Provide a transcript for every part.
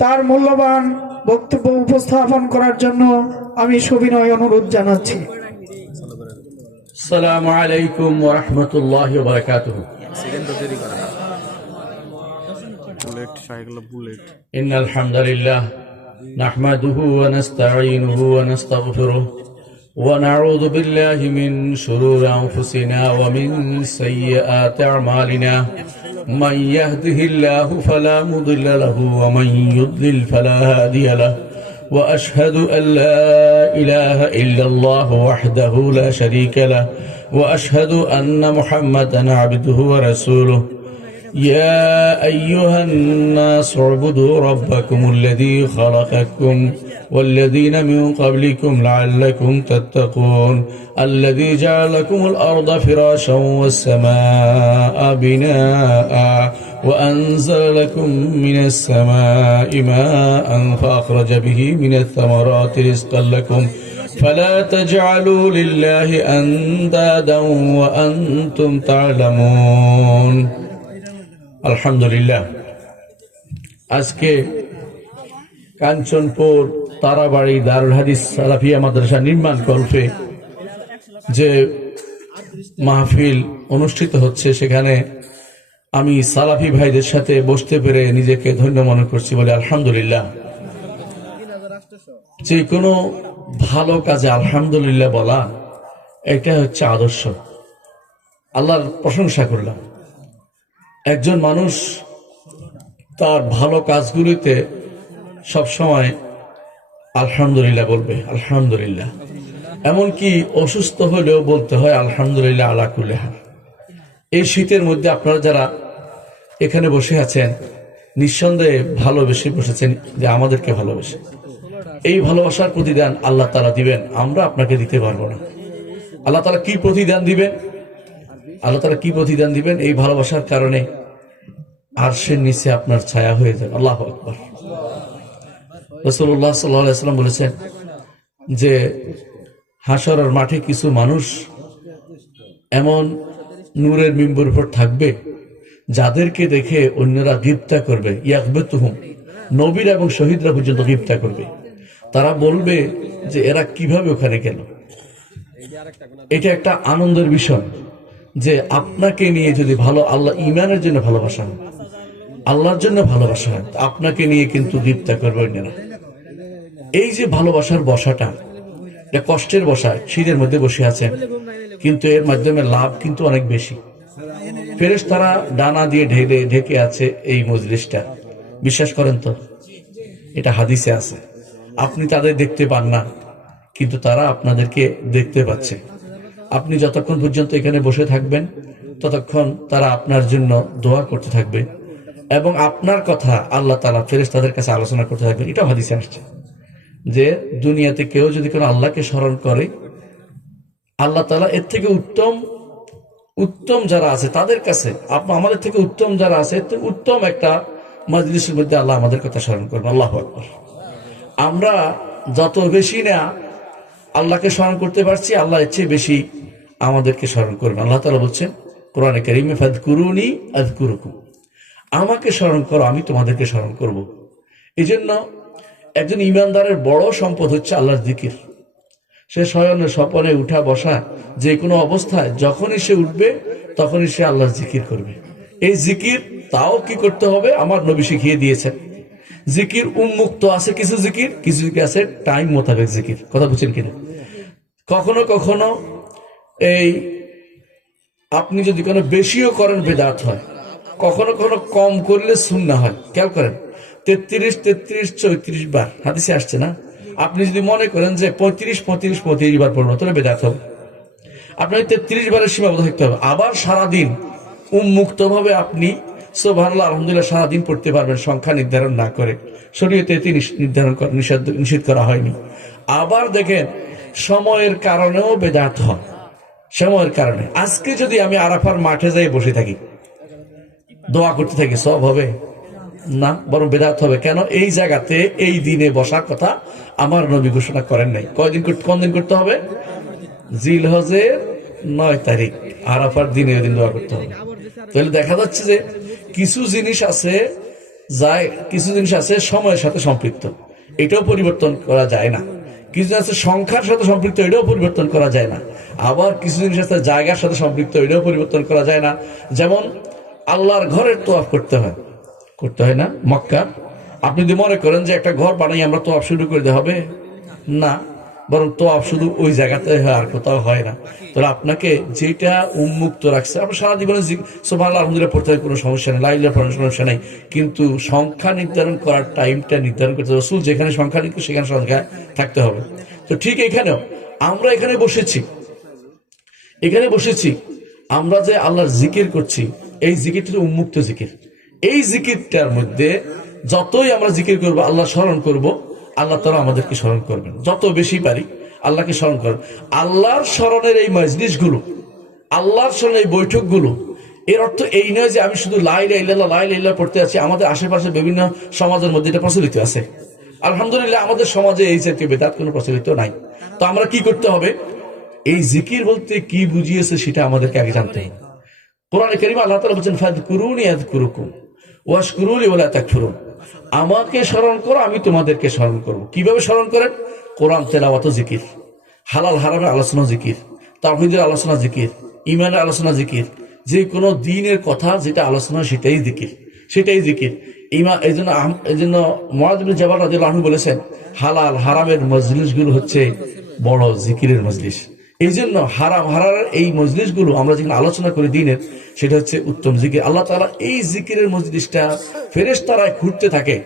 তার মূল্যবান বক্তব্য উপস্থাপন করার জন্য আমি সবিনয় অনুরোধ জানাচ্ছি। আসসালামু আলাইকুম ওয়া রাহমাতুল্লাহি ওয়া বারাকাতুহু। ইন্নাল হামদালিল্লাহ নাহমাদুহু ওয়া নাস্তাঈনুহু ওয়া নাস্তাগফিরুহ ওয়া নাউযু বিল্লাহি মিন শুরুরি আনফুসিনা ওয়া মিন সাইয়্যাতি আ'মালিনা মান ইয়াহদিহিল্লাহু ফালা মুদিল্লা লাহু ওয়া মান ইউদ্লিল ফালা হাদিয়া লাহু وأشهد أن لا إله إلا الله وحده لا شريك له وأشهد أن محمدا عبده ورسوله يا أيها الناس اعبدوا ربكم الذي خلقكم والذين من قبلكم لعلكم تتقون الذي جعل لكم الأرض فراشا والسماء بناء وأنزل لكم من السماء ماء فأخرج به من الثمرات رزقا لكم فلا تجعلوا لله أندادا وأنتم تعلمون আলহামদুলিল্লাহ। আজকে কাঞ্চনপুর তারাবাড়ি দারুল হাদিস সালাফিয়া মাদ্রাসা নির্মাণ কল্পে যে মাহফিল অনুষ্ঠিত হচ্ছে, সেখানে আমি সালাফি ভাইদের সাথে বসতে পেরে নিজেকে ধন্য মনে করছি বলে আলহামদুলিল্লাহ। যে কোনো ভালো কাজে আলহামদুলিল্লাহ বলা, এটা হচ্ছে আদর্শ। আল্লাহর প্রশংসা করলাম। একজন মানুষ তার ভালো কাজগুলিতে সবসময় আলহামদুলিল্লাহ বলবে, আলহামদুলিল্লাহ। এমনকি অসুস্থ হলেও বলতে হয় আলহামদুলিল্লাহ আলা কুল্লি হাল। এই শীতের মধ্যে আপনারা যারা এখানে বসে আছেন, নিঃসন্দেহে ভালোবেসে বসেছেন যে আমাদেরকে ভালোবেসে। এই ভালোবাসার প্রতিদান আল্লাহ তাআলা দিবেন, আমরা আপনাকে দিতে পারবো না। আল্লাহ তাআলা কি প্রতিদান দিবেন? আল্লাহ তাআলা কি প্রতিদান দিবেন? এই ভালোবাসার কারণে আরশের নিচে আপনার ছায়া হয়ে যাবে। আল্লাহু আকবার। রাসূলুল্লাহ সাল্লাল্লাহু আলাইহি ওয়াসাল্লাম বলেছেন যে হাশরের মাঠে কিছু মানুষ এমন নূরের মিম্বরের উপর থাকবে যাদেরকে দেখে অন্যরা গিবতা করবে। ইয়াগবিতুহুম, নবীরা এবং শহীদরা পর্যন্ত গিবতা করবে। তারা বলবে যে এরা কিভাবে ওখানে গেল। এটা একটা আনন্দের বিষয় যে আপনাকে নিয়ে যদি ভালো আল্লাহ ঈমানের জন্য ভালোবাসা হয়, আল্লাহর জন্য ভালোবাসা হয়, আপনাকে নিয়ে কিন্তু গিবতা করবে অন্যরা। এই যে ভালোবাসার বসাটা, এটা কষ্টের বসা। শীতের মধ্যে বসে আছেন, কিন্তু এর মাধ্যমে লাভ কিন্তু অনেক বেশি। ফেরেশতারা ডানা দিয়ে ঢেকে আছে এই মজলিসটা। বিশ্বাস করেন তো? এটা হাদিসে আছে। আপনি তাদের দেখতে পান না, কিন্তু তারা আপনাদেরকে দেখতে পাচ্ছে। আপনি যতক্ষণ পর্যন্ত এখানে বসে থাকবেন ততক্ষণ তারা আপনার জন্য দোয়া করতে থাকবে এবং আপনার কথা আল্লাহ তাআলা ফেরেশতাদের কাছে আলোচনা করতে থাকবে। এটা হাদিসে আসছে যে দুনিয়াতে কেউ যদি কোনো আল্লাহকে স্মরণ করে, আল্লাহ তাআলা এর থেকে উত্তম যারা আছে তাদের কাছে, আমাদের থেকে উত্তম যারা আছে, উত্তম একটা মজলিসের মধ্যে আল্লাহ আমাদের কথা স্মরণ করবেন। আল্লাহু আকবার। আমরা যত বেশি না আল্লাহকে স্মরণ করতে পারছি, আল্লাহ এর চেয়ে বেশি আমাদেরকে স্মরণ করবেন। আল্লাহ তাআলা বলছেন কোরআনে কারীমে, ফাযকুরুনি আযকুরুকুম, আমাকে স্মরণ করো, আমি তোমাদেরকে স্মরণ করব। এই জন্য একজন ঈমানদারের বড় সম্পদ হচ্ছে আল্লাহর জিকির। সে শয়নে স্বপনে উঠা বসা যে কোনো অবস্থায় যখনই সে উঠবে তখনই সে আল্লাহর জিকির করবে। এই জিকির তাও কি করতে হবে? আমার নবী শিখিয়ে দিয়েছেন। জিকির উন্মুক্ত আছে, কিছু জিকির আছে টাইম মোতাবেক জিকির। কথা বুঝছেন কিনা? কখনো কখনো এই আপনি যদি কোনো বেশিও করেন বেদাত হয়, কখনো কখনো কম করলে সুন্নাহ হয়। খেয়াল করেন, 33, 34 বার হাদিসে আসছে না? আপনি যদি মনে করেন যে 35 বার পড়বো তাহলে বেদাত হবে। আপনাকে 33 বারের সীমাবদ্ধ থাকতে হবে। আবার সারাদিন উন্মুক্ত ভাবে আপনি সুবহানাল্লাহ আলহামদুলিল্লাহ সারাদিন পড়তে পারবেন, সংখ্যা নির্ধারণ না করে। শরীয়তে এটি নিষেধ করা হয়নি। আবার দেখেন সময়ের কারণেও বেদাত হয়। সময়ের কারণে আজকে যদি আমি আরাফার মাঠে যাই বসে থাকি, দোয়া করতে থাকি, সব হবে না, বরং বেদাত হবে। কেন? এই জায়গাতে এই দিনে বসার কথা আমার নবী ঘোষণা করেন নাই। কোন দিন করতে হবে? জিলহজের 9 তারিখ আরাফার দিনে ওই দিন দোয়া করতে হবে। তাহলে দেখা যাচ্ছে যে কিছু জিনিস আছে যায়, কিছু জিনিস আছে সময়ের সাথে সম্পৃক্ত, এটাও পরিবর্তন করা যায় না। কিছু জিনিস আছে সংখ্যার সাথে সম্পৃক্ত, এটাও পরিবর্তন করা যায় না। আবার কিছু জিনিস আছে জায়গার সাথে সম্পৃক্ত, এটাও পরিবর্তন করা যায় না। যেমন আল্লাহর ঘরের তোয়াফ করতে হয় না মক্কা। আপনি যদি মনে করেন যে একটা ঘর বানাই আমরা তোয়াফ শুরু করে দিতে হবে, না, বরং তোয়াফ শুধু ওই জায়গাতে হয়, আর কোথাও হয় না। তাহলে আপনাকে যেটা উন্মুক্ত রাখছে, আপনার সারা জীবনে সুবহানাল্লাহ আলহামদুলিল্লাহ পড়তে হয়, কোনো সমস্যা নেই, লা ইলাহা ইল্লাল্লাহ পড়ার সমস্যা নেই। কিন্তু সংখ্যা নির্ধারণ করার টাইমটা নির্ধারণ করতে হবে। রাসূল যেখানে সংখ্যা লিখবে সেখানে সংখ্যা থাকতে হবে। তো ঠিক এখানেও আমরা এখানে বসেছি, আমরা যে আল্লাহর জিকির করছি, এই জিকিরটা উন্মুক্ত জিকির। এই জিকিরটার মধ্যে যতই আমরা জিকির করব, আল্লাহ স্মরণ করব, আল্লাহ তাআলা আমাদেরকে স্মরণ করবেন। যত বেশি পারি আল্লাহকে স্মরণ করবেন। আল্লাহর স্মরণের এই মজলিসগুলো, আল্লাহর স্মরণের এই বৈঠকগুলো, এর অর্থ এই নয় যে আমি শুধু লা ইলাহা ইল্লাল্লাহ লা ইলাহা ইল্লাল্লাহ পড়তে আছি। আমাদের আশেপাশে বিভিন্ন সমাজের মধ্যে এটা প্রচলিত আছে। আলহামদুলিল্লাহ আমাদের সমাজে এই জাতীয় বেদাত কোনো প্রচলিত নাই। তো আমরা কি করতে হবে? এই জিকির বলতে কি বুঝিয়েছে সেটা আমাদেরকে আগে জানতে হবে। কোরআনে কারীমে আল্লাহ তাআলা বলেছেন ফাযকুরুনি আযকুরুকুম ওয়াশকুরুলি ওয়ালা তাকফুরুন। আমাকে স্মরণ করো, আমি তোমাদেরকে স্মরণ করব। কিভাবে স্মরণ করেন? কোরআন তেলাওয়াত জিকির, হালাল হারামের আলোচনা জিকির, তাওহীদের আলোচনা জিকির, ঈমানের আলোচনা জিকির, যে কোনো দ্বীনের কথা যেটা আলোচনা সেটাই জিকির। এই জন্য মুআয ইবনে জাবাল রাদিয়াল্লাহু আনহু বলেছেন, হালাল হারামের মজলিসগুলো হচ্ছে বড় জিকিরের মজলিস। এই জন্য হারাম হারামের এই মজলিসগুলো আমরা যেখানে আলোচনা করি দ্বীনের, সেটা হচ্ছে উত্তম জিকির। আল্লাহ তাআলা এই জিকিরের মজলিসটা ফেরেশতারা ঘুরতে থাকে,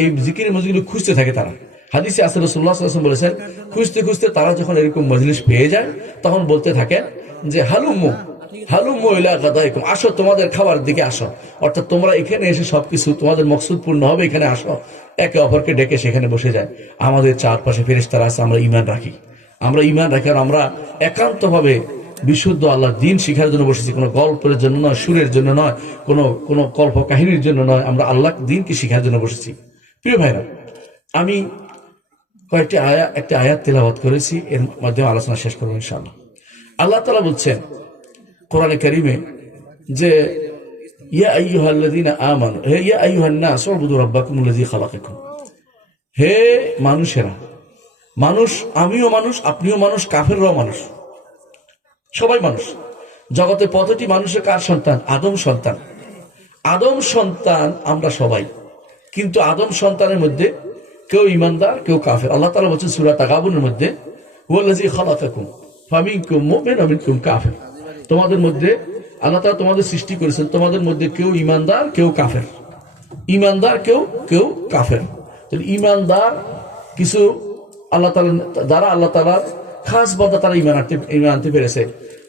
এই জিকিরের মজলিসগুলো খুঁজতে থাকে তারা। হাদিসে আছে রাসূলুল্লাহ সাল্লাল্লাহু আলাইহি ওয়াসাল্লাম বলেছেন, খুঁজতে খুঁজতে তারা যখন এরকম মজলিস পেয়ে যায়, তখন বলতে থাকেন যে হালুম্মু ইলা গাদাইকুম, আসো তোমাদের খাবার দিকে আসো। অর্থাৎ তোমরা এখানে এসে সবকিছু তোমাদের মকসুদ পূর্ণ হবে, এখানে আসো। একে অপরকে ডেকে সেখানে বসে যায়। আমাদের চারপাশে ফেরেশতারা আছে, আমরা ঈমান রাখি, আর আমরা একান্তভাবে বিশুদ্ধ আল্লাহর দ্বীন শিখার জন্য বসেছি। কোনো গল্পের জন্য নয়, সুরের জন্য নয়, কোনো কল্প কাহিনীর জন্য নয়, আমরা আল্লাহর দ্বীনকে শিখার জন্য বসেছি। প্রিয় ভাইরা, আমি একটা আয়াত তেলাওয়াত করেছি, এর মাধ্যমে আলোচনা শেষ করবো ইনশাআল্লাহ। আল্লাহ তাআলা বলছেন কোরআনে কারীমে যে ইয়া আইয়ুহাল্লাযীনা আমানু ইয়া আইয়ুহান নাস উবুদু রাব্বাকুমুল্লাযী খালাকাকুম। হে মানুষেরা, মানুষ, আমিও মানুষ, আপনিও মানুষ, কাফেররাও মানুষ, সবাই মানুষ। জগতে প্রতিটি মানুষের কার সন্তান? আদম সন্তান আমরা সবাই। কিন্তু আদম সন্তানের মধ্যে কেউ ইমানদার, কেউ কাফের। আল্লাহ তাআলা বলছেন সূরা তাগাবুনের মধ্যে, হুয়াল্লাযী খালাকাকুম ফামিনকুম মুমিনুন ওয়া মিনকুম কাফির। তোমাদের মধ্যে আল্লাহ তাআলা তোমাদের সৃষ্টি করেছেন, তোমাদের মধ্যে কেউ ইমানদার, কেউ কাফের। তাহলে ইমানদার কিছু আল্লাহ তাআলা খাস বান্দা, তারা ঈমান আনতে পেরেছে।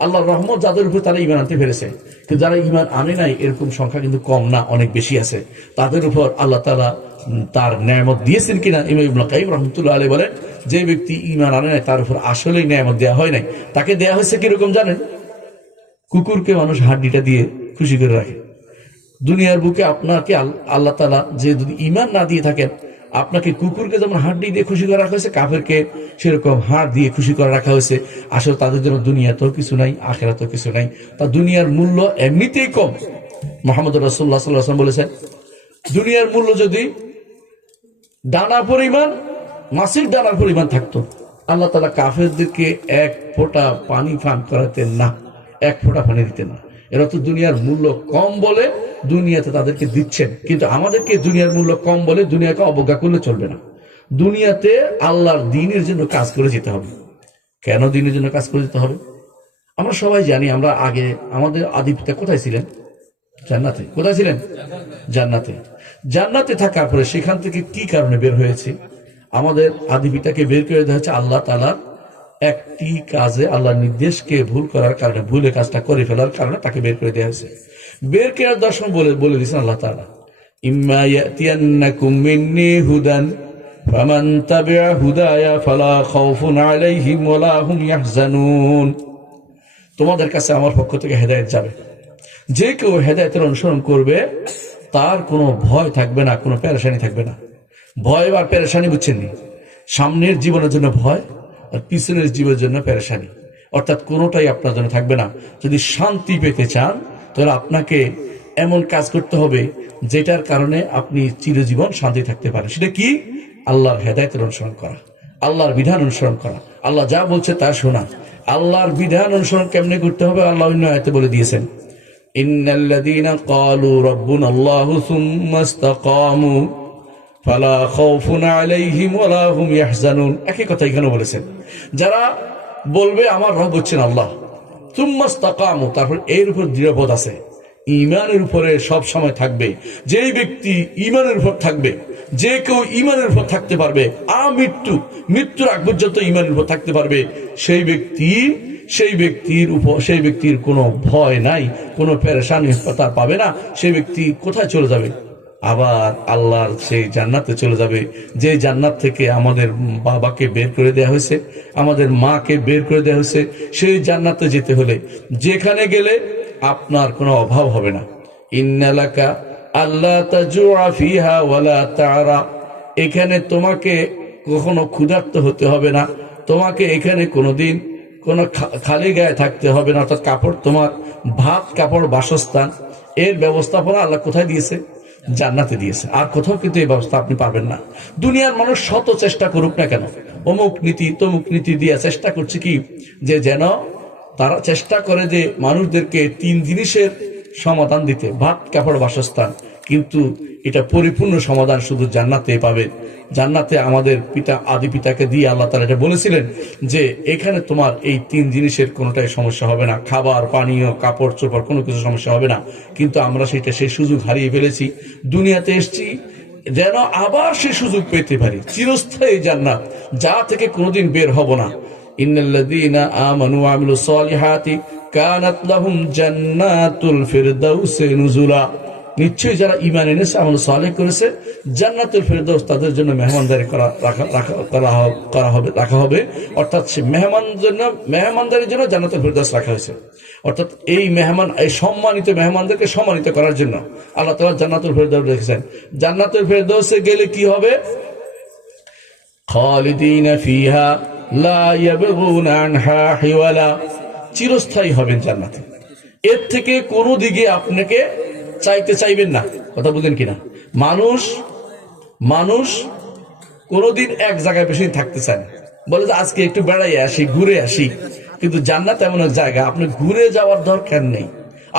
আল্লাহর রহমত যাদের উপর, তারা ঈমান আনতে পেরেছে। কিন্তু যারা ঈমান আনে নাই, এরকম সংখ্যা কিন্তু কম না, অনেক বেশি আছে। তাদের উপর আল্লাহ তাআলা তার নেয়ামত দিয়েছেন কিনা, ইমাম ইবনে কাইয়্যিম রাহমাতুল্লাহ আলাইহি বলেন, যে ব্যক্তি ঈমান আনে নাই তার উপর আসলেই নেয়ামত দেওয়া হয় নাই। তাকে দেয়া হয়েছে কিরকম জানেন? কুকুরকে মানুষ হাড্ডিটা দিয়ে খুশি করে রাখে। দুনিয়ার বুকে আপনাকে আল্লাহ তাআলা যে যদি ঈমান না দিয়ে থাকেন, আপনাকে কুকুরকে যেমন হাড্ডি দিয়ে খুশি করে রাখা হয়েছে, কাফেরকে সেরকম হাড় দিয়ে খুশি করে রাখা হয়েছে। আসলে তাদের জন্য দুনিয়াতেও কিছু নাই, আখিরাতেও কিছু নাই। তা দুনিয়ার মূল্য এমনিতেই কম। মুহাম্মদ রাসূলুল্লাহ সাল্লাল্লাহু আলাইহি ওয়াসাল্লাম বলেছেন, দুনিয়ার মূল্য যদি মাছের দানার পরিমাণ থাকতো, আল্লাহ তাআলা কাফেরদেরকে এক ফোঁটা পানি পান করাতেন না, এক ফোঁটা পানি দিতেন না। এরা তো দুনিয়ার মূল্য কম বলে দুনিয়াতে তাদেরকে দিচ্ছেন। কিন্তু আমাদেরকে দুনিয়ার মূল্য কম বলে দুনিয়াকে অবজ্ঞা করলে চলবে না। দুনিয়াতে আল্লাহর দ্বীনের জন্য কাজ করে যেতে হবে। কেন দ্বীনের জন্য কাজ করে যেতে হবে? আমরা সবাই জানি, আমরা আগে আমাদের আদি পিতা কোথায় ছিলেন? জান্নাতে। কোথায় ছিলেন? জান্নাতে থাকার পরে সেখান থেকে কি কারণে বের হয়েছে? আমাদের আদি পিতাকে বের করে দেওয়া হচ্ছে আল্লাহ তাআলার একটি কাজে, আল্লাহর নির্দেশকে ভুল করার কারণে, ভুলে কাজটা করে ফেলার কারণে তাকে বের করে দেওয়া হয়েছে। বের করার দর্শন বলে দিয়েছেন আল্লাহ তাআলা, ইম্মা ইয়াতিয়ান্নাকুম মিন্নী হুদান ফামান তাবিআ হুদায়া ফালা খাউফুন আলাইহিম ওয়ালা হুম ইয়াহজানুন। তোমাদের কাছে আমার পক্ষ থেকে হেদায়েত যাবে। যে কেউ হেদায়েতের অনুসরণ করবে তার কোনো ভয় থাকবে না, কোনো পেরেশানি থাকবে না। ভয় আর পেরেশানি বুঝছেন নি? সামনের জীবনের জন্য ভয় আর পিছনের জীবনের জন্য পেরেশানি, অর্থাৎ কোনোটাই আপনার জন্য থাকবে না। যদি শান্তি পেতে চান তাহলে আপনাকে এমন কাজ করতে হবে যেটার কারণে আপনি চিরজীবন শান্তি থাকতে পারেন। সেটা কি? আল্লাহর হেদায়েতের অনুসরণ করা, আল্লাহর বিধান অনুসরণ করা, আল্লাহ যা বলছে তা শোনা। আল্লাহর বিধান অনুসরণ কেমনে করতে হবে আল্লাহ অন্য আয়াতে বলে দিয়েছেন, ইন্নাল্লাযীনা ক্বালু রাব্বুনাল্লাহু সুম্মা ইসতাকামু ফালা খাউফুন আলাইহিম ওয়ালা হুম ইয়াহজানুন। একই কথা এখানে বলেছেন, যারা বলবে আমার রব হচ্ছেন আল্লাহ, সুম্মা ইসতাকামু, তারপর এর উপর দৃঢ়বোধ আছে, ঈমানের উপরে সব সময় থাকবে। যেই ব্যক্তি ঈমানের উপর থাকবে, যে কেউ ঈমানের উপর থাকতে পারবে, মৃত্যুর আগ পর্যন্ত ঈমানের উপর থাকতে পারবে, সেই ব্যক্তির কোনো ভয় নাই, কোনো পেরেশানি তার পাবে না। সেই ব্যক্তি কোথায় চলে যাবে? আবার আল্লাহর সেই জান্নাতে চলে যাবে, যে জান্নাত থেকে আমাদের বাবাকে বের করে দেওয়া হয়েছে, আমাদের মাকে বের করে দেওয়া হয়েছে। সেই জান্নাতে যেতে হলে যেখানে গেলে আপনার কোনো অভাব হবে না। ইন্নালাকা আল্লাহ তাজুআ ফিহা ওয়ালা তা'রা, এখানে তোমাকে কখনো ক্ষুধার্ত হতে হবে না, তোমাকে এখানে কোনোদিন কোনো খালি গায়ে থাকতে হবে না। অর্থাৎ কাপড়, তোমার ভাত কাপড় বাসস্থান এর ব্যবস্থাপনা আল্লাহ কোথায় দিয়েছে? জান্নাতে দিয়েছে। আর কোথাও কিন্তু এই ব্যবস্থা আপনি পাবেন না। দুনিয়ার মানুষ শত চেষ্টা করুক না কেন, অমুক নীতি তমুক নীতি দিয়ে চেষ্টা করছে কি, যে যেন তারা চেষ্টা করে যে মানুষদেরকে 3 জিনিসের সমাধান দিতে, ভাত কাপড় বাসস্থান, কিন্তু এটা পরিপূর্ণ সমাধান শুধু জান্নাতে পাবে। জান্নাতে আমাদের আদি পিতাকে দিয়ে আল্লাহ তাআলা এটা বলেছিলেন যে এখানে তোমার এই 3 জিনিসের কোনোটাই সমস্যা হবে না, খাবার পানীয় কাপড় চোপড় কোনো কিছু সমস্যা হবে না। কিন্তু আমরা সেই সুযোগ হারিয়ে ফেলেছি। দুনিয়াতে এসেছি যেন আবার সেই সুযোগ পেতে পারি, চিরস্থায়ী জান্নাত যা থেকে কোনোদিন বের হব না। ইন্নাল্লাযীনা আমানু ওয়া আমিলুস সালিহাতি কানাত লাহুম জান্নাতুল ফিরদাউসি নুজুলা, নিশ্চয়ই যারা ঈমান এনেছে, আমল সালেহ করেছে, জান্নাতুল ফেরদৌস তাদের জন্য মেহমানদারি রাখা হবে। অর্থাৎ সে মেহমানদারির জন্য জান্নাতুল ফেরদৌস রাখা হয়েছে। অর্থাৎ এই সম্মানিত মেহমানদেরকে সম্মানিত করার জন্য আল্লাহ তাআলা জান্নাতুল ফেরদৌস রেখেছেন। জান্নাতুল ফেরদৌসে গেলে কি হবে? খালিদিনা ফিহা লা ইয়াবগুনা আনহা হিওয়ালা, চিরস্থায়ী হবেন জান্নাতে। এর থেকে কোনো দিকে আপনাকে চাইতে চাইবেন না। কথা বুঝেন কিনা? মানুষ কোনোদিন এক জায়গায় বেশি থাকতে চায় না, বলে যে আজকে একটু বেড়াই আসি, ঘুরে আসি। কিন্তু জান্নাত এমন এক জায়গা, আপনি ঘুরে যাওয়ার দরকার নেই।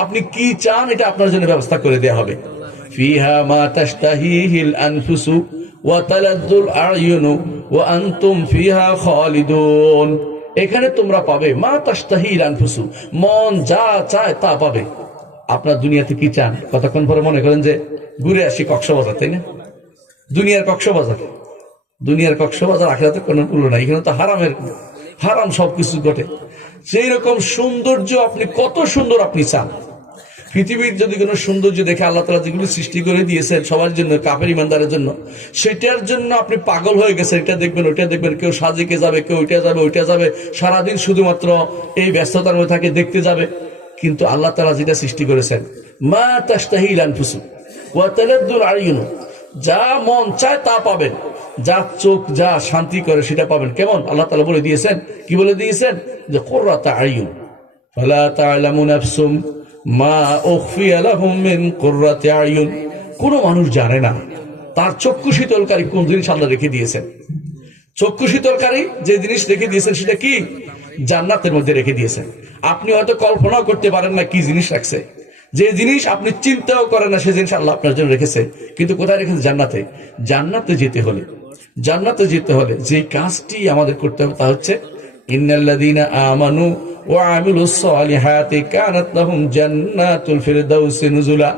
আপনি কি চান এটা আপনার জন্য ব্যবস্থা করে দেওয়া হবে। ফিহা মা তাশতাহিহিল আনফুসু ওয়া তালাদ্দুল আ'য়ুনু ওয়া আনতুম ফিহা খালিদুন, এখানে তোমরা পাবে মা তাশতাহিল আনফুসু, মন যা চায় তা পাবে। আপনার দুনিয়াতে কি চান? কতক্ষণ পরে মনে করেন যে ঘুরে আসি কক্সবাজার, তাই না? দুনিয়ার কক্সবাজার আখিরাতে কোনো মূল্য নাই। এখানে তো হারাম সবকিছু ঘটে। সেই রকম সৌন্দর্য আপনি কত সুন্দর আপনি চান। পৃথিবীর যদি কোনো সৌন্দর্য দেখে আল্লাহ তাআলা যেগুলো সৃষ্টি করে দিয়েছেন সবার জন্য, কাফের ইমানদারের জন্য, সেটার জন্য আপনি পাগল হয়ে গেছেন। এটা দেখবেন ওইটা দেখবেন, কেউ সাজেকে যাবে, কেউ ওইটা যাবে, সারাদিন শুধুমাত্র এই ব্যস্ততার মধ্যে থাকে, দেখতে যাবে। কিন্তু আল্লাহ তাআলা যেটা সৃষ্টি করেছেন, মা তাশতাহিল আনফুসু ওয়া তালাদ্দুল আ'য়ুন, যা মন চায় তা পাবেন, যা চোখ যা শান্তি করে সেটা পাবেন। কেমন? আল্লাহ তাআলা বলে দিয়েছেন, কি বলে দিয়েছেন? যে কুররাতু আ'য়ুন ফালা তা'লামু নাফসুম মা উখফিয়া লাহুম মিন কুররাতি আ'য়ুন, কোন মানুষ জানে না তার চক্ষু শীতলকারী কোন জিনিস আল্লাহ রেখে দিয়েছেন। চক্ষু শীতলকারী যে জিনিস রেখে দিয়েছেন সেটা কি? জান্নাতের মধ্যে রেখে দিয়েছেন। আপনি হয়তো কল্পনাও করতে পারেন না কি জিনিস রাখছে। যে জিনিস আপনি চিন্তাও করেন না সে জিনিস আল্লাহ আপনার জন্য রেখেছে। কিন্তু কোথায় রেখেছে? জান্নাতে। জান্নাতে যেতে হলে যে কাজটি আমাদের করতে হবে তা হচ্ছে ইন্নাল্লাযীনা আমানু ওয়া আমিলুস সালিহাতি কানাত লাহুম জান্নাতুল ফিরদাউসি নুজুলা।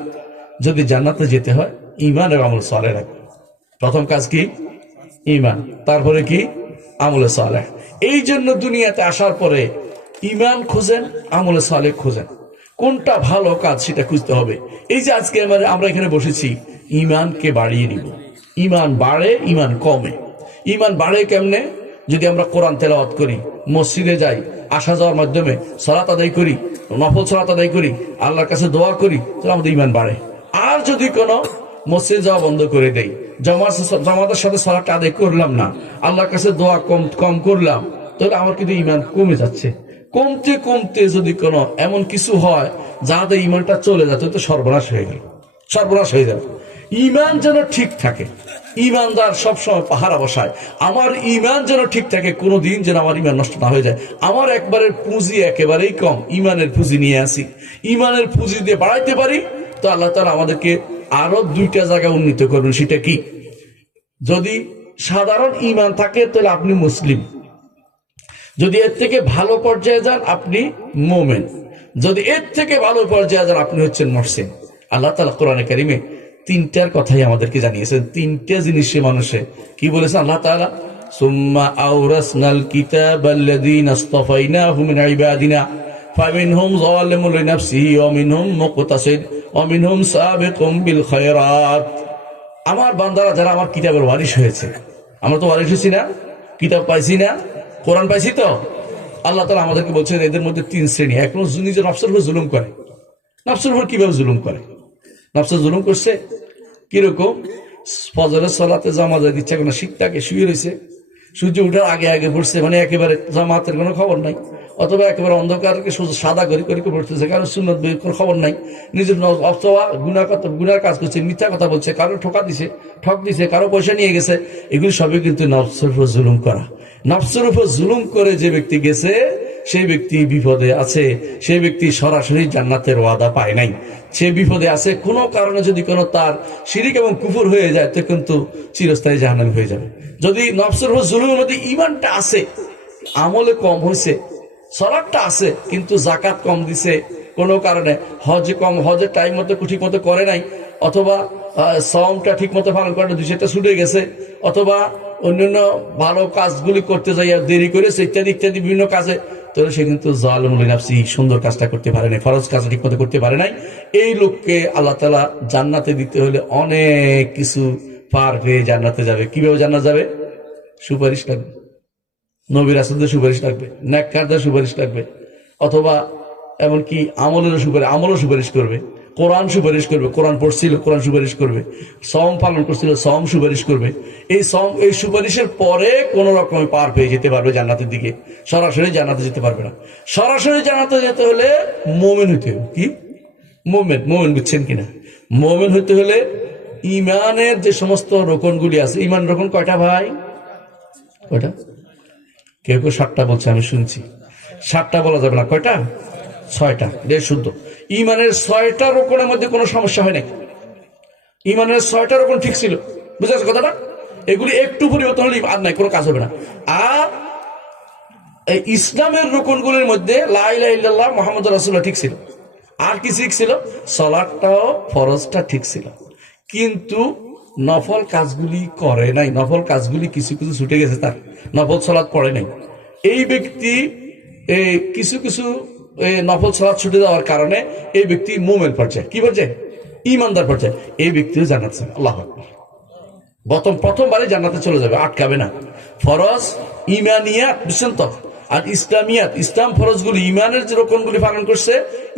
যদি জান্নাতে যেতে হয় ঈমান এবং আমল সালেহ রাখবে। প্রথম কাজ কি? ঈমান, তারপরে কি? আমলে সালেহ। এই জন্য দুনিয়াতে আসার পরে ঈমান খোঁজেন, আমলে সালেহ খোঁজেন। কোনটা ভালো কাজ সেটা খুঁজতে হবে। এই যে আজকে আমরা এখানে বসেছি, ঈমানকে বাড়িয়ে নিব। ঈমান বাড়ে, ঈমান কমে। ঈমান বাড়ে কেমনে? যদি আমরা কোরআন তেলাওয়াত করি, মসজিদে যাই, আসা যাওয়ার মাধ্যমে সালাত আদায় করি, নফল সালাত আদায় করি, আল্লাহর কাছে দোয়া করি, তাহলে আমাদের ঈমান বাড়ে। আর যদি কোনো মসজিদে যাওয়া বন্ধ করে দেই, জামাতের সাথে সালাতটা আদায় করলাম না, আল্লাহর কাছে দোয়া কম করলাম, তাহলে আমার কিন্তু ঈমান কমে যাচ্ছে। কমতে কমতে যদি কোনো এমন কিছু হয় যাতে ইমানটা চলে যেত তো সর্বনাশ হয়ে গেল, সর্বনাশ হয়ে যাবে। ইমান যেন ঠিক থাকে, ইমানদার সবসময় পাহারা বসায়, আমার ইমান যেন ঠিক থাকে, কোনোদিন যেন আমার ইমান নষ্ট না হয়ে যায়। আমার একবারের পুঁজি একেবারেই কম, ইমানের পুঁজি নিয়ে আসি, ইমানের পুঁজি দিয়ে বাড়াইতে পারি তো আল্লাহ তাআলা আমাদেরকে আরো 2টা জায়গায় উন্নীত করবেন। সেটা কি? যদি সাধারণ ইমান থাকে তাহলে আপনি মুসলিম, যদি এর থেকে ভালো পর্যায়ে যান আপনি মোমেন, যদি এর থেকে ভালো পর্যায়ে যান আপনি হচ্ছেন মুহসিন। আল্লাহ তাআলা কোরআনে কারিমে 3টার কথাই আমাদেরকে জানিয়েছেন, 3টা জিনিসে মানুষে কি বলেছেন আল্লাহ তাআলা? সুম্মা আওরাসনাল কিতাবাল্লাযীনা ইসতাফাইনাহুম মিন ইবাদিনা ফামিনহুম যালিমুন লিনাফসিহি ওয়া মিনহুম মুকতাসিদ ওয়া মিনহুম সাবিকুম বিল খায়রাত। আমার বান্দারা যারা আমার কিতাবের ওয়ারিশ হয়েছে, আমরা তো ওয়ারিশ হয়েছি না, কিতাব পাইছি না, কোরআন পাইছি তো। আল্লাহ তাআলা আমাদেরকে বলছেন এদের মধ্যে 3 শ্রেণী। এক হলো নিজের নফসের উপর জুলুম করে। নফসের উপর কিভাবে জুলুম করে? নফসে জুলুম করছে কিরকম? ফজরের সালাতে জামাতে দিচ্ছে কোনো শীতটাকে শুয়ে রয়েছে, সূর্য উঠার আগে আগে পড়ছে, মানে একেবারে জামাতের কোনো খবর নাই, অথবা একেবারে অন্ধকারকে সাদা করে করে পড়তেছে, কারো সুন্নত কোনো খবর নাই, নিজের অথবা গুনার কাজ করছে, মিথ্যা কথা বলছে, কারো ঠক দিছে, কারো পয়সা নিয়ে গেছে। এগুলি সবই কিন্তু নফসের উপর জুলুম করা। নফসের উপর জুলুম করে যে ব্যক্তি গেছে সেই ব্যক্তি বিপদে আছে, সেই ব্যক্তি সরাসরি জান্নাতের ওয়াদা পায় নাই, সে বিপদে আছে। কোনো কারণে যদি কোনো তার শিরিক এবং কুফর হয়ে যায় তো কিন্তু চিরস্থায়ী জাহান্নামী হয়ে যাবে। যদি নফসের উপর জুলুমের মধ্যে ঈমানটা আছে, আমলে কম হয়েছে, সালাতটা আছে কিন্তু যাকাত কম দিছে, কোনো কারণে হজের টাইম মতো ঠিক মতো করে নাই, অথবা সওমটা ঠিক মতো পালন করে 2-4টা ছুটে গেছে, অথবা অন্যান্য ভালো কাজগুলি করতে যাইয়া দেরি করেছে, ইত্যাদি ইত্যাদি বিভিন্ন কাজে, তাহলে সে কিন্তু জালিমুন লিনাফসিহি সুন্দর কাজটা করতে পারে নাই, ফরজ কাজটা ঠিক মতো করতে পারে নাই। এই লোককে আল্লাহ তাআলা জান্নাতে দিতে হলে অনেক কিছু পার হয়ে জান্নাতে যাবে। কিভাবে জান্নাত যাবে? সুপারিশ লাগবে, নবী রাসূলদের সুপারিশ লাগবে, নেককারদের সুপারিশ লাগবে, অথবা এমনকি আমলও সুপারিশ করবে, কোরআন সুপারিশ করবে, কোরআন পড়ছিল কোরআন সুপারিশ করবে, সওম পালন করছিল সওম সুপারিশ করবে। এই সুপারিশের পরে কোন রকমে পার পেয়ে যেতে পারবে জান্নাতের দিকে, সরাসরি জান্নাতে যেতে পারবে না। সরাসরি জান্নাতে যেতে হলে মুমিন হইতে হবে। কি? মুমিন বুঝছেন কিনা? মুমিন হইতে হলে ইমানের যে সমস্ত রোকনগুলি আছে, ইমান রোকন কয়টা ভাই? কয়টা? কেউ 7টা বলছে, আমি শুনছি। 7টা বলা যাবে না, কয়টা? 6টা। এটা শুদ্ধ। ইমানের 6টা রোকনের মধ্যে কোনো সমস্যা হয় নাই, ইমানের 6টা রোকন ঠিক ছিল। বুঝতে পারছো কথাটা? এগুলি একটু পরিবর্তন হলে আর নাই, কোনো কাজ হবে না। আর এই ইসলামের রোকনগুলির মধ্যে লা ইলাহা ইল্লাল্লাহ মুহাম্মাদুর রাসূলুল্লাহ ঠিক ছিল। আর কি ঠিক ছিল? সালাতটাও ফরজটা ঠিক ছিল, কিন্তু নফল কাজগুলি করে নাই, নফল কাজগুলি কিছু কিছু ছুটে গেছে, তার নফল সালাত পড়ে নাই। এই ব্যক্তি কিছু নফল সালাত ছুটে যাওয়ার কারণে এই ব্যক্তি মুমিন পর্যায়ে, কি পর্যায়ে? ঈমানদার পর্যায়ে। এই ব্যক্তিও জান্নাত যাবে। আল্লাহু আকবার। প্রথমবারে জান্নাতে চলে যাবে, আটকাবে না। ফরজ ইমানিয়াত, বুঝছেন তো? আর ইসলামিয়াত, ইসলাম ফরজগুলি, ইমানের যে রোকনগুলি পালন করছে,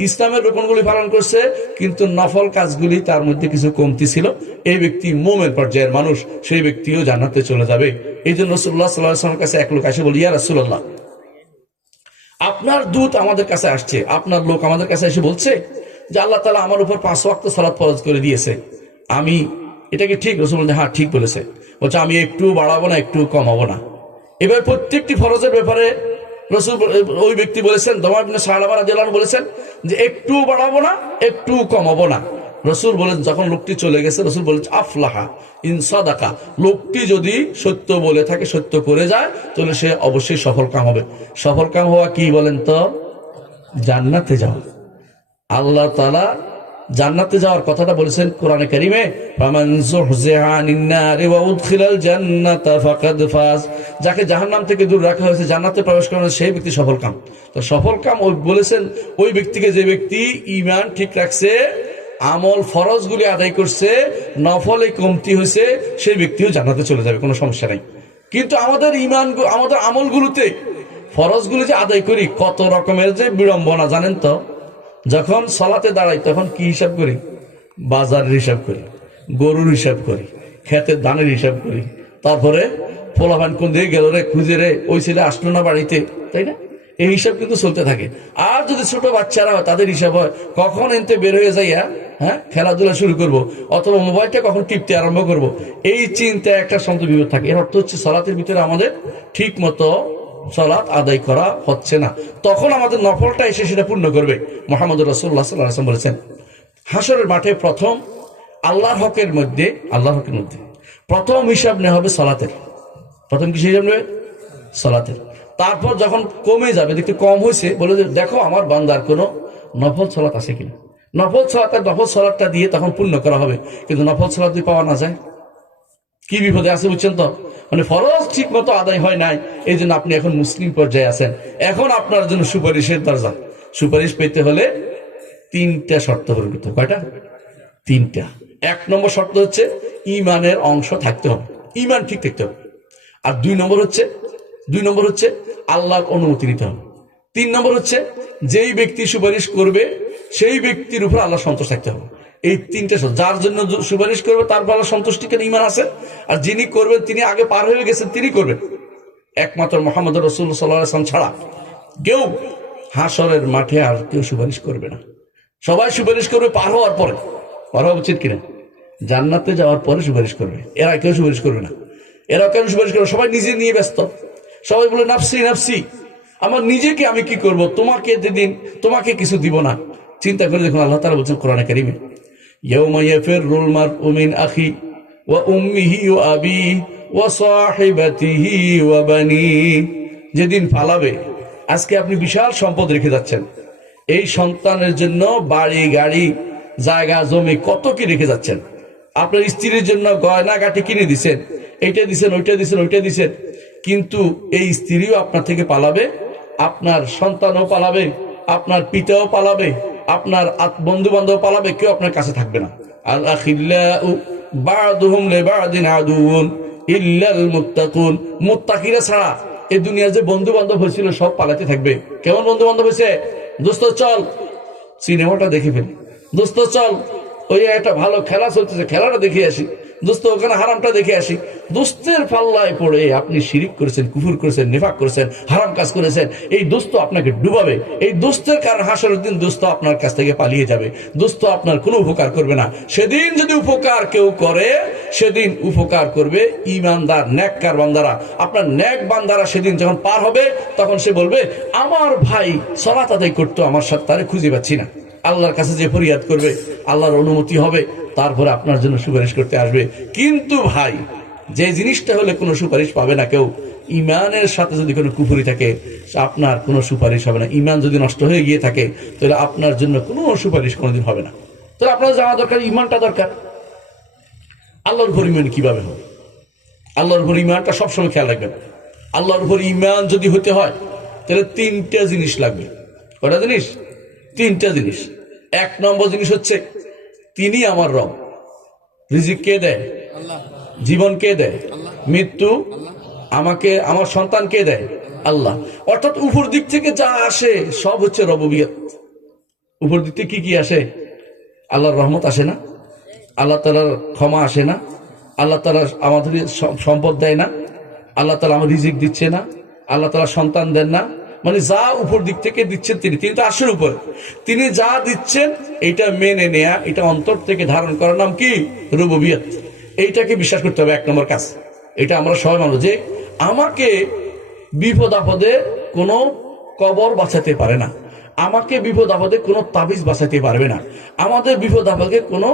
ইসলামের রোকনগুলি পালন করছে, কিন্তু নফল কাজগুলি তার মধ্যে কিছু কমতি ছিল। এই ব্যক্তি মুমিন পর্যায়ের মানুষ, সেই ব্যক্তিও জান্নাতে চলে যাবে। এই জন্য রাসূলুল্লাহ সাল্লাল্লাহু আলাইহি ওয়াসাল্লামের কাছে এক লোক এসে বলে, ইয়া রাসূলুল্লাহ, আপনার দূত আমাদের কাছে আসছে, আপনার লোক আমাদের কাছে এসে বলছে যে আল্লাহ তাআলা আমার উপর 5 ওয়াক্ত সালাত ফরজ করে দিয়েছে, আমি এটা কি ঠিক? রাসূল বলেন, হ্যাঁ ঠিক বলেছে। বলছে আমি একটু বাড়াবো না, একটু কমাবো না। এবার প্রত্যেকটি ফরজের ব্যাপারে রাসূল, ওই ব্যক্তি বলেছেন, দমা ইবনে সালামা রাদিয়াল্লাহু আনহু বলেছেন যে একটু বাড়াবো না, একটু কমাবো না। রাসূল বলেন, যখন লোকটি চলে গেছে, রাসূল বলেন আফলাহা ইন সাদাকা, লোকটি যদি সত্য বলে থাকে, সত্য করে যায়, তাহলে সে অবশ্যই সফল কাম হবে। সফল কাম হওয়া কি বলেন তো? জান্নাতে যাওয়া। আল্লাহ তাআলা জান্নাতে যাওয়ার কথাটা বলেছেন কোরআনে কারিমে, ফামান যুহজিহা আনিন নারি ওয়া উদখিলাল জান্নাতা ফাকাদ ফাজ, যাকে জাহান্নাম থেকে দূর রাখা হয়েছে, জান্নাতে প্রবেশ করানো, সেই ব্যক্তি সফল কাম। তো সফল কাম ওই বলেছেন ওই ব্যক্তিকে, যে ব্যক্তি ঈমান ঠিক রাখছে, আমল ফরজগুলি আদায় করছে, নফলে কমতি হয়েছে, সেই ব্যক্তিও জান্নাতে চলে যাবে, কোনো সমস্যা নাই। কিন্তু আমাদের আমাদের আমলগুলোতে ফরজগুলি যে আদায় করি, কত রকমের যে বিড়ম্বনা জানেন তো? যখন সালাতে দাঁড়াই তখন কি হিসাব করি? বাজারের হিসাব করি, গরুর হিসাব করি, ক্ষেতের ধানের হিসাব করি, তারপরে পোলাপান কোন দিকে গেল রে, খুঁজে রে, ওই ছেলে আসলো না বাড়িতে, তাই না? এই হিসাব কিন্তু চলতে থাকে। আর যদি ছোট বাচ্চারা হয় তাদের হিসাব হয় কখন এনতে বের হয়ে যাইয়া খেলাধুলা শুরু করব, অথবা মোবাইলটা কখন টিপতে আরম্ভ করব, এই চিন্তা একটা সন্ত বিপদ থাকে। এর অর্থ হচ্ছে সালাতের ভিতরে আমাদের ঠিক মতো সালাত আদায় করা হচ্ছে না। তখন আমাদের নফলটা এসে সেটা পূর্ণ করবে। মুহাম্মদ রাসূলুল্লাহ সাল্লাল্লাহু আলাইহি ওয়াসাল্লাম বলেছেন, হাসরের মাঠে প্রথম আল্লাহর হকের মধ্যে প্রথম হিসাব নেওয়া হবে সালাতের। প্রথম কি হিসাব নেবে? সালাতের। তারপর যখন কমে যাবে, দেখতে কম হয়েছে, বলে যে দেখো আমার বান্দার কোনো নফল সালাত আছে কিনা। নফল সালাতটা দিয়ে তখন পূর্ণ করা হবে। কিন্তু নফল সালাত যদি পাওয়া না যায়, কি বিপদে আছে বুঝছেন তো? মানে ফরজ ঠিক মতো আদায় হয় নাই, এই জন্য আপনি এখন মুসলিম পর্যায়ে আছেন। এখন আপনার জন্য সুপারিশের দরজা। সুপারিশ পেতে হলে 3টা শর্ত পূরণ করতে হবে। কয়টা? 3টা। 1 নম্বর শর্ত হচ্ছে ইমানের অংশ থাকতে হবে, ইমান ঠিক থাকতে হবে। আর 2 নম্বর হচ্ছে আল্লাহর অনুমতি নিতে হবে। 3 নম্বর হচ্ছে যেই ব্যক্তি সুপারিশ করবে সেই ব্যক্তির উপর আল্লাহ সন্তুষ্ট থাকতে হবে। এই 3টা শর্ত। যার জন্য সুপারিশ করবে তারপর আল্লাহ সন্তুষ্টি কেন ইমান আছে, আর যিনি করবেন তিনি আগে পার হয়ে গেছেন তিনি করবেন। একমাত্র মুহাম্মদ রাসূলুল্লাহ সাল্লাল্লাহু আলাইহি ওয়াসাল্লাম ছাড়া কেউ হাসরের মাঠে আর কেউ সুপারিশ করবে না। সবাই সুপারিশ করবে পার হওয়ার পরে। পার হওয়া উচিত কিনা? জান্নাতে যাওয়ার পরে সুপারিশ করবে, এরা কেউ সুপারিশ করবে না। এরা কেন সুপারিশ করবে? সবাই নিজে নিয়ে ব্যস্ত। সবাই বলে নাফসি নাফসি, আমার নিজেকে আমি কি করব, তোমাকে দিন, তোমাকে কিছু দিব না। চিন্তা করে দেখুন, আল্লাহ তাআলা বলছেন কোরআনে কারীমে, ইয়াউমা ইয়াফিরুল মারউ মিন আখি ওয়া উম্মিহি ওয়া আবিহি ওয়া সাহিবাতিহি ওয়া বানি। যেদিন পালাবে, আজকে আপনি বিশাল সম্পদ রেখে যাচ্ছেন, এই সন্তানের জন্য বাড়ি গাড়ি জায়গা জমি কত কি রেখে যাচ্ছেন। আপনার স্ত্রীর জন্য গয়না গাটি কিনে দিছেন, এইটা দিছেন, ওইটা দিছেন, কিন্তু এই স্ত্রীও আপনার থেকে পালাবে, আপনার সন্তানও পালাবে, আপনার পিতাও পালাবে, আপনার বন্ধু বান্ধব পালাবে, কেউ আপনার কাছে থাকবে না। আল আখিল্লাউ বা'দুহুম লিবা'দিন আদুউন ইল্লাল মুত্তাকুন। মুত্তাকিরা ছাড়া এই দুনিয়ার যে বন্ধু বান্ধব হয়েছিল সব পালাতে থাকবে। কেমন বন্ধু বান্ধব হয়েছে? দোস্ত চল সিনেমাটা দেখে ফেলি, দোস্ত চল ওই একটা ভালো খেলা চলতেছে খেলাটা দেখে আসি, দোস্ত ওখানে হারামটা দেখে আসি। দোস্তের পাল্লায় পড়ে আপনি শিরিক করেছেন, কুফর করেছেন, নেফাক করেছেন, হারাম কাজ করেছেন, এই দোস্ত আপনাকে ডুবাবে। এই দোস্তের কারণ হাসরের দিন দোস্ত আপনার কাছ থেকে পালিয়ে যাবে, দোস্ত আপনার কোনো উপকার করবে না। সেদিন যদি উপকার কেউ করে, সেদিন উপকার করবে ইমানদার নেককার বান্দারা। আপনার নেক বান্দারা সেদিন যখন পার হবে, তখন সে বলবে আমার ভাই সালাত আদায় করতো, আমার সাথে তারে খুঁজে পাচ্ছি না। আল্লাহর কাছে যে ফরিয়াদ করবে, আল্লাহর অনুমতি হবে, তারপরে আপনার জন্য সুপারিশ করতে আসবে। কিন্তু ভাই, যে জিনিসটা হলে কোনো সুপারিশ পাবে না কেউ, ইমানের সাথে যদি কোনো কুফরি থাকে, আপনার কোনো সুপারিশ হবে না। ইমান যদি নষ্ট হয়ে গিয়ে থাকে, তাহলে আপনার জন্য কোনো সুপারিশ কোনোদিন হবে না। তাহলে আপনার জানা দরকার, ইমানটা দরকার। আল্লাহর উপর ইমান কিভাবে হবে? আল্লাহর উপর ইমানটা সবসময় খেয়াল রাখবেন। আল্লাহর উপর ইমান যদি হতে হয়, তাহলে 3টা জিনিস লাগবে। কয়টা জিনিস? 3টা জিনিস। 1 নম্বর জিনিস হচ্ছে তিনি আমার রব। রিজিক কে দেয়? জীবন কে দেয়? মৃত্যু আমাকে, আমার সন্তান কে দেয়? আল্লাহ। অর্থাৎ উপর দিক থেকে যা আসে সব হচ্ছে রবুবিয়ত। উপর দিক থেকে কি আসে? আল্লাহর রহমত আসে না, আল্লাহ তাআলার ক্ষমা আসে না, আল্লাহ তাআলা আমাদের সম্পদ দেয় না, আল্লাহ তাআলা আমার রিজিক দিচ্ছে না, আল্লাহ তাআলা সন্তান দেন না। মানে যা উপর দিক থেকে দিচ্ছেন তিনি তো আসের উপর। তিনি যা দিচ্ছেন এটা মেনে নেয়া, এটা অন্তর থেকে ধারণ করার নাম কি? রুবুবিয়ত। এইটাকে বিশ্বাস করতে হবে 1 নম্বর কাজ। এটা আমরা সবাই মানব যে আমাকে বিপদ আপদে কোনো কবর বাঁচাতে পারে না, আমাকে বিপদ আপদে কোনো তাবিজ বাঁচাতে পারবে না, আমাদের বিপদ আপদে কোনো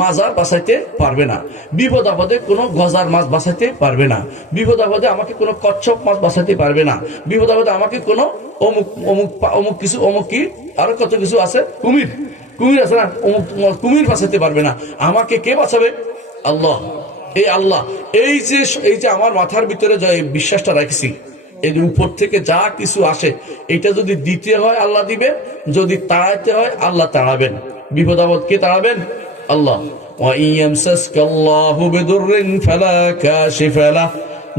মাজার বাঁচাইতে পারবে না, বিপদ আপদে কোনো গজার মাছ বাঁচাইতে পারবে না, বিপদ আপদে আমাকে কোনো কচ্ছপ মাছ বাঁচাইতে পারবে না, বিপদ আপদে আমাকে কোনো অমুক অমুক অমুক কিছু অমুক কি আরো কত কিছু আছে, কুমির আছে না, অমুক কুমির বাঁচাইতে পারবে না। আমাকে কে বাঁচাবে? আল্লাহ। এই আল্লাহ, এই যে আমার মাথার ভিতরে যে বিশ্বাসটা রাখছি, এই উপর থেকে যা কিছু আসে, এটা যদি দিতে হয় আল্লাহ দিবে, যদি তাড়াইতে হয় আল্লাহ তাড়াবেন। বিপদ আপদ কে তাড়াবেন? আল্লাহ।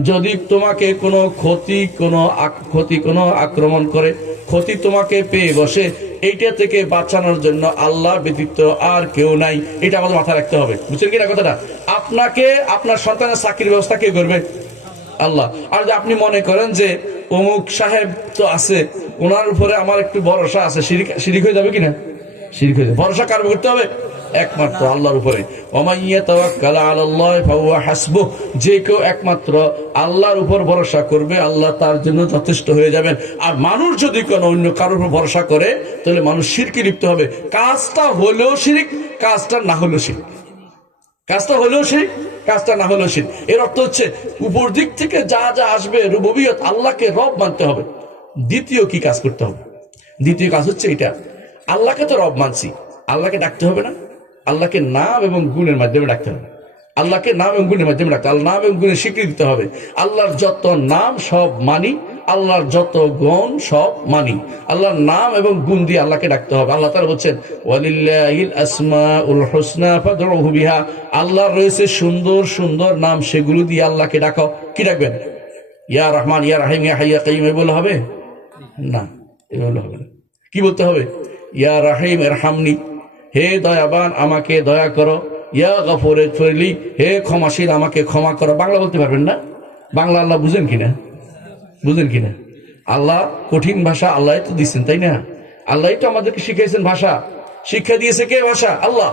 যদি তোমাকে কোনো ক্ষতি কোনো আক্রমণ করে, ক্ষতি তোমাকে পেয়ে বসে, এইটা থেকে বাঁচানোর জন্য আল্লাহ ব্যতীত আর কেউ নাই। এটা আমাদের মাথায় রাখতে হবে। বুঝছেন কিনা কথাটা? আপনাকে আপনার সন্তানের চাকরির ব্যবস্থা কে করবে? আল্লাহ। আর যদি আপনি মনে করেন যে অমুক সাহেব তো আছে, ওনার উপরে আমার একটু ভরসা আছে, শিরিক হয়ে যাবে কিনা? শিরিক হয়ে যাবে। ভরসা কার করতে হবে? একমাত্র আল্লাহর উপরে। ওমাইয়া তাওয়াক্কাল আলাল্লাহ ফাহুয়া হাসবুহ, যে কেউ একমাত্র আল্লাহর উপর ভরসা করবে আল্লাহ তার জন্য যথেষ্ট হয়ে যাবেন। আর মানুষ যদি কোনো অন্য কারোর উপর ভরসা করে তাহলে মানুষ শিরকে লিপ্ত হবে। কাজটা হলেও শিরিক, কাজটা না হলেও শিরিক। কাজটা হলেও শিরিক, কাজটা না হলেও শিরিক। এর অর্থ হচ্ছে উপর দিক থেকে যা যা আসবে রুবুবিয়ত, আল্লাহকে রব মানতে হবে। দ্বিতীয় কি কাজ করতে হবে? দ্বিতীয় কাজ হচ্ছে এটা, আল্লাহকে তো রব মানছি, আল্লাহকে ডাকতে হবে না? আল্লাহকে নাম এবং গুণের মাধ্যমে ডাকতে হবে। আল্লাহকে নাম এবং গুণের মাধ্যমে ডাকতে হবে। আল্লাহ নাম এবং গুণের স্বীকৃতি দিতে হবে। আল্লাহর যত নাম সব মানি, আল্লাহর যত গুণ সব মানি। আল্লাহর নাম এবং গুণ দিয়ে আল্লাহকে ডাকতে হবে। আল্লাহ তাআলা বলছেন ওয়ালিল্লাহিল আসমাউল হুসনা ফাদউহু বিহা, আল্লাহর রয়েছে সুন্দর সুন্দর নাম, সেগুলো দিয়ে আল্লাহকে ডাকো। কি ডাকবেন? ইয়া রহমান, ইয়া রাহিম, ইয়া হাইয়া কাইয়ুম, এ বলে হবে না? এ বলে হবে না। কি বলতে হবে? ইয়া রাহিম ইরহামনি, হে দয়াবান আমাকে দয়া করো। ইয়া গফুর ইগফিরলি, হে ক্ষমাশীল আমাকে ক্ষমা করো। বাংলা বলতে পারবেন না? বাংলা আল্লাহ বুঝেন কিনা? বুঝেন কিনা? আল্লাহ কঠিন ভাষা আল্লাহ তো দিচ্ছেন, তাই না? আল্লাহ তো আমাদেরকে শিখাইছেন ভাষা। শিক্ষা দিয়েছে কে? ভাষা আল্লাহ।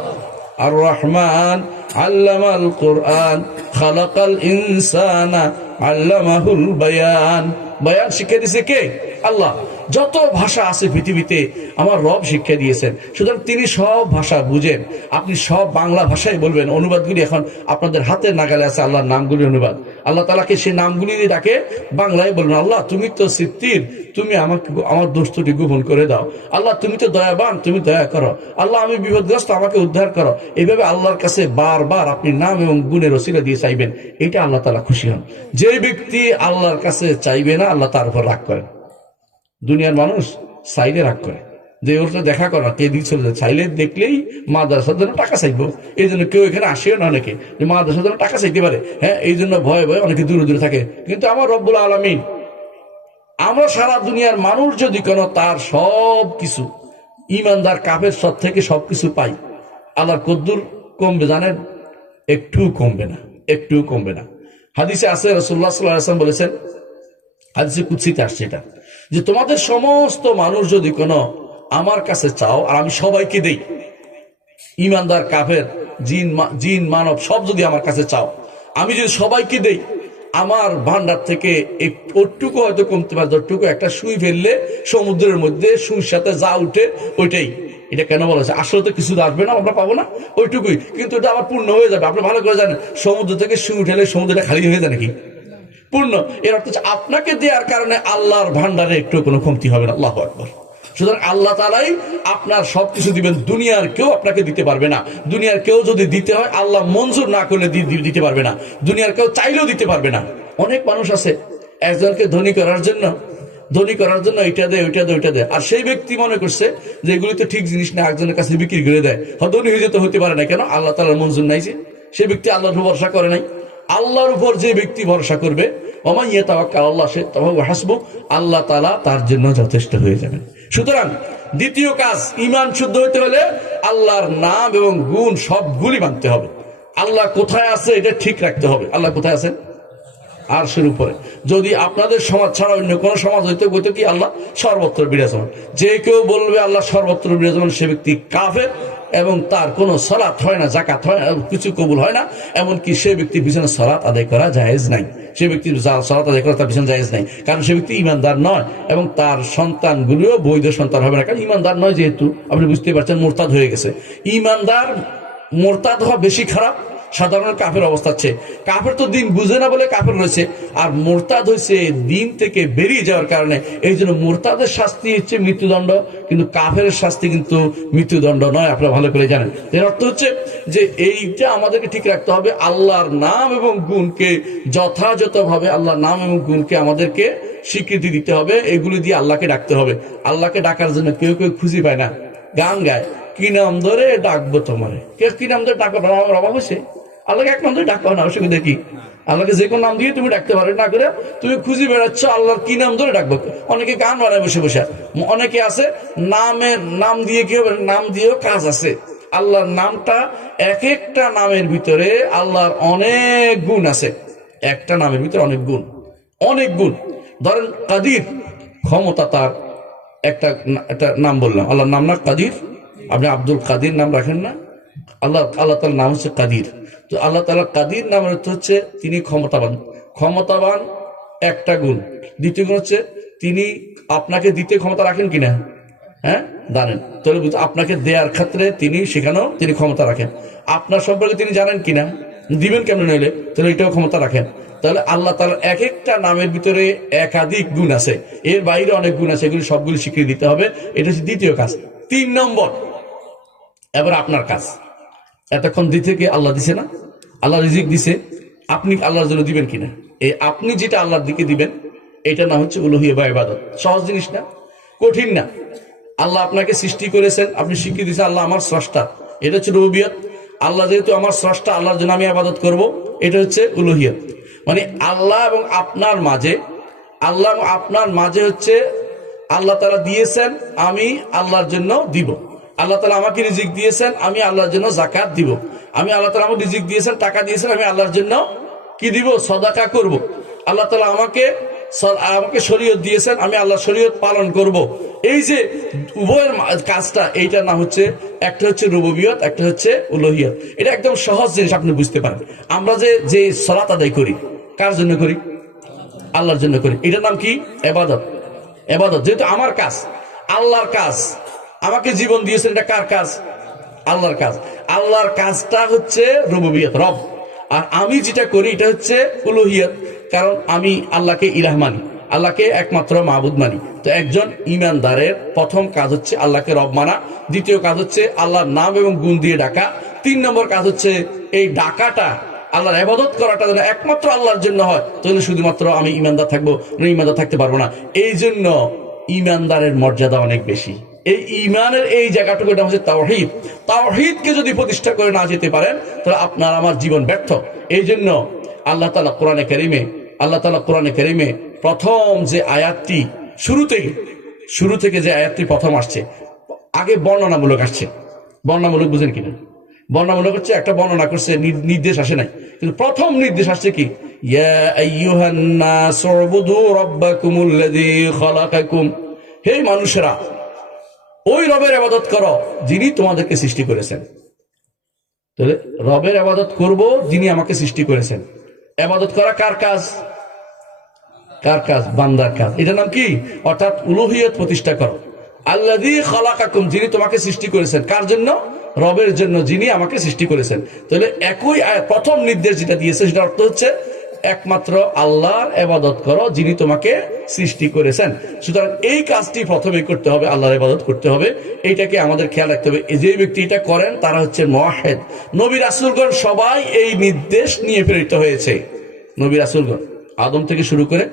আর রহমান আল্লামাল কোরআন খালাকাল ইনসানা আল্লামাহুল বায়ান, বায়ান শিক্ষা দিয়েছে কে? আল্লাহ। যত ভাষা আছে পৃথিবীতে আমার রব শিক্ষা দিয়েছেন, সুতরাং তিনি সব ভাষা বুঝেন। আপনি সব বাংলা ভাষায় বলবেন। অনুবাদগুলি এখন আপনাদের হাতের নাগালে আছে, আল্লাহর নামগুলি অনুবাদ। আল্লাহ তাআলাকে সেই নামগুলি ডাকে বাংলায় বলবেন, আল্লাহ তুমি তো সিত্তির, তুমি আমাকে আমার দোষটি গোপন করে দাও। আল্লাহ তুমি তো দয়াবান, তুমি দয়া করো। আল্লাহ আমি বিপদগ্রস্ত, আমাকে উদ্ধার করো। এইভাবে আল্লাহর কাছে বারবার আপনি নাম এবং গুণের ওসিলা দিয়ে চাইবেন। এটা আল্লাহ তাআলা খুশি হন। যে ব্যক্তি আল্লাহর কাছে চাইবে না, আল্লাহ তার উপর রাগ করেন। দুনিয়ার মানুষ চাইলে রাগ করে, যে ওরটা দেখা করা কে দিয়ে চলে যায়। চাইলে দেখলেই মাদ্রাসার জন্য টাকা চাইবো, এই জন্য কেউ এখানে আসেও না। অনেকে যে মাদ্রাসার জন্য টাকা চাইতে পারে, হ্যাঁ, এই জন্য ভয়ে ভয়ে অনেকে দূরে দূরে থাকে। কিন্তু আমার রব্বুল আলামিন, আমরা সারা দুনিয়ার মানুষ যদি কোনো তার সব কিছু ইমানদার কাফের সব থেকে সবকিছু পাই, আল্লাহর কদ্দুর কমবে জানেন? একটু কমবে না, একটু কমবে না। হাদিসে আছে, রাসূলুল্লাহ সাল্লাল্লাহু আলাইহি ওয়াসাল্লাম বলেছেন, হাদিসে কুদসিতে আসছে এটা, যে তোমাদের সমস্ত মানুষ যদি কোনো আমার কাছে চাও আর আমি সবাইকে দেই, ইমানদার কাফের জিন মানব সব যদি আমার কাছে চাও, আমি যদি সবাইকে দেই, আমার ভান্ডার থেকে ওটুকু হয়তো কমতে পারে। যতটুকু একটা সুই ফেললে সমুদ্রের মধ্যে সুইর সাথে যা উঠে ওইটাই। এটা কেন বলা হয়েছে? আসলে তো কিছু আসবে না, আমরা পাবো না, ওইটুকুই। কিন্তু এটা আবার পূর্ণ হয়ে যাবে। আপনি ভালো করে জানেন, সমুদ্র থেকে সুই উঠেলে সমুদ্রটা খালি হয়ে যায় নাকি? পূর্ণ। এর অর্থ হচ্ছে আপনাকে দেওয়ার কারণে আল্লাহর ভান্ডারে একটু কোনো কমতি হবে না। আল্লাহু আকবার। সুতরাং আল্লাহ তাআলাই আপনার সবকিছু দিবেন, দুনিয়ার কেউ আপনাকে দিতে পারবে না। দুনিয়ার কেউ যদি দিতে হয়, আল্লাহ মঞ্জুর না করলে দিতে পারবে না। দুনিয়ার কেউ চাইলেও দিতে পারবে না। অনেক মানুষ আছে একজনকে ধনী করার জন্য এটা দেয়, ওইটা দেয়, ওইটা দেয়। আর সেই ব্যক্তি মনে করছে যে এগুলি তো ঠিক জিনিস না, একজনের কাছে বিক্রি করে দেয়। ধনী হয়ে যেতে হতে পারে না কেন? আল্লাহ তাআলার মঞ্জুর নাই। যে সে ব্যক্তি আল্লাহর উপর ভরসা করে নাই। আল্লাহর উপর যে ব্যক্তি ভরসা করবে, ওমাইয়া তাওয়াক্কাল আল্লাহ ফাহুয়া হাসবুহ, আল্লাহ তাআলা তার জন্য যথেষ্ট হয়ে যাবেন। সুতরাং দ্বিতীয় কাজ, ঈমান শুদ্ধ হতে হলে আল্লাহর নাম এবং গুণ সবগুলি মানতে হবে। আল্লাহ কোথায় আছে এটা ঠিক রাখতে হবে। আল্লাহ কোথায় আছেন? আরশের উপরে। যদি আপনাদের সমাজ ছাড়া অন্য কোন সমাজ হইতে বলতো কি আল্লাহ সর্বত্র বিরাজমান। যে কেউ বলবে আল্লাহ সর্বত্র বিরাজমান, সে ব্যক্তি কাফের এবং তার কোনো সালাত হয় না, জাকাত হয় না, কিছু কবুল হয় না। এমনকি সে ব্যক্তির পিছনে সালাত আদায় করা জায়েজ নাই। সে ব্যক্তির সালাত আদায় করা তার পিছনে জায়েজ নাই, কারণ সে ব্যক্তি ইমানদার নয় এবং তার সন্তানগুলিও বৈধ সন্তান হবে না, কারণ ইমানদার নয়। যেহেতু আপনি বুঝতে পারছেন, মুরতাদ হয়ে গেছে। ইমানদার মোরতাদ হওয়া বেশি খারাপ সাধারণ কাফের অবস্থা আছে। কাফের তো দিন বুঝে না বলে কাফের রয়েছে, আর মোরতাদ হয়েছে দিন থেকে বেরিয়ে যাওয়ার কারণে। এই জন্য মোরতাদের শাস্তি হচ্ছে মৃত্যুদণ্ড, কিন্তু কাফের শাস্তি কিন্তু মৃত্যুদণ্ড নয়। আপনারা ভালো করে জানেন। এর অর্থ হচ্ছে যে এইটা আমাদেরকে ঠিক রাখতে হবে। আল্লাহর নাম এবং গুণকে যথাযথভাবে, আল্লাহর নাম এবং গুণকে আমাদেরকে স্বীকৃতি দিতে হবে। এগুলি দিয়ে আল্লাহকে ডাকতে হবে। আল্লাহকে ডাকার জন্য কেউ কেউ খুঁজে পায় না, গান গায়, কি নাম ধরে ডাকবো তোমারে। কেউ কি নাম ধরে ডাকবো? আমার অভাব হয়েছে। আল্লাহকে এক নাম ধরে ডাকবো না, অসুবিধা কি? আল্লাহকে যে কোনো নাম দিয়ে তুমি ডাকতে পারো, না করে তুমি খুঁজে বেড়াচ্ছ আল্লাহর কি নাম ধরে ডাকবো। অনেকে গান বানায় বসে বসে, অনেকে আছে নাম দিয়ে কি হবে, নাম দিয়েও কাজ আছে। আল্লাহর নামটা, এক একটা নামের ভিতরে আল্লাহর অনেক গুণ আছে। একটা নামের ভিতরে অনেক গুণ, অনেক গুণ। ধরেন কাদির, ক্ষমতা তার, একটা নাম বললাম, আল্লাহর নাম না কাদির? আপনি আব্দুল কাদির নাম রাখেন না? আল্লাহ তাআলার নাম হচ্ছে কাদির। তো আল্লাহ তাআলা কাদির নামের অর্থ হচ্ছে তিনি ক্ষমতাবান। ক্ষমতাবান একটা গুণ। দ্বিতীয় গুণ হচ্ছে তিনি আপনাকে দিতে ক্ষমতা রাখেন কিনা, হ্যাঁ জানেন, তাহলে আপনাকে দেওয়ার ক্ষেত্রে তিনি সেখানেও তিনি ক্ষমতা রাখেন। আপনার সম্পর্কে তিনি জানেন কিনা, দিবেন কেমন নইলে, তাহলে এটাও ক্ষমতা রাখেন। তাহলে আল্লাহ তাআলার এক একটা নামের ভিতরে একাধিক গুণ আছে, এর বাইরে অনেক গুণ আছে, এগুলি সবগুলি স্বীকৃতি দিতে হবে। এটা হচ্ছে দ্বিতীয় কাজ। 3 নম্বর, এবার আপনার কাজ। এতক্ষণ দিতে গিয়ে আল্লাহ দিছে না, আল্লাহ রিজিক দিছে, আপনি আল্লাহর জন্য দিবেন কিনা, এই আপনি যেটা আল্লাহর দিকে দিবেন এটা না হচ্ছে উলুহিয়া বা ইবাদত। সহজ জিনিস না, কঠিন না। আল্লাহ আপনাকে সৃষ্টি করেছেন, আপনি স্বীকৃতি দিয়েছেন আল্লাহ আমার স্রষ্টা, এটা হচ্ছে রুবুবিয়ত। আল্লাহ যেহেতু আমার স্রষ্টা, আল্লাহর জন্য আমি ইবাদত করব, এটা হচ্ছে উলুহিয়ত। মানে আল্লাহ এবং আপনার মাঝে, আল্লাহ এবং আপনার মাঝে হচ্ছে আল্লাহ তাআলা দিয়েছেন, আমি আল্লাহর জন্য দিব। আল্লাহ তাআলা আমাকে রিজিক দিয়েছেন, আমি আল্লাহর জন্য যাকাত দিব। আমি আল্লাহ তাআলা আমাকে রিজিক দিয়েছেন, টাকা দিয়েছেন, আমি আল্লাহর জন্য কি দিব, সাদাকা করব। আল্লাহ তাআলা আমাকে শরীয়ত দিয়েছেন, আমি আল্লাহর শরীয়ত পালন করব। এই যে উভয়ের কাজটা, এইটার নাম হচ্ছে, একটা হচ্ছে রুবুবিয়ত, একটা হচ্ছে উলুহিয়ত। এটা একদম সহজ জিনিস, আপনি বুঝতে পারেন। আমরা যে সালাত আদায় করি, কার জন্য করি? আল্লাহর জন্য করি। এটার নাম কি? ইবাদত। ইবাদত যেহেতু আমার কাজ, আল্লাহর কাজ, আমাকে জীবন দিয়েছেন, এটা কার কাজ? আল্লাহর কাজ। আল্লাহর কাজটা হচ্ছে রুবুবিয়ত, রব। আর আমি যেটা করি এটা হচ্ছে উলুহিয়ত, কারণ আমি আল্লাহকে ইলাহ মানি, আল্লাহকে একমাত্র মাবুদ মানি। তো একজন ঈমানদারের প্রথম কাজ হচ্ছে আল্লাহকে রব মানা, দ্বিতীয় কাজ হচ্ছে আল্লাহর নাম এবং গুণ দিয়ে ডাকা, 3 নম্বর কাজ হচ্ছে এই ডাকাটা, আল্লাহর ইবাদত করাটা যেন একমাত্র আল্লাহর জন্য হয়। তাহলে শুধুমাত্র আমি ঈমানদার থাকবো, ঈমানদার থাকতে পারবো না। এই জন্য ঈমানদারের মর্যাদা অনেক বেশি। এই ঈমানের এই জায়গাটুকু এটা হচ্ছে তাওহীদ। তাওহীদকে যদি প্রতিষ্ঠা করে না যেতে পারেন, তাহলে আপনার আমার জীবন ব্যর্থ। এই জন্য আল্লাহ তাআলা কোরআনে কারীমে প্রথম যে আয়াতটি, শুরু থেকে যে আয়াতটি প্রথম আসছে, আগে বর্ণনামূলক আসছে। বর্ণনামূলক বুঝেন কিনা? বর্ণনামূলক হচ্ছে একটা বর্ণনা করছে, নির্দেশ আসে নাই। কিন্তু প্রথম নির্দেশ আসছে কি? ইয়া আইয়ুহান নাস উবুদু রাব্বাকুমুল্লাযী খালাকাকুম। হে মানুষেরা, ওই রবের ইবাদত করো যিনি তোমাদেরকে সৃষ্টি করেছেন। তাহলে রবের ইবাদত করব যিনি আমাকে সৃষ্টি করেছেন। ইবাদত করা কার কাজ? কার কাজ? বান্দার কাজ। এটার নাম কি? অর্থাৎ উলুহিয়ত প্রতিষ্ঠা করো। আল্লাযী খালাকাকুম, যিনি তোমাকে সৃষ্টি করেছেন। কার জন্য? রবের জন্য, যিনি আমাকে সৃষ্টি করেছেন। তাহলে একই প্রথম নির্দেশ যেটা দিয়েছে, সেটা অর্থ হচ্ছে একমাত্র আল্লাহর ইবাদত করো যিনি তোমাকে সৃষ্টি করেছেন। সুতরাং এই কাজটি প্রথমে করতে হবে, আল্লাহর ইবাদত করতে হবে। এইটাকে আমাদের খেয়াল রাখতে হবে। যে ব্যক্তি এটা করেন তারা হচ্ছে মুওয়াহহিদ। নবী রাসূলগণ সবাই এই নির্দেশ নিয়ে প্রেরিত হয়েছে। নবী রাসূলগণ আদম থেকে শুরু করে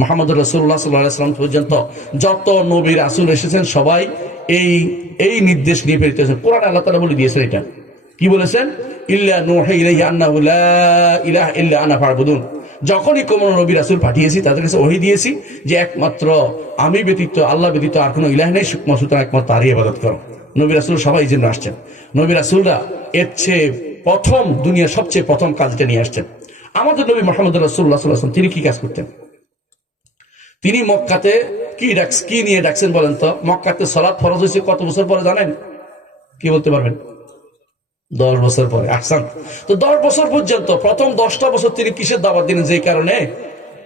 মুহাম্মদুর রাসূলুল্লাহ সাল্লাল্লাহু আলাইহি ওয়াসাল্লাম পর্যন্ত যত নবী রাসূল এসেছেন, সবাই এই নির্দেশ নিয়ে প্রেরিত হয়েছেন। কোরআনে আল্লাহ তাআলা বলে দিয়েছেন, এটা কি বলেছেন? ইল্লা নূহি ইলাইহি আন্নাহু লা ইলাহা ইল্লা আনা ফা'বুদুন। যখনই কোন নবী রাসূল পাঠিয়েছি, তাদের কাছে ওহী দিয়েছি যে একমাত্র আমি ব্যতীত, আল্লাহ ব্যতীত আর কোনো ইলাহ নেই, সুতরাং একমাত্র তারই ইবাদত করো। নবী রাসূল সবাই এই জন্য আসছেন। নবী রাসূলরা এর চেয়ে প্রথম, দুনিয়ার সবচেয়ে প্রথম কাজটা নিয়ে আসছেন। আমাদের নবী মুহাম্মদ রাসূলুল্লাহ সাল্লাল্লাহু আলাইহি ওয়াসাল্লাম তিনি কি কাজ করতেন? তিনি মক্কাতে কি নিয়ে ডাকছেন বলেন তো? মক্কাতে সালাত ফরজ হয়েছে কত বছর পরে জানেন? কি বলতে পারবেন? 10 বছর পরে। আহসান। তো 10 বছর পর্যন্ত, প্রথম 10টা বছর তিনি কিসের দাওয়াত দিলেন? যে কারণে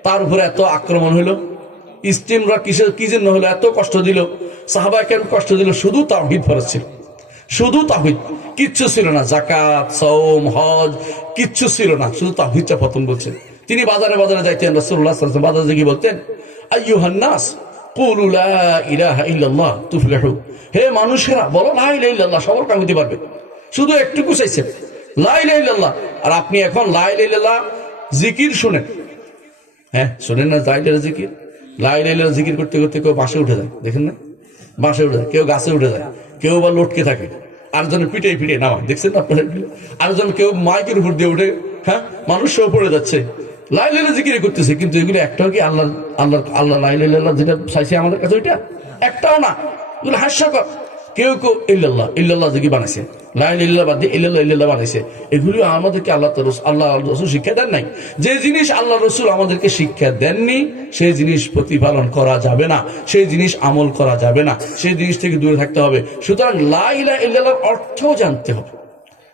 তার উপরে এত আক্রমণ হইল, ইস্তিমরা কি জন্য হলো, এত কষ্ট দিল, সাহাবায়ে কেরাম কষ্ট দিল, শুধু তাওহীদ ফরজ ছিল, শুধু তাওহীদ, কিচ্ছু ছিল না, যাকাত, সাওম, হজ কিচ্ছু ছিল না, শুধু তাওহীদটা প্রথম বলছেন। তিনি বাজারে যাইতেন, রাসূলুল্লাহ সাল্লাল্লাহু আলাইহি ওয়াসাল্লাম বাজারে গিয়ে বলতেন, আইয়ুহান নাস কুলু লা ইলাহা ইল্লাল্লাহ তুফলিহু। হে মানুষেরা, বলো লা ইলাহা ইল্লাল্লাহ, সফল কাম হতে পারবে। শুধু একটুকু চাইছেন, লা ইলাহা ইল্লাল্লাহ। আর আপনি এখন লা ইলাহা ইল্লাল্লাহ জিকির শুনেন, হ্যাঁ শুনেন না? লা ইলাহা জিকির, লা ইলাহা ইল্লাল্লাহ জিকির করতে করতে কেউ বাসে উঠে যায়, দেখেন না? বাসে উঠে যায়, কেউ গাছে উঠে যায়, কেউ বা লটকে থাকে, আরেকজন পিটে নামা, দেখছেন আপনারা? আরেকজন কেউ মাইকের উপর দিয়ে উঠে, হ্যাঁ মানুষ সব পড়ে যাচ্ছে, লা ইলাহা ইল্লাল্লাহ জিকির করতেছে। কিন্তু এগুলো একটাও কি আল্লাহ লা ইলাহা ইল্লাল্লাহ যেটা চাইছে আমাদের কাছে, ওইটা একটাও না, এগুলো হাস্যকর। কেউ ইল্লাল্লাহ জিকির বানাইছে, লা ইলাহা ইল্লাল্লাহ বাদ দিয়ে ইল্লাল্লাহ বানাইছে। এগুলো আমাদেরকে আল্লাহ রাসূল শিক্ষা দেন নাই। যে জিনিস আল্লাহ রাসূল আমাদেরকে শিক্ষা দেননি, সেই জিনিস প্রতিপালন করা যাবে না, সেই জিনিস আমল করা যাবে না, সেই জিনিস থেকে দূরে থাকতে হবে। সুতরাং লা ইলাহা ইল্লাল্লাহর অর্থও জানতে হবে।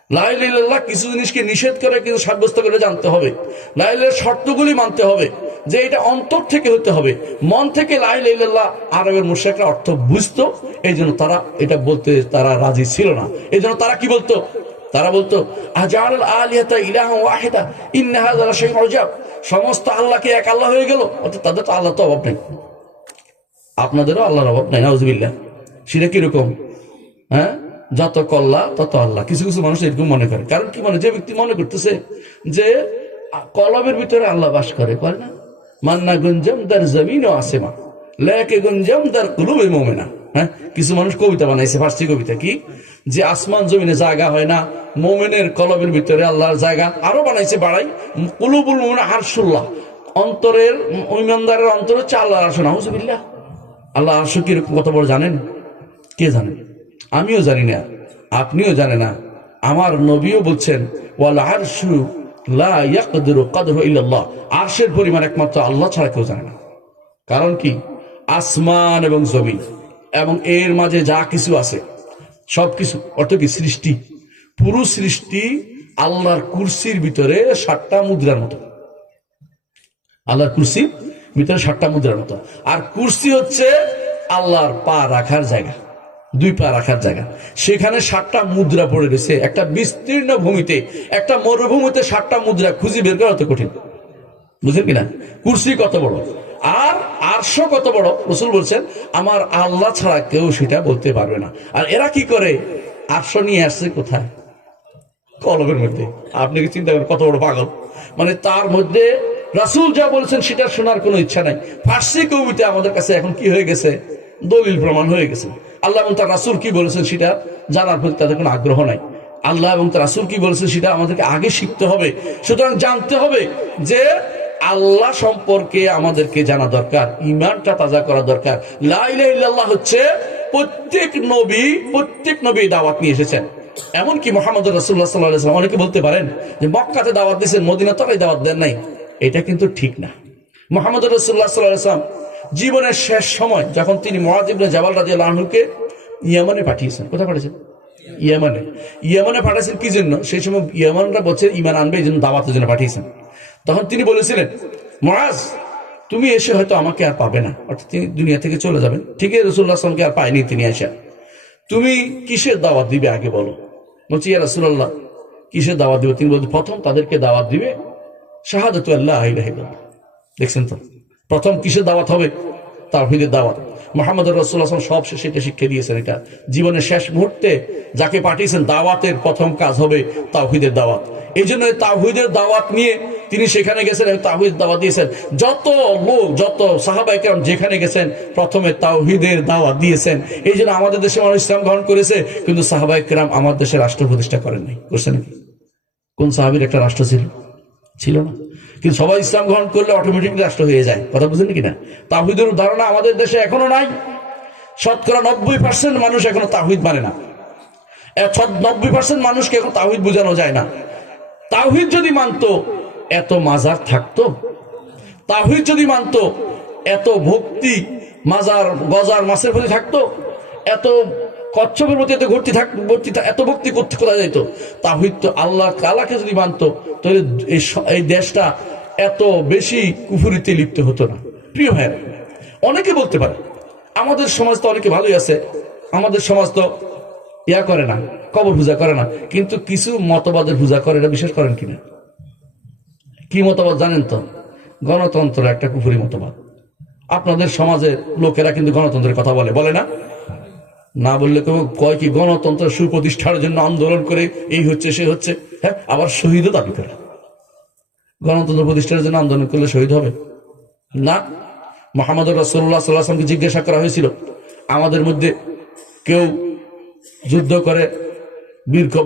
লা ইলাহা ইল্লাল্লাহ কিছু জিনিসকে নিষেধ করে কিন্তু সাব্যস্ত করে জানতে হবে। লা ইলাহার শর্তগুলি মানতে হবে, যে এটা অন্তর থেকে হতে হবে, মন থেকে লা ইলাহা ইল্লাল্লাহ। আরবের মুশরিকরা অর্থ বুঝতো, এই জন্য তারা এটা বলতে তারা রাজি ছিল না। এই জন্য তারা কি বলতো? তারা বলতো আজাল আলিয়াতা ইলাহা ওয়াহিদা ইন্না হাযা লাশাইউন উজাব, সমস্ত আল্লাহকে এক আল্লাহ হয়ে গেল। অর্থাৎ তাদের তো আল্লাহ তো অভাব নেই, আপনাদেরও আল্লাহর অভাব নাই, নাউযুবিল্লাহ। সেটা কিরকম? হ্যাঁ, যত কল্লা তত আল্লাহ। কিছু কিছু মানুষ এরকম মনে করে। কারণ কি মানে, যে ব্যক্তি মনে করতেছে যে কলবের ভিতরে আল্লাহ বাস করে না, মান্না গুঞ্জম দার জমিন ও আসেমা লেকে গুঞ্জম দার কুলুবে মোমেনা। হ্যাঁ, কিছু মানুষ কবিতা বানাইছে, ফার্সি কবিতা, কি যে আসমান জমিনে জায়গা হয় না, মোমেনের কলবের ভিতরে আল্লাহর জায়গা। আরো বানাইছে বাড়াই, কুলুবুল মোমেনা আরশুল্লাহ, অন্তরের ইমানদারের অন্তর হচ্ছে আল্লাহর আরশ। নাউযুবিল্লাহ। আল্লাহ আরশ কি কত বড় জানেন? কে জানে? আমিও জানি না, আপনিও জানে না। আমার নবীও বলছেন ওয়াল আরশু লা ইয়াকদিরু কদরহু ইল্লাল্লাহ, আরশের পরিমাণ একমাত্র আল্লাহ ছাড়া কেউ জানে না। কারণ কি, আসমান এবং জমিন এবং এর মাঝে যা কিছু আছে সবকিছু, অর্থ কি সৃষ্টি, পুরো সৃষ্টি আল্লাহর কুরসির ভিতরে 7টা মুদ্রার মতো। আল্লাহর কুরসির ভিতরে 7টা মুদ্রার মতো। আর কুরসি হচ্ছে আল্লাহর পা রাখার জায়গা, 2 পা রাখার জায়গা। সেখানে 7টা মুদ্রা পড়ে রয়েছে। একটা বিস্তীর্ণ ভূমিতে, একটা মরুভূমিতে 7টা মুদ্রা খুঁজে বের করা অত কঠিন, বুঝলেন কিনা? কুরসি কত বড় আর আরশ কত বড়, রাসূল বলছেন আমার আল্লাহ ছাড়া কেউ সেটা বলতে পারবে না। আর এরা কি করে? আরশ নিয়ে আসছে কোথায়? কলবের মধ্যে। আপনি কি চিন্তা করেন কত বড় পাগল? মানে তার মধ্যে রাসূল যা বলছেন সেটা শোনার কোনো ইচ্ছা নাই। ফার্সি কবিতা আমাদের কাছে এখন কি হয়ে গেছে? দলিল প্রমাণ হয়ে গেছে। আল্লাহ এবং তার রাসূল কি বলেছেন সেটা জানার প্রতি তাদের কোনো আগ্রহ নাই। আল্লাহ এবং তার রাসূল কি বলেছেন সেটা আমাদেরকে আগে শিখতে হবে। সুতরাং জানতে হবে যে আল্লাহ সম্পর্কে আমাদেরকে জানা দরকার, ইমানটা তাজা করা দরকার। লা ইলাহা ইল্লাল্লাহ হচ্ছে প্রত্যেক নবী দাওয়াত নিয়ে এসেছেন। এমনকি মুহাম্মদ রাসূলুল্লাহ সাল্লাল্লাহু আলাইহি ওয়াসাল্লাম, অনেকে বলতে পারেন যে মক্কাতে দাওয়াত দিয়েছেন, মদিনাতে দাওয়াত দেন নাই। এটা কিন্তু ঠিক না। মুহাম্মদ রাসূলুল্লাহ সাল্লাল্লাহু আলাইহি ওয়াসাল্লাম জীবনের শেষ সময় যখন তিনি মুআয ইবনে জাবাল রাদিয়াল্লাহু আনহুকে ইয়ামানে পাঠিয়েছেন। কোথায় পাঠিয়েছেন? ইয়ামানে পাঠিয়েছেন কি জন্য? সেই সময় ইয়ামানরা বলছে ঈমান আনবে, এই জন্য দাওয়াতের জন্য পাঠিয়েছেন। তখন তিনি বলেছিলেন মুআয, তুমি এসে হয়তো আমাকে আর পাবে না, অর্থাৎ তিনি দুনিয়া থেকে চলে যাবেন। ঠিকই, রাসূলুল্লাহ সাল্লাল্লাহু আলাইহি ওয়াসাল্লামকে আর পায়নি তিনি এসে। তুমি কিসের দাওয়াত দিবে আগে বলো। বলছি ইয়া রাসূলুল্লাহ, কিসের দাওয়াত দিবে? তিনি বলছেন প্রথম তাদেরকে দাওয়াত দিবে শাহাদাতু আল্লা ইলাহা ইল্লাল্লাহ। দেখছেন তো, প্রথম কিসের দাওয়াত হবে? তাওহীদের দাওয়াত। মুহাম্মদ রাসূলুল্লাহ সাল্লাল্লাহু আলাইহি ওয়াসাল্লাম সব শেষে শিক্ষা দিয়েছেন। এটা জীবনের শেষ মুহূর্তে যাকে পাঠিয়েছেন, দাওয়াতের প্রথম কাজ হবে তাওহীদের দাওয়াত। এই জন্য তাওহীদের দাওয়াত নিয়ে তিনি সেখানে গেছেন এবং তাওহীদের দাওয়াত দিয়েছেন। যত লোক, যত সাহাবায়ে কেরাম যেখানে গেছেন প্রথমে তাওহীদের দাওয়াত দিয়েছেন। এই জন্য আমাদের দেশে মানুষ ইসলাম গ্রহণ করেছে, কিন্তু সাহাবায়ে কেরাম আমার দেশে রাষ্ট্র প্রতিষ্ঠা করেন নাই। করছে নাকি? কোন সাহাবীর একটা রাষ্ট্র ছিল না? কিন্তু সবাই ইসলাম গ্রহণ করলে অটোমেটিকলি রাষ্ট্র হয়ে যায়। কথা বুঝলেন কিনা? তাওহীদের ধারণা আমাদের দেশে এখনো নাই। শতকরা 90% মানুষ এখনো তাওহীদ মানে না। 90% মানুষকে এখন তাওহীদ বোঝানো যায় না। তাওহীদ যদি মানতো এত মাজার থাকতো? তাওহীদ যদি মানতো এত ভক্তি মাজার গজার মাছের প্রতি থাকতো? এত কচ্ছপের প্রতি এত এত ভক্তি কোথায় যেত? তাওহীদ তো আল্লাহ তাআলাকে যদি মানতো তাহলে এই দেশটা এত বেশি কুফরিতে লিপ্ত হতো না। প্রিয় ভাইরা, অনেকে বলতে পারে আমাদের সমাজ তো অনেকে ভালোই আছে, আমাদের সমাজ তো করে না, কবর পূজা করে না, কিন্তু কিছু মতবাদের পূজা করে। এটা বিশ্বাস করেন কিনা? কি মতবাদ জানেন তো? গণতন্ত্র একটা কুফরি মতবাদ। আপনাদের সমাজের লোকেরা কিন্তু গণতন্ত্রের কথা বলে না? না বললে কেউ কয় কি গণতন্ত্র সুপ্রতিষ্ঠার জন্য আন্দোলন করে এই হচ্ছে সে হচ্ছে। হ্যাঁ, আবার শহীদও দাবি করে। গণতন্ত্র প্রতিষ্ঠার জন্য আন্দোলন করলে শহীদ হবে না। মুহাম্মদ রাসূলুল্লাহ সাল্লাল্লাহু আলাইহি ওয়াসাল্লামকে জিজ্ঞাসা করা হয়েছিল, আমাদের মধ্যে কেউ যুদ্ধ করে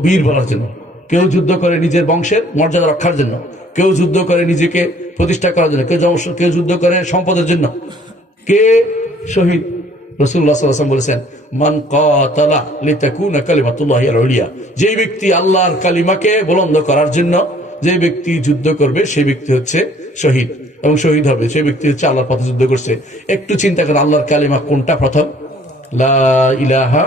বীর বলার জন্য, কেউ যুদ্ধ করে নিজের বংশের মর্যাদা রক্ষার জন্য, কেউ যুদ্ধ করে নিজেকে প্রতিষ্ঠা করার জন্য, কেউ যুদ্ধ করে সম্পদের জন্য, কে শহীদ? রাসূলুল্লাহ সাল্লাল্লাহু আলাইহি ওয়াসাল্লাম বলেছেন, মান কাতালা লিতাকুনা কালিমাতুল্লাহি আল-উলিয়া, যেই ব্যক্তি আল্লাহর কালিমাকে বুলন্দ করার জন্য যে ব্যক্তি যুদ্ধ করবে সেই ব্যক্তি হচ্ছে শহীদ এবং শহীদ হবে সেই ব্যক্তি হচ্ছে আল্লাহর পথে যুদ্ধ করছে। একটু চিন্তা করেন আল্লাহর কালিমা কোনটা প্রথম? লা ইলাহা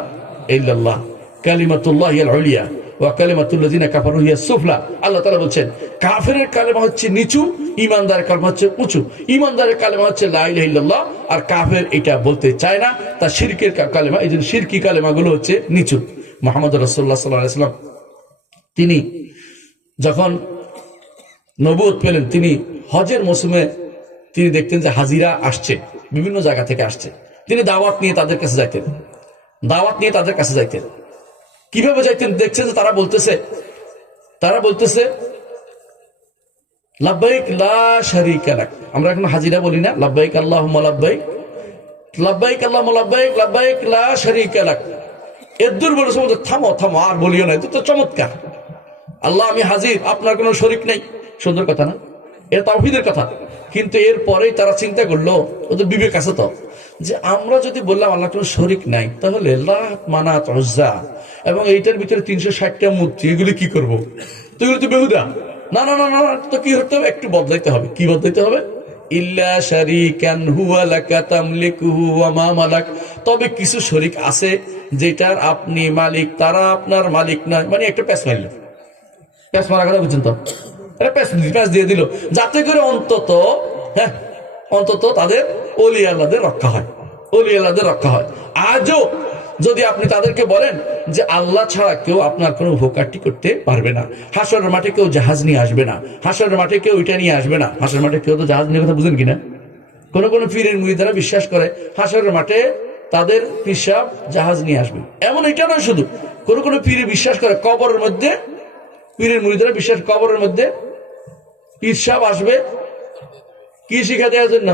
ইল্লাল্লাহ কালিমাতুল্লাহিল উলিয়া ওয়া কালিমাতুল্লাযিনা কাফারু হিয়াস সুফলা। আল্লাহ তাআলা বলছেন কাফেরের কালেমা হচ্ছে নিচু, ইমানদারের কালেমা হচ্ছে উঁচু। ইমানদারের কালেমা হচ্ছে লা ইলাহা ইল্লাল্লাহ, আর কাফের এটা বলতে চায় না, তার শিরকের কালেমা, এই জন্য শিরকি কালেমাগুলো হচ্ছে নিচু। মুহাম্মদ রাসূলুল্লাহ সাল্লাল্লাহু আলাইহি ওয়াসাল্লাম তিনি যখন নবুয়ত পেলেন, তিনি হজের মৌসুমে তিনি দেখতেন যে হাজিরা আসছে, বিভিন্ন জায়গা থেকে আসছে, তিনি দাওয়াত নিয়ে তাদের কাছে যাইতেন, দাওয়াত নিয়ে তাদের কাছে যাইতেন। কিভাবে যাইতেন? দেখছেন যে তারা বলতেছে লাব্বাইক লা শারীকা লাক। আমরা এখন হাজিরা বলি না, লাব্বাইক আল্লাহুম্মা লাব্বাইক, লাব্বাইক আল্লাহুম্মা লাব্বাইক, লাব্বাইক লা শারীকা লাক। এর দূর বলে সমুদ্র থামো থামো, আর বলিও না, এটা তো চমৎকার। আল্লাহ আমি হাজির, আপনার কোনো শরীক নেই। সুন্দর কথা না? এটা তাওহীদের কথা। কিন্তু এর পরেই তারা চিন্তা করলো, ওদের বিবেক আছে তো, যে আমরা যদি বললাম আল্লাহ কোনো শরীক নাই, তাহলে লাত মানাত উজ্জা এবং এইটার ভিতরে 360টা মূর্তি, এগুলি কি করবো? তো এগুলো তো বেহুদা। না না না না, তো কি করতে হবে? একটু বদলাইতে হবে। কি বদলাইতে হবে? ইল্লা শারীকান হুয়া লাকা তামলিকুহু ওয়া মা মালাক। তবে কিছু শরীক আছে যেটার আপনি মালিক, তারা আপনার মালিক নয়। মানে একটা প্যাঁচ মারল, প্যাঁচ মারা কথা বুঝছেন তো? প্যাঁচ দিয়ে দিল, যাতে করে অন্তত তাদের ওলি আল্লাহদের রক্ষা হয়, ওলি আল্লাহদের রক্ষা হয়। আজও যদি আপনি তাদেরকে বলেন যে আল্লাহ ছাড়া কেউ আপনার কোনো উপকারটি করতে পারবে না, হাসরের মাঠে কেউ জাহাজ নিয়ে আসবে না, হাসরের মাঠে কেউ ওইটা নিয়ে আসবে না। হাসরের মাঠে কেউ তো জাহাজ নিয়ে কথা বুঝেন কিনা? কোন কোন পীরের মুরিদারা বিশ্বাস করে হাসরের মাঠে তাদের পিসাব জাহাজ নিয়ে আসবে। এমন এটা নয়, শুধু কোন কোন পীরে বিশ্বাস করে কবরের মধ্যে, পীরের মুরিদারা বিশ্বাস কবরের মধ্যে পিসাব আসবে। কি শিখা দেওয়ার জন্য?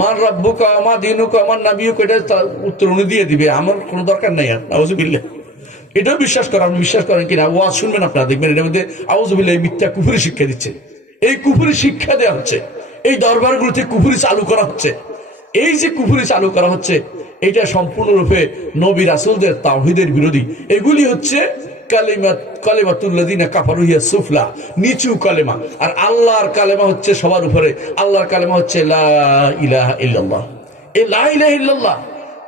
মান রাব্বুকা ওয়া মা দীনুকা ওয়া মান নাবিয়ুকা, এটা উত্তর উনি দিয়ে দিবে, আমার কোনো দরকার নাই। আর আউযুবিল্লাহ, এটাও বিশ্বাস করেন। আপনি বিশ্বাস করেন কিনা ওয়াজ শুনবেন আপনারা, দেখবেন এটার মধ্যে আউযুবিল্লাহ মিথ্যা কুফরি শিক্ষা দিচ্ছে। এই কুফরি শিক্ষা দেওয়া হচ্ছে, এই দরবারগুলোতে কুফরি চালু করা হচ্ছে। এই যে কুফরি চালু করা হচ্ছে, এটা সম্পূর্ণরূপে নবী রাসূলদের তাওহীদের বিরোধী। এগুলি হচ্ছে কালিমাতুল্লাযিনা কাফারু হিয়াস সুফলা, নিচু কালেমা। আর আল্লাহর কালেমা হচ্ছে সবার উপরে। আল্লাহর কালেমা হচ্ছে লা ইলাহা ইল্লাল্লাহ। এই লা ইলাহা ইল্লাল্লাহ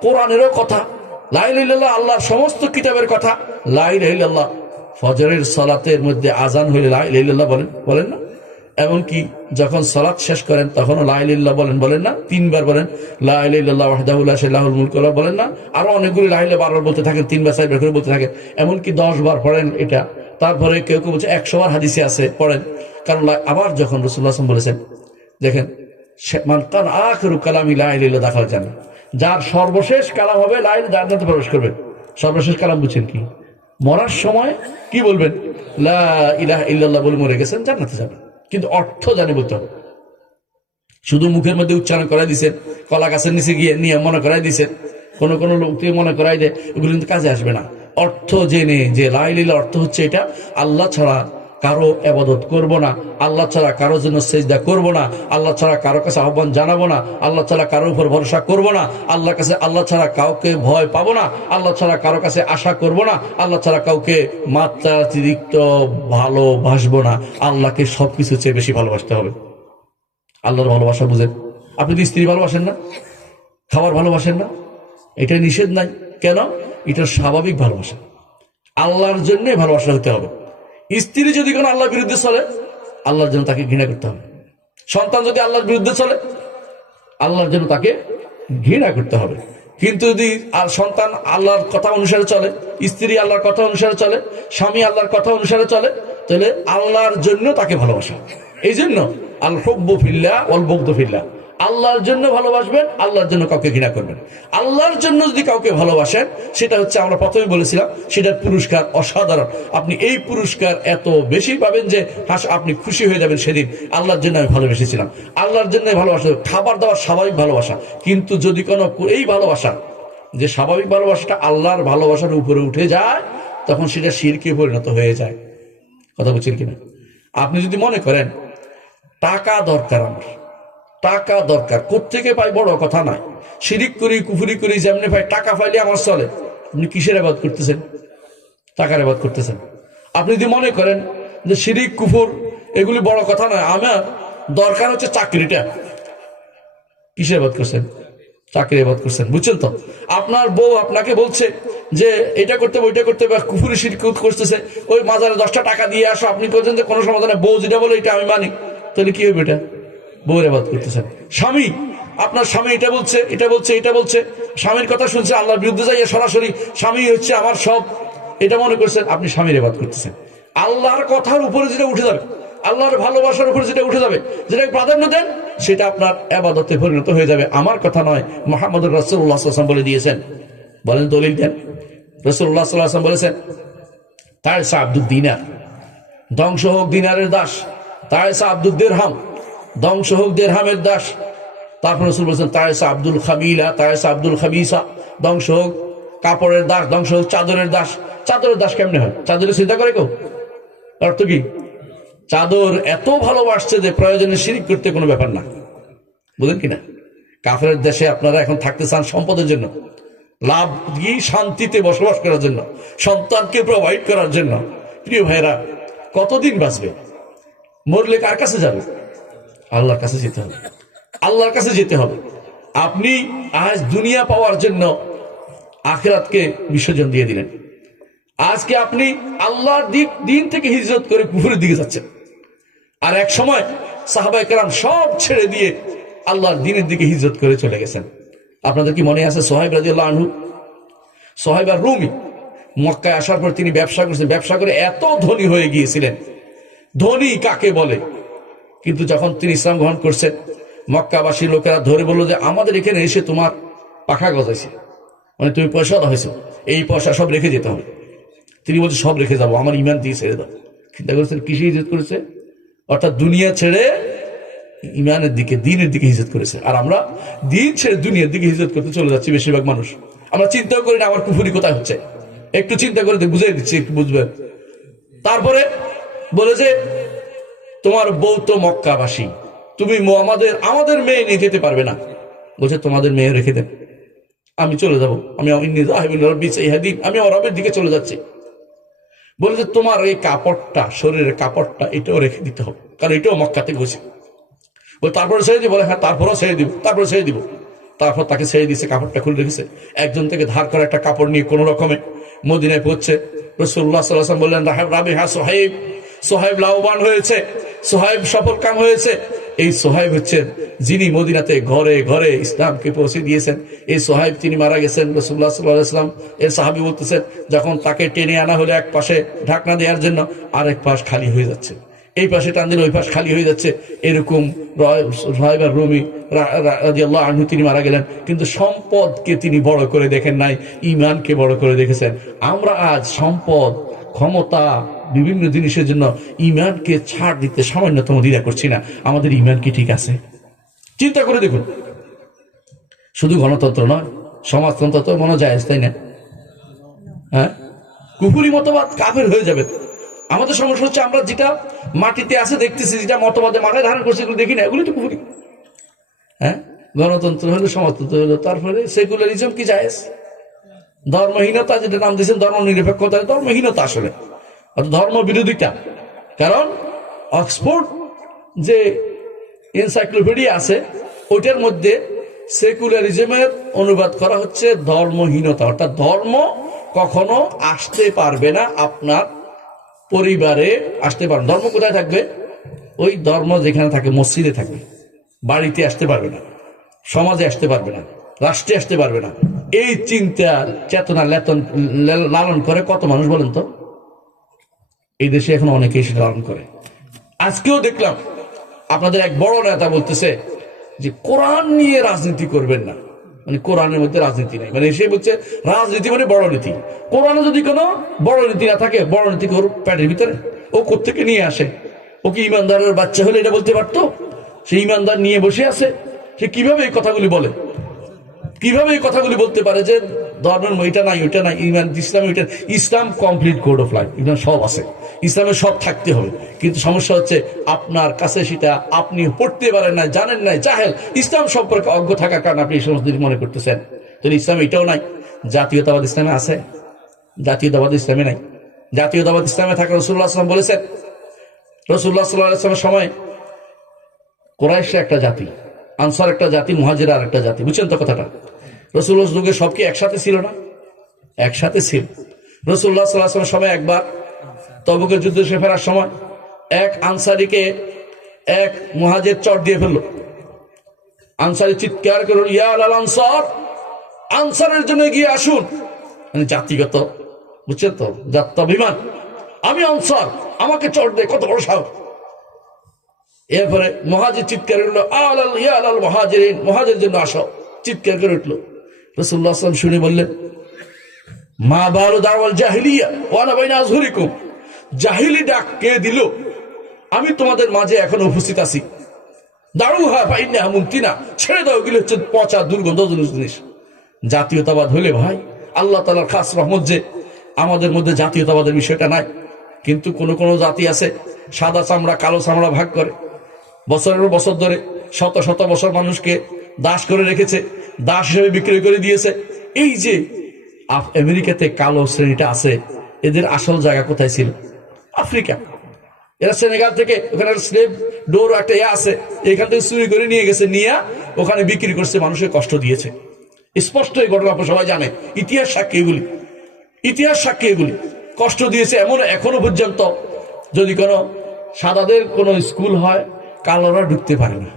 কোরআনেরও কথা, লা ইলাহা ইল্লাল্লাহ আল্লাহর সমস্ত কিতাবের কথা। লা ইলাহা ইল্লাল্লাহ ফজরের সালাতের মধ্যে আজান হইলে লা ইলাহা ইল্লাল্লাহ বলেন না? এমনকি যখন সালাত শেষ করেন তখনও লা ইলাহা ইল্লাল্লাহ বলেন না? 3 বার বলেন লা ইলাহা ইল্লাল্লাহ ওয়াহদাহু লা শারীকা লাহুল মুলকু ওয়া বলেন না? আরো অনেকগুলো লা ইলাহা ইল্লাল্লাহ বারবার বলতে থাকেন, 3 বার 4 বার করে বলতে থাকেন, এমনকি 10 বার পড়েন এটা। তারপরে কেউ কেউ বলছে 100 বার হাদিসে আছে পড়েন। কারণ আবার যখন রাসূলুল্লাহ সাল্লাল্লাহু আলাইহি ওয়াসাল্লাম বলেছেন, দেখেন মান কান আখিরু কালামি লা ইলাহা ইল্লাল্লাহ দাখাল জান্নাহ, যার সর্বশেষ কালাম হবে লা ইলাহা, জান্নাতে প্রবেশ করবে। সর্বশেষ কালাম বুঝছেন কি? মরার সময় কি বলবেন? লা ইলাহা ইল্লাল্লাহ বলে মরে গেছেন, জান্নাতে যাবেন। কিন্তু অর্থ জানি বলতে হবে। শুধু মুখের মধ্যে উচ্চারণ করাই দিচ্ছেন, কলা গাছের নিচে গিয়ে নিয়ে মনে করাই দিচ্ছেন, কোন কোন লোক মনে করাই দেয়, এগুলো কিন্তু কাজে আসবে না। অর্থ জেনে যে লা ইলাহা ইল্লাল্লাহ অর্থ হচ্ছে এটা, আল্লাহ ছাড়া কারো ইবাদত করব না, আল্লাহ ছাড়া কারো জন্য সেজদা করব না, আল্লাহ ছাড়া কারো কাছে আহ্বান জানাবো না, আল্লাহ ছাড়া কারোর উপর ভরসা করব না, আল্লাহ ছাড়া কাউকে ভয় পাবো না, আল্লাহ ছাড়া কারো কাছে আশা করব না, আল্লাহ ছাড়া কাউকে মাত্রাতিরিক্ত ভালোবাসবো না। আল্লাহকে সবকিছু চেয়ে বেশি ভালোবাসতে হবে। আল্লাহর ভালোবাসা বুঝেন? আপনি যদি স্ত্রী ভালোবাসেন না, খাবার ভালোবাসেন না, এটা নিষেধ নাই। কেন? এটা স্বাভাবিক ভালোবাসা, আল্লাহর জন্য ভালোবাসা হতে হবে। স্ত্রী যদি কোনো আল্লাহর বিরুদ্ধে চলে, আল্লাহর জন্য তাকে ঘৃণা করতে হবে। সন্তান যদি আল্লাহর বিরুদ্ধে চলে, আল্লাহর জন্য তাকে ঘৃণা করতে হবে। কিন্তু যদি সন্তান আল্লাহর কথা অনুসারে চলে, স্ত্রী আল্লাহর কথা অনুসারে চলে, স্বামী আল্লাহর কথা অনুসারে চলে, তাহলে আল্লাহর জন্য তাকে ভালোবাসা। এই জন্য আল হুব্বু ফিল্লাহ ওয়াল বুগদু ফিল্লাহ, আল্লাহর জন্য ভালোবাসবেন, আল্লাহর জন্য কাউকে ঘৃণা করবেন। আল্লাহর জন্য যদি কাউকে ভালোবাসেন, সেটা হচ্ছে আমরা প্রথমে বলেছিলাম, সেটার পুরস্কার অসাধারণ। আপনি এই পুরস্কার এত বেশি পাবেন যে আপনি খুশি হয়ে যাবেন সেদিন। আল্লাহর জন্য আমি ভালোবেসেছিলাম, আল্লাহর জন্য ভালোবাসা। খাবার দাবার স্বাভাবিক ভালোবাসা, কিন্তু যদি কোনো এই ভালোবাসা, যে স্বাভাবিক ভালোবাসাটা আল্লাহর ভালোবাসার উপরে উঠে যায়, তখন সেটা শিরকে পরিণত হয়ে যায়। কথা বলছেন কিনা? আপনি যদি মনে করেন টাকা দরকার, আমার টাকা দরকার, কোত্থেকে পাই বড় কথা নয়, শিরিক করি কুফরি করি যেমনি পাই, টাকা পাইলে আমার চলে। আপনি কিসের ইবাদত করতেছেন? টাকার ইবাদত করতেছেন। আপনি যদি মনে করেন যে শিরিক কুফর এগুলি বড় কথা নয়, আমার দরকার হচ্ছে চাকরিটা। কিসের বাদ করছেন? চাকরি বাদ করছেন, বুঝছেন তো? আপনার বউ আপনাকে বলছে যে এটা করতে হবে ওইটা করতে হবে, কুফুরি শিরক করতেছে, ওই মাজারে 10টা টাকা দিয়ে আসো, আপনি বলছেন যে কোনো সমাধানে বউ যেটা বলে এটা আমি মানি, তাহলে কি হবে? এটা বউয়ের বাদ করতেছেন। স্বামী, আপনার স্বামী এটা বলছে এটা বলছে এটা বলছে, স্বামীর কথা শুনছে, আল্লাহর বিরুদ্ধে যাইয়া সরাসরি স্বামী হচ্ছে আমার সব, এটা মনে করছেন, আপনি স্বামীর বাদ করতেছেন। আল্লাহর কথার উপরে যেটা উঠে যাবে, আল্লাহর ভালোবাসার উপরে যেটা উঠে যাবে, যেটাকে প্রাধান্য দেন, সেটা আপনার ইবাদতে পরিণত হয়ে যাবে। আমার কথা নয়, মুহাম্মদুর রাসূলুল্লাহ সাল্লাল্লাহু আলাইহি ওয়াসাল্লাম বলে দিয়েছেন। বলেন, দলিল দেন। রাসূলুল্লাহ সাল্লাল্লাহু আলাইহি ওয়াসাল্লাম বলেছেন, তায়েসা আব্দুদ দিনার, ধ্বংস হোক দিনারের দাস। তায়েসা আব্দুদ দিরহাম, ধ্বংস হোক দিরহামের দাস। তারপর রাসূল বলেছেন, তায়েসা আব্দুল খাবিলা, তায়েসা আব্দুল খাবিসা, ধ্বংস হোক কাপড়ের দাস, ধ্বংস হোক চাদরের দাস। চাদরের দাস কেমনে হয়? চাদরের চিন্তা করে কেউ? অর্থ কি? চাদর এত ভালোবাসছে যে প্রয়োজনে শিরিক করতে কোনো ব্যাপার না, বুঝলেন কিনা? কাফেরের দেশে আপনারা এখন থাকতে চান সম্পদের জন্য, লাভ কি শান্তিতে বসবাস করার জন্য, সন্তানকে প্রোভাইড করার জন্য। প্রিয় ভাইরা, কতদিন বাঁচবে? মরলে কার কাছে যাবে? আল্লাহর কাছে যেতে হবে, আল্লাহর কাছে যেতে হবে। আপনি আজ দুনিয়া পাওয়ার জন্য আখিরাতকে বিসর্জন দিয়ে দিলেন। আজকে আপনি আল্লাহর দিন থেকে হিজরত করে কুফরের দিকে যাচ্ছেন। আর এক সময় সাহাবায়ে কেরাম সব ছেড়ে দিয়ে আল্লাহর দ্বীনের দিকে হিজরত করে চলে গেছেন। আপনাদের কি মনে আছে সুহাইব রাদিয়াল্লাহু আনহু? সুহাইব আর-রুমি মক্কায় আসার পর তিনি ব্যবসা করছেন, ব্যবসা করে এত ধনী হয়ে গিয়েছিলেন। ধনী কাকে বলে? কিন্তু যখন তিনি ইসলাম গ্রহণ করছেন, মক্কাবাসী লোকেরা ধরে বলল যে আমাদের এখানে এসে তোমার পাখা গজাইছে, মানে তুমি পয়সা হয়েছে, এই পয়সা সব রেখে যেতে হবে। তিনি বলছেন সব রেখে যাবো, আমার ইমান দিয়ে ছেড়ে দাও। চিন্তা করেছেন কিসে হিজরত করেছে? অর্থাৎ দুনিয়া ছেড়ে ইমানের দিকে, দ্বীনের দিকে হিজরত করেছে। আর আমরা দ্বীন ছেড়ে দুনিয়ার দিকে হিজরত করতে চলে যাচ্ছি বেশিরভাগ মানুষ। আমরা চিন্তাও করি না আমার কুফরি কোথায় হচ্ছে, একটু চিন্তা করে বুঝাই দিচ্ছি, একটু বুঝবেন। তারপরে বলে যে তোমার বউ তো মক্কাবাসী, তুমি আমাদের মেয়ে নিয়ে যেতে পারবে না। বলছে তোমাদের মেয়ে রেখে দেন, আমি চলে যাবো, আমি আমার রবের দিকে চলে যাচ্ছি। বলে যে তোমার এই কাপড়টা, শরীরের কাপড়টা, এটাও রেখে দিতে হবে, কারণ এটাও মক্কাতে গেছে। বলে তারপরে ছেড়ে দিব? বলে হ্যাঁ, তারপরেও ছেড়ে দিব, তারপরে ছেড়ে দিব। তারপর তাকে ছেড়ে দিচ্ছে, কাপড়টা খুলে রেখেছে। একজন থেকে ধার করা একটা কাপড় নিয়ে কোন রকমে মদিনায় পৌঁছে রাসূলুল্লাহ সাল্লাল্লাহু আলাইহি ওয়াসাল্লাম বললেন, রাবিহা সুহাইব, সুহাইব লাভবান হয়েছে, সুহাইব সফল কাম হয়েছে। এই সুহাইব হচ্ছেন যিনি মদিনাতে ঘরে ঘরে ইসলামকে পৌঁছে দিয়েছেন। এই সুহাইব তিনি মারা গেছেন। রাসূলুল্লাহ সাল্লাল্লাহু আলাইহি ওয়াসাল্লাম এর সাহাবী বলতেছেন, যখন তাকে টেনে আনা হলো এক পাশে ঢাকনা দেওয়ার জন্য, আরেক পাশ খালি হয়ে যাচ্ছে, এই পাশে টান দিলে ওই পাশ খালি হয়ে যাচ্ছে। এরকম সুহাইব আর-রুমি রাদিয়াল্লাহু আনহু তিনি মারা গেলেন, কিন্তু সম্পদকে তিনি বড় করে দেখেন নাই, ঈমানকে বড় করে দেখেছেন। আমরা আজ সম্পদ, ক্ষমতা, বিভিন্ন জিনিসের জন্য ঈমানকে ছাড় দিতে সামান্যতম দ্বিধা করছি না। আমাদের ঈমান কি ঠিক আছে? চিন্তা করে দেখুন। শুধু গণতন্ত্র নয়, সমাজতন্ত্র তো মনে যায়, তাই না? হ্যাঁ, কুফরি মতবাদ কাফের হয়ে যাবে। আমাদের সমস্যা হচ্ছে আমরা যেটা মাটিতে আছে দেখতেছি, যেটা মতবাদে মাথায় ধারণ করছে, এগুলো দেখি না, এগুলি তো কুফরি। হ্যাঁ, গণতন্ত্র হলো, সমাজতন্ত্র হলো, তারপরে সেকুলারিজম কি জায়েজ? ধর্মহীনতা যেটা নাম দিয়েছেন, ধর্ম নিরপেক্ষতা, ধর্মহীনতা আসলে ধর্ম বিরোধিতা। কারণ অক্সফোর্ড যে এনসাইক্লোপিডিয়া আছে, ওইটার মধ্যে সেকুলারিজমের অনুবাদ করা হচ্ছে ধর্মহীনতা। অর্থাৎ ধর্ম কখনো আসতে পারবে না আপনার পরিবারে, আসতে পারবে। ধর্ম কোথায় থাকবে? ওই ধর্ম যেখানে থাকে, মসজিদে থাকবে, বাড়িতে আসতে পারবে না, সমাজে আসতে পারবে না, রাষ্ট্রে আসতে পারবে না। এই চিন্তা চেতনা লালন করে কত মানুষ বলেন তো? এই দেশে এখন অনেকেই সেটা লালন করে। আজকেও দেখলাম আপনাদের এক বড় নেতা বলতেছে যে কোরআন নিয়ে রাজনীতি করবেন না, মানে কোরআনের মধ্যে রাজনীতি নাই, মানে সে বলছে রাজনীতি মানে বড় নীতি। কোরআনে যদি কোনো বড় নীতি না থাকে, বড় নীতি ওর প্যাটের ভিতরে, ও কোত্থেকে নিয়ে আসে? ও কি ইমানদারের বাচ্চা হলে এটা বলতে পারতো? সে ইমানদার নিয়ে বসে আছে, সে কিভাবে এই কথাগুলি বলে? কিভাবে এই কথাগুলি বলতে পারে যে ধর্মের এটা নাই, ওইটা নাই, ইমান ইসলাম, ওইটা ইসলাম কমপ্লিট কোড অফ লাইফ, ইসলাম সব আছে, ইসলামে সব থাকতে হবে। কিন্তু সমস্যা হচ্ছে আপনার কাছে সেটা আপনি পড়তে পারেন না, জানেন না, জাহেল, ইসলাম সম্পর্কে অজ্ঞ থাকার কারণে আপনি এই সমস্ত জিনিস মনে করতেছেন। তাহলে ইসলাম এটাও নাই। জাতীয়তাবাদ ইসলামে আছে? জাতীয়তাবাদ ইসলামে নাই। জাতীয়তাবাদ ইসলামে থাকা রাসূলুল্লাহ সাল্লাল্লাহু আলাইহি ওয়াসাল্লাম বলেছেন রাসূলুল্লাহ সাল্লাল্লাহু আলাইহি ওয়াসাল্লামের সময় কুরাইশ একটা জাতি, আনসার একটা জাতি, মুহাজির আর একটা জাতি, বুঝছেন তো কথাটা? রাসূলুল্লাহর যুগে সব কি একসাথে ছিল না? একসাথে ছিল। রাসূলুল্লাহ সাল্লাল্লাহু আলাইহি ওয়াসাল্লামের সময় একবার তবুকের যুদ্ধ শেষে ফেরার সময় এক আনসারীকে এক মুহাজির চট দিয়ে ফেললো। আনসারী চিৎকার করল, ইয়া আল আনসার, আনসারের জন্য গিয়ে আসুন। মানে জাতিগত, বুঝছেন তো, জাত্যাভিমান, আমি আনসার, আমাকে চট দে, কত বড় সাহস। এরপরে মুহাজির চিৎকার করলো, ইয়া আল মুহাজিরিন, মুহাজিরের জন্য আসো, চিৎকার করে উঠলো। রাসূলুল্লাহ সাল্লাল্লাহু আলাইহি ওয়াসাল্লাম শুনে বললেন, মা বালু দাওয়াল জাহিলিয়া ওয়া আনা বাইনা আযহুরিকুম, জাহিলি ডাক কে দিল? আমি তোমাদের মাঝে এখন উপস্থিত আছি। দারুহা ফাইন্নাহা মুনতিনা, ছেড়ে দাও, এগুলো হচ্ছে পচা দুর্গন্ধজনক জিনিস। জাতীয়তাবাদ হলে ভাই, আল্লাহ তাআলার খাস রহমত যে আমাদের মধ্যে জাতীয়তাবাদের বিষয়টা নাই। কিন্তু কোন কোন জাতি আছে সাদা চামড়া কালো চামড়া ভাগ করে, বছরের পর বছর ধরে শত শত বছর মানুষকে দাস করে রেখেছে, দাস হিসেবে বিক্রি করে দিয়েছে। এই যে আমেরিকাতে কালো শ্রেণীটা আছে, এদের আসল জায়গা কোথায় ছিল? আফ্রিকা। এরা সেনেগাল থেকে, ওখানে স্লেভ ডোর একটা আছে, এখান থেকে চুরি করে নিয়ে গেছে, নিয়ে ওখানে বিক্রি করছে, মানুষের কষ্ট দিয়েছে। স্পষ্ট এই ঘটনা সবাই জানে, ইতিহাস সাক্ষী এগুলি, ইতিহাস সাক্ষী এগুলি। কষ্ট দিয়েছে এমন এখনো পর্যন্ত যদি কোনো সাদাদের কোনো স্কুল হয়, কালোরা ঢুকতে পারে না,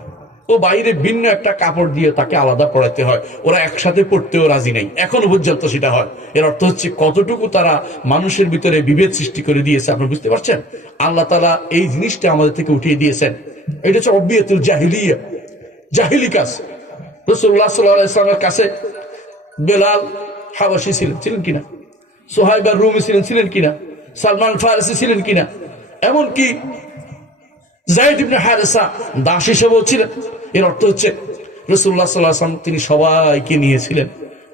ও বাইরে ভিন্ন একটা কাপড় দিয়ে তাকে আলাদা পড়াতে হয়, ওরা একসাথে পড়তেও রাজি নেই, এখনো পর্যন্ত সেটা হয়। এর অর্থ হচ্ছে কতটুকু তারা মানুষের ভিতরে বিভেদ সৃষ্টি করে দিয়েছে, আপনি বুঝতে পারছেন? আল্লাহ তাআলা এই জিনিসটা আমাদের থেকে উঠিয়ে দিয়েছেন। এটা হচ্ছে অবিয়াতুল জাহিলিয়া, জাহিলি কাজ। রাসূলুল্লাহ সাল্লাল্লাহু আলাইহি ওয়াসাল্লামের কাছে বেলাল হাবশী ছিলেন কিনা, সুহাইব আর রুমি ছিলেন কিনা, সালমান ফারসি ছিলেন কিনা, এমনকি যায়েদ ইবনে হারেসা দাস হিসেবেও ছিলেন। এর অর্থ হচ্ছে রাসূলুল্লাহ সাল্লাল্লাহু আলাইহি ওয়াসাল্লাম তিনি সবাইকে নিয়েছিলেন,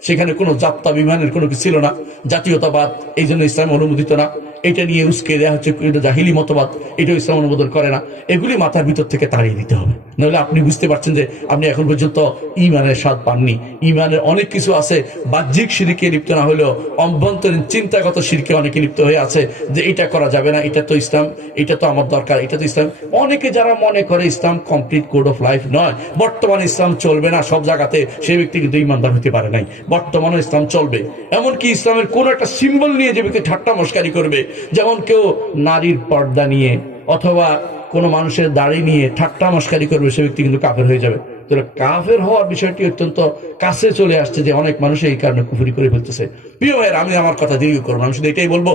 সেখানে কোনো জাত্যাভিমানের কোনো কিছু ছিল না, জাতীয়তাবাদ এই জন্য ইসলাম অনুমোদিত না। এটা নিয়ে উস্কে দেওয়া হচ্ছে জাহিলি মতবাদ, এটাও ইসলাম অনুমোদন করে না। এগুলি মাথার ভিতর থেকে তাড়িয়ে দিতে হবে, নাহলে আপনি বুঝতে পারছেন যে আপনি এখন পর্যন্ত ইমানের স্বাদ পাননি। ইমানের অনেক কিছু আছে, বাহ্যিক শিরকে লিপ্ত না হলেও অভ্যন্তরীণ চিন্তাগত শিরকে অনেকে লিপ্ত হয়ে আছে, যে এটা করা যাবে না, এটা তো ইসলাম, এটা তো আমার দরকার, এটা তো ইসলাম। অনেকে যারা মনে করে ইসলাম কমপ্লিট কোড অফ লাইফ নয়, বর্তমানে ইসলাম চলবে না সব জায়গাতে, সেই ব্যক্তি কিন্তু ইমানদার হতে পারে নাই। বর্তমানে ইসলাম চলবে, এমনকি ইসলামের কোন একটা সিম্বল নিয়ে যে ব্যক্তি ঠাট্টা মস্কারি করবে, যেমন কেউ নারীর পর্দা নিয়ে অথবা কোনো মানুষের দাড়ি নিয়ে ঠাট্টা মস্কারি করবে, সে ব্যক্তি কিন্তু কাফের হয়ে যাবে। তো কাফের হওয়ার বিষয়টি অত্যন্ত কাছে চলে আসছে, যে অনেক মানুষ এই কারণে কুফরি করে ফেলতেছে। প্রিয় ভাইয়ের, আমি আমার কথা দীর্ঘ করবো, আমি শুধু এটাই বলবো,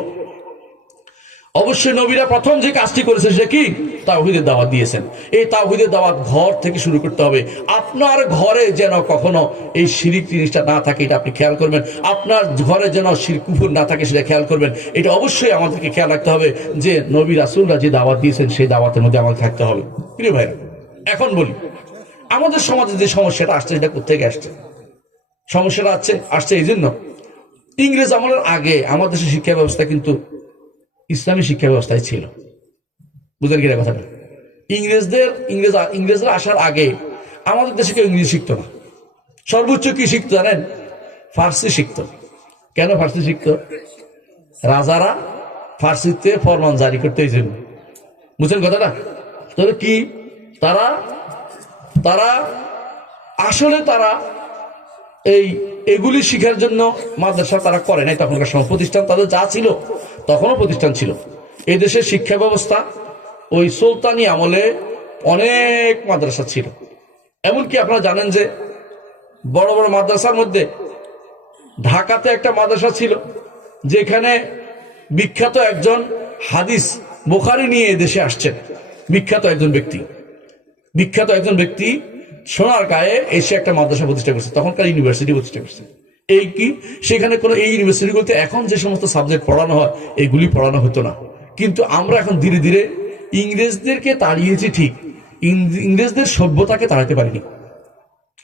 অবশ্যই নবীরা প্রথম যে কাজটি করেছে সে কি? তাওহীদের দাওয়াত দিয়েছেন। এই তাওহীদের দাওয়াত ঘর থেকে শুরু করতে হবে। আপনার ঘরে যেন কখনো এই শিরিক জিনিসটা না থাকে, এটা আপনি খেয়াল করবেন। আপনার ঘরে যেন শিরক কুফর না থাকে, সেটা খেয়াল করবেন। এটা অবশ্যই আমাদেরকে খেয়াল রাখতে হবে যে নবী রাসূলরা যে দাওয়াত দিয়েছেন সেই দাওয়াতের মধ্যে আমাদের থাকতে হবে। প্রিয় ভাইরা, এখন বলি আমাদের সমাজে যে সমস্যাটা আসছে, সেটা কোথেকে আসছে? সমস্যাটা আসছে এই জন্য, ইংরেজ আমলের আগে আমাদের দেশের শিক্ষা ব্যবস্থা কিন্তু ইসলামী শিক্ষা ব্যবস্থায় ছিল। বুঝলেন কিনা কথাটা? ইংরেজরা আসার আগে আমাদের দেশে কেউ ইংরেজি শিখতো না। সর্বোচ্চ কি শিখতো জানেন? ফার্সি শিখতো। কেন ফার্সি শিখতো? রাজারা ফার্সিতে ফরমান জারি করতে, এই জন্য। বুঝলেন কথাটা? তাহলে কি তারা আসলে এগুলি শিখার জন্য মাদ্রাসা তারা করে নাই। তখনকার সময় প্রতিষ্ঠান তাদের যা ছিল, তখনও প্রতিষ্ঠান ছিল। এই দেশের শিক্ষা ব্যবস্থা ওই সুলতানি আমলে অনেক মাদ্রাসা ছিল। এমনকি আপনারা জানেন যে বড় বড় মাদ্রাসার মধ্যে ঢাকাতে একটা মাদ্রাসা ছিল, যেখানে বিখ্যাত একজন হাদিস বুখারী নিয়ে এদেশে আসছেন। বিখ্যাত একজন ব্যক্তি সোনার গায়ে এসে একটা মাদ্রাসা প্রতিষ্ঠা করছে, তখনকার ইউনিভার্সিটি প্রতিষ্ঠা করছে। এই কি সেখানে কোনো এই ইউনিভার্সিটিগুলোতে এখন যে সমস্ত সাবজেক্ট পড়ানো হয়, এগুলি পড়ানো হতো না। কিন্তু আমরা এখন ধীরে ধীরে ইংরেজদেরকে তাড়িয়েছি ঠিক, ইংরেজদের সভ্যতাকে তাড়াতে পারিনি।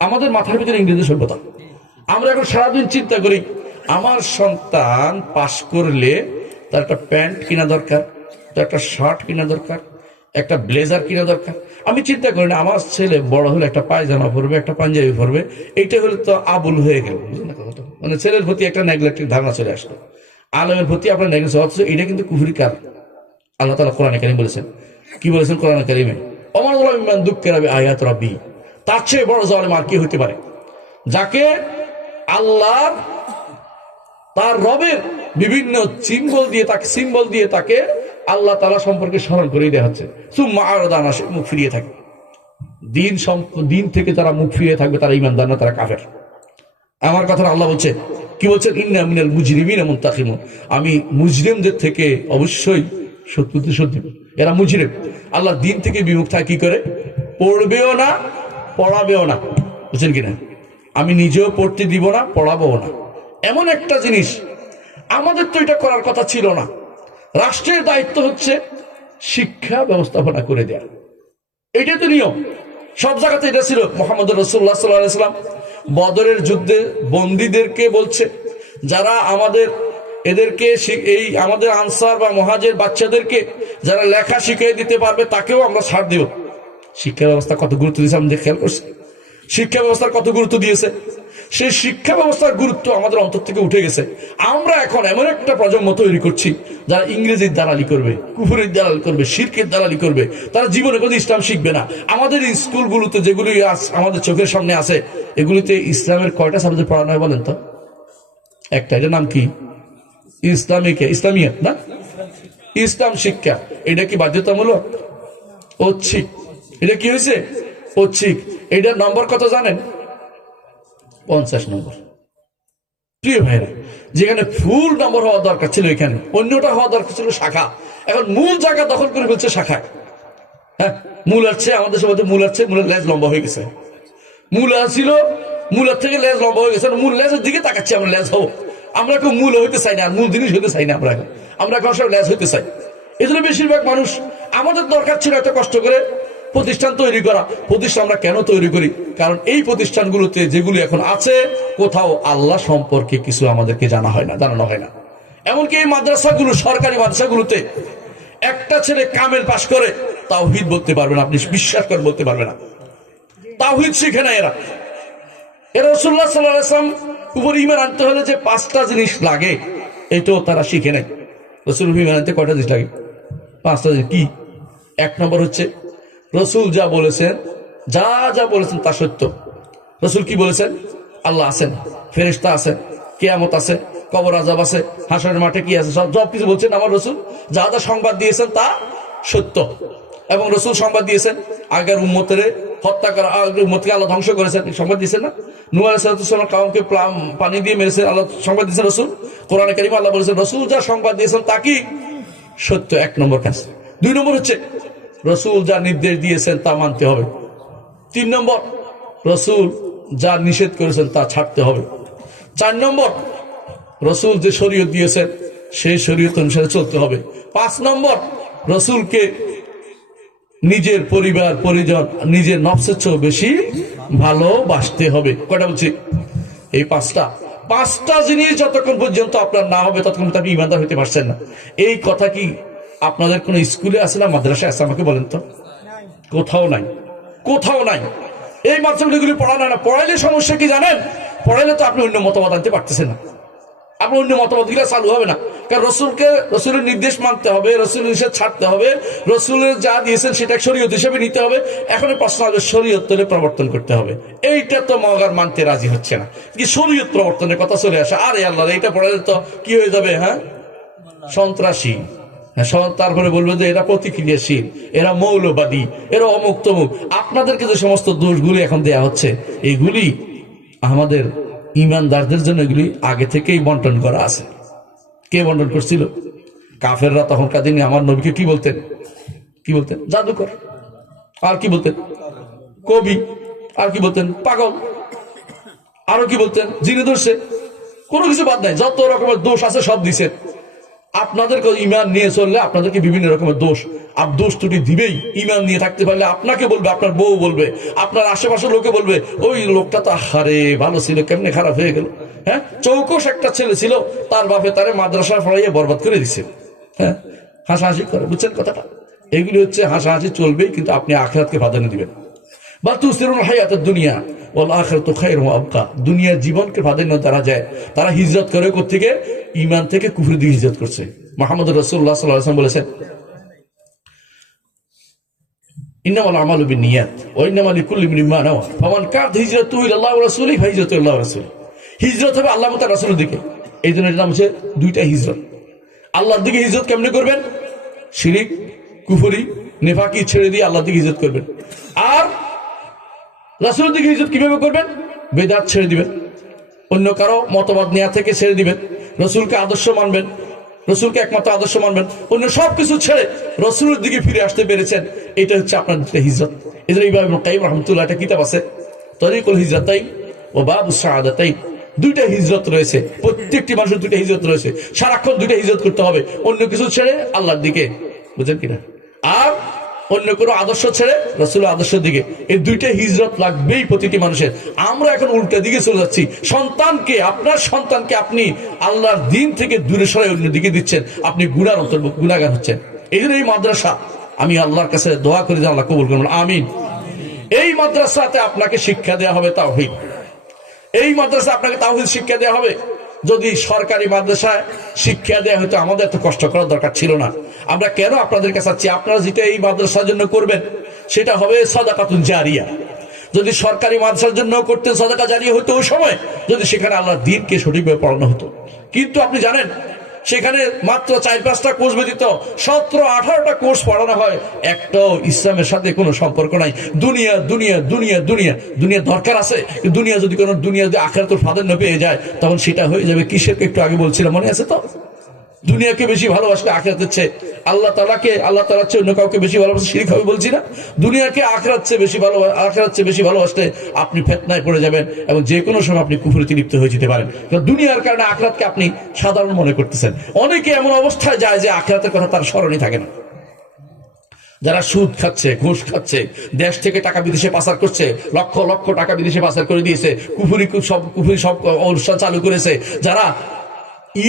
আমাদের মাথার ভিতরে ইংরেজদের সভ্যতা। আমরা এখন সারাদিন চিন্তা করি আমার সন্তান পাশ করলে তার একটা প্যান্ট কিনা দরকার, তার একটা শার্ট কিনা দরকার, একটা ব্লেজার কিনা দরকার। আমি চিন্তা করি না আমার ছেলে বড় হলে একটা পায়জামা পরবে, একটা পাঞ্জাবি পরবে, এইটা হলে তো আবুল হয়ে গেল। বুঝলেন না কথাটা? মানে ছেলের প্রতি একটা নেগলেক্টেড ধারণা চলে আসলো, আলেমের প্রতি আপনার নেগলেক্ট। এটা কিন্তু কুফরি কাজ। আল্লাহ তাআলা কোরআনে কারীমে বলেছেন, কি বলেছেন কোরআন কারিমে, ওমান যালামু মিম্মান যুক্কিরা বিআয়াতি রাব্বি, তার চেয়ে বড় জালেম আর কি হতে পারে, যাকে আল্লাহর তার রবের বিভিন্ন সিম্বল দিয়ে তাকে আল্লাহ তাআলা সম্পর্কে স্মরণ করে দেওয়া হচ্ছে। সুম্মা আরাদা আন, মুখ ফিরিয়ে থাকে। দিন থেকে যারা মুখ ফিরিয়ে থাকবে তারা ঈমানদার না, তারা কাফের। আমার কথা আল্লাহ বলছে, কি বলছেন, ইন্না মিনাল মুজরিমিনা মুনতাকিমুন, আমি মুজরিমদের থেকে অবশ্যই শত্রু দিব। এরা মুজরিম, আল্লাহ দিন থেকে বিমুখ থাকে, কি করে, পড়বেও না পড়াবেও না, বুঝছেন কিনা, আমি নিজেও পড়তে দিব না পড়াবো না। এমন একটা জিনিস আমাদের তো এটা করার কথা ছিল না। রাষ্ট্রের দায়িত্ব হচ্ছে শিক্ষা ব্যবস্থাপনা করে দেয়া, এটাই তো নিয়ম। সব জায়গাতে এটা ছিল। মুহাম্মদ রাসূলুল্লাহ সাল্লাল্লাহু আলাইহি ওয়াসাল্লাম বদরের যুদ্ধে বন্দীদেরকে বলছে, যারা এদেরকে এই আমাদের আনসার বা মুহাজির বাচ্চাদেরকে যারা লেখা শিখিয়ে দিতে পারবে তাকেও আমরা ছাড় দিব। শিক্ষা ব্যবস্থা কত গুরুত্ব দিয়েছে আমাদের খেয়াল করছে? শিক্ষা ব্যবস্থার কত গুরুত্ব দিয়েছে? সেই শিক্ষা ব্যবস্থার গুরুত্ব আমাদের অন্তর থেকে উঠে গেছে। আমরা এখন এমন একটা প্রজন্ম তৈরি করছি যারা ইংরেজির দালালি করবে, কুফরের দালালি করবে, শিরকের দালালি করবে, তারা জীবনে কোনো ইসলাম শিখবে না। আমাদের স্কুলগুলোতে যেগুলি আমাদের চোখের সামনে আছে, এগুলিতে ইসলামের কয়টা সাবজেক্ট পড়ানো হয় বলেন তো? একটা, এটার নাম কি? ইসলামিয়া না, ইসলাম শিক্ষা। এটা কি বাধ্যতামূলক? ঐচ্ছিক। এটা কি হয়েছে? ঐচ্ছিক। এটার নম্বর কত জানেন? 50 নম্বর। প্রিয় ভাইরা, যেখানে ফুল নম্বর হওয়া দরকার ছিল এখানে অন্যটা হওয়া দরকার ছিল শাখা। এখন মূল জায়গা দখল করে ফেলছে শাখায়। হ্যাঁ, মূল আছে আমাদের সবাই, মূল আছে, মূলের লেজ লম্বা হয়ে গেছে। মূল ছিল, মূলের থেকে লেজ লম্বা হয়ে গেছে। মূল লেজের দিকে তাকাচ্ছি আমরা, লেজ হবো। আমরা এখন মূল হইতে চাই না, আর মূল জিনিস হইতে চাই না। আমরা এখন সব লেজ হইতে চাই। এই জন্য বেশিরভাগ মানুষ, আমাদের দরকার ছিল এত কষ্ট করে প্রতিষ্ঠান তৈরি করা। প্রতিষ্ঠান আমরা কেন তৈরি করি? কারণ এই প্রতিষ্ঠানগুলোতে যেগুলি এখন আছে, কোথাও আল্লাহ সম্পর্কে কিছু আমাদেরকে জানানো হয় না। এমনকি এই মাদ্রাসাগুলো, সরকারি মাদ্রাসাগুলোতে একটা ছেলে কামেল পাশ করে তাওহীদ বলতে পারবে না, আপনি বিশ্বাস করে বলতে পারবে না। তাওহীদ শিখে না এরা। রাসূলুল্লাহ সাল্লাল্লাহু আলাইহি ওয়াসাল্লাম উপর ঈমান আনতে হলে যে 5টা জিনিস লাগে, এটাও তারা শিখে নাই। রাসূল ঈমান আনতে কয়টা জিনিস লাগে? 5টা জিনিস। কি? 1 নম্বর হচ্ছে রসুল যা বলেছেন তা সত্য। রসুল কি বলেছেন? আল্লাহ আছেন, ফেরেশতা আছেন, কিয়ামত আছে, কবর আযাব আছে, হাসরের মাঠে কি আছে, সব কিছু বলছেন আমার রসুল। যা সংবাদ দিয়েছেন তা সত্য। এবং রসুল সংবাদ দিয়েছেন আগের উম্মতের হত্যা করা, উম্মতকে আল্লাহ ধ্বংস করেছেন, সংবাদ দিয়েছেন না? নূহ আলাইহিস সালাম কাউমকে পানি দিয়ে মেরেছেন, আল্লাহ সংবাদ দিয়েছেন রসুল। কোরআনে কারিমে আল্লাহ বলেছেন রসুল যা সংবাদ দিয়েছেন তা কি সত্য। 1 নম্বর কাজ। 2 নম্বর হচ্ছে রসুল যা নির্দেশ দিয়েছেন তা মানতে হবে। 3 নম্বর, রসুল যা নিষেধ করেছেন তা ছাড়তে হবে। 4 নম্বর, রসুল যে শরীয়ত দিয়েছেন সেই শরীয়ত অনুসারে চলতে হবে। 5 নম্বর, রসুলকে নিজের পরিবার পরিজন, নিজের নফসের চেয়ে বেশি ভালোবাসতে হবে। কয়টা বলছি? এই 5টা জিনিস যতক্ষণ পর্যন্ত আপনার না হবে ততক্ষণ আপনি ঈমানদার হতে পারছেন না। এই কথা কি আপনাদের কোন স্কুলে আছে না মাদ্রাসায় আছে? আমাকে বলেন তো। কোথাও নাই। এই মাদ্রাসাগুলি পড়ানো না। পড়াইলে সমস্যা কি জানেন? পড়াইলে তো আপনি অন্য মতবাদ আনতে পারতেছেন না। আপনার অন্য মতবাদ গুলো চালু হবে না। কারণ রসুলের নির্দেশ মানতে হবে, রসুলের নিষেধ ছাড়তে হবে, রসুলের যা দিয়েছেন সেটা শরীয়ত হিসেবে নিতে হবে। এখন প্রশ্ন হবে শরীয়ত তোলে প্রবর্তন করতে হবে। এইটা তো মগার মানতে রাজি হচ্ছে না। কি শরীয়ত প্রবর্তনের কথা চলে আসে, আরে আল্লাহ এইটা পড়ালে তো কি হয়ে যাবে? হ্যাঁ, সন্ত্রাসী। তারপরে বলবে যে এরা প্রতিক্রিয়াশীল, এরা মৌলবাদী, এরা অমুক তমুক। আপনাদেরকে যে সমস্ত দোষগুলি এখন দেয়া হচ্ছে, এইগুলি আমাদের ঈমানদারদের জন্য এগুলি আগে থেকেই বন্টন করা আছে। কে বন্টন করছিল? কাফেররা। তখনকার দিনে আমার নবীকে কি বলতেন? জাদুকর। আর কি বলতেন? কবি। আর কি বলতেন? পাগল। আরো কি বলতেন? জিনে ধরছে। কোনো কিছু বাদ নাই, যত রকমের দোষ আছে সব দিছেন। আপনাদেরকে ঈমান নিয়ে চললে আপনাদেরকে বিভিন্ন রকমের দোষ ত্রুটি দিবেই। ঈমান নিয়ে থাকতে পারলে আপনাকে বলবে, আপনার বউ বলবে, আপনার আশেপাশের লোকে বলবে ওই লোকটা তো হারে ভালো ছিল, কেমনে খারাপ হয়ে গেল। হ্যাঁ, চৌকস একটা ছেলে ছিল, তার বাপে তারে মাদ্রাসা পড়াইয়ে বরবাদ করে দিছে। হ্যাঁ, হাসাহাসি করে। বুঝছেন কথাটা? এগুলি হচ্ছে হাসাহাসি চলবেই, কিন্তু আপনি আখিরাতকে প্রাধান্য দিবেন। বা তুসিরুল হায়াতুদ দুনিয়া ওয়াল আখিরাতু খায়রুন ওয়া আবকা। দুনিয়ার জীবনকে প্রাধান্য দ্বারা যায়। তারা হিজরত করে কোত্থেকে? ঈমান থেকে কুফর দিয়ে হিজরত করছে। মুহাম্মদ রাসূলুল্লাহ সাল্লাল্লাহু আলাইহি ওয়াসাল্লাম বলেছেন ইন্নামাল আমালু বিন্নিয়াত ওয়া ইন্নামা লিকুল্লি ইমরিইন মা নাওয়া ফামান কানাত হিজরাতুহু ইলাল্লাহি ওয়া রাসূলিহি ফাহিজরাতুহু ইলাল্লাহি ওয়া রাসূলিহি। হিজরত হবে আল্লাহ এবং তার রাসূলের দিকে। এই জন্য এর নাম হচ্ছে দুইটা হিজরত। আল্লাহর দিকে হিজরত কেমনে করবেন? শিরিক, কুফরি, নেফাকি ছেড়ে দিয়ে আল্লাহর দিকে হিজরত করবেন। আর রাসূলের দিকে হিজরত কিভাবে করবেন? বেদাত ছেড়ে দিবেন, অন্য কারো মতবাদ নেওয়া থেকে ছেড়ে দিবেন, রসুলকে আদর্শ মানবেন, রসুলকে একমাত্র আদর্শ মানবেন, অন্য সবকিছু ছেড়ে রসুলের দিকে ফিরে আসতে পেরেছেন। এটা হচ্ছে আপনার হিজরত। এই জন্য ইমাম ইবনে কাইয়্যিম রাহমাতুল্লাহ একটা কিতাব আছে, তরিকুল হিজরাতাইন ও বাবুস সাআদাতাইন। দুইটা হিজরত রয়েছে, প্রত্যেকটি মানুষের দুইটা হিজরত রয়েছে। সারাক্ষণ দুইটা হিজরত করতে হবে, অন্য কিছু ছেড়ে আল্লাহর দিকে, বুঝেন কিনা? আর অন্য কোনো আদর্শ ছেড়ে রাসূলের আদর্শের দিকে। এই দুইটা হিজরত লাগবেই প্রতিটি মানুষের। আমরা এখন উল্টা দিকে চলে যাচ্ছি। সন্তানকে, আপনার সন্তানকে আপনি আল্লাহর দিন থেকে দূরে সরাই অন্য দিকে দিচ্ছেন, আপনি গুনার অন্তর্ভুক্ত, গুনাহগার হচ্ছেন। এই জন্য এই মাদ্রাসা, আমি আল্লাহর কাছে দোয়া করি যে আল্লাহ কবুল করবেন, আমিন। এই মাদ্রাসাতে আপনাকে শিক্ষা দেওয়া হবে তাওহীদ। এই মাদ্রাসা আপনাকে তাওহীদ শিক্ষা দেওয়া হবে। যদি সরকারি মাদ্রাসায় শিক্ষা দেওয়া হতো, আমাদের এত কষ্ট করার দরকার ছিল না। আমরা কেন আপনাদের কাছে চাচ্ছি, আপনারা যেটা এই মাদ্রাসার জন্য করবেন সেটা হবে সাদাকাতুন জারিয়া। যদি সরকারি মাদ্রাসার জন্য করতেন, সাদাকা জারিয়া হতো ওই সময়, যদি সেখানে আল্লাহর দ্বীনকে সঠিকভাবে পড়ানো হতো। কিন্তু আপনি জানেন সেখানে মাত্র 4-5টা কোর্স ব্যতীত 17-18টা কোর্স পড়ানো হয়, একটাও ইসলামের সাথে কোনো সম্পর্ক নাই। দুনিয়া দুনিয়া দুনিয়া দুনিয়া দুনিয়া দরকার আছে, দুনিয়া যদি কোনো দুনিয়া যদি আখিরাতের প্রাধান্য পেয়ে যায়, তখন সেটা হয়ে যাবে কিসের, একটু আগে বলছিলাম, মনে আছে তো? দুনিয়াকে বেশি ভালোবাসলে আখিরাতের চেয়ে, আল্লাহ তাআলার চেয়ে অন্য কাউকে বেশি ভালোবাসে শিরক হবে বলছি না। দুনিয়াকে আখিরাত চেয়ে বেশি ভালোবাসলে আপনি ফিতনায় পড়ে যাবেন এবং যে কোনো সময় আপনি কুফরিতে লিপ্ত হয়ে যেতে পারেন। কারণ দুনিয়ার কারণে আখিরাতকে আপনি সাধারণ মনে করতেছেন। অনেকে এমন অবস্থায় যায় যে আখিরাতের কথা তার স্মরণই থাকে না। যারা সুদ খাচ্ছে, ঘুষ খাচ্ছে, দেশ থেকে টাকা বিদেশে পাচার করছে, লক্ষ লক্ষ টাকা বিদেশে পাচার করে দিয়েছে, কুফরি সব অনুষ্ঠান চালু করেছে, যারা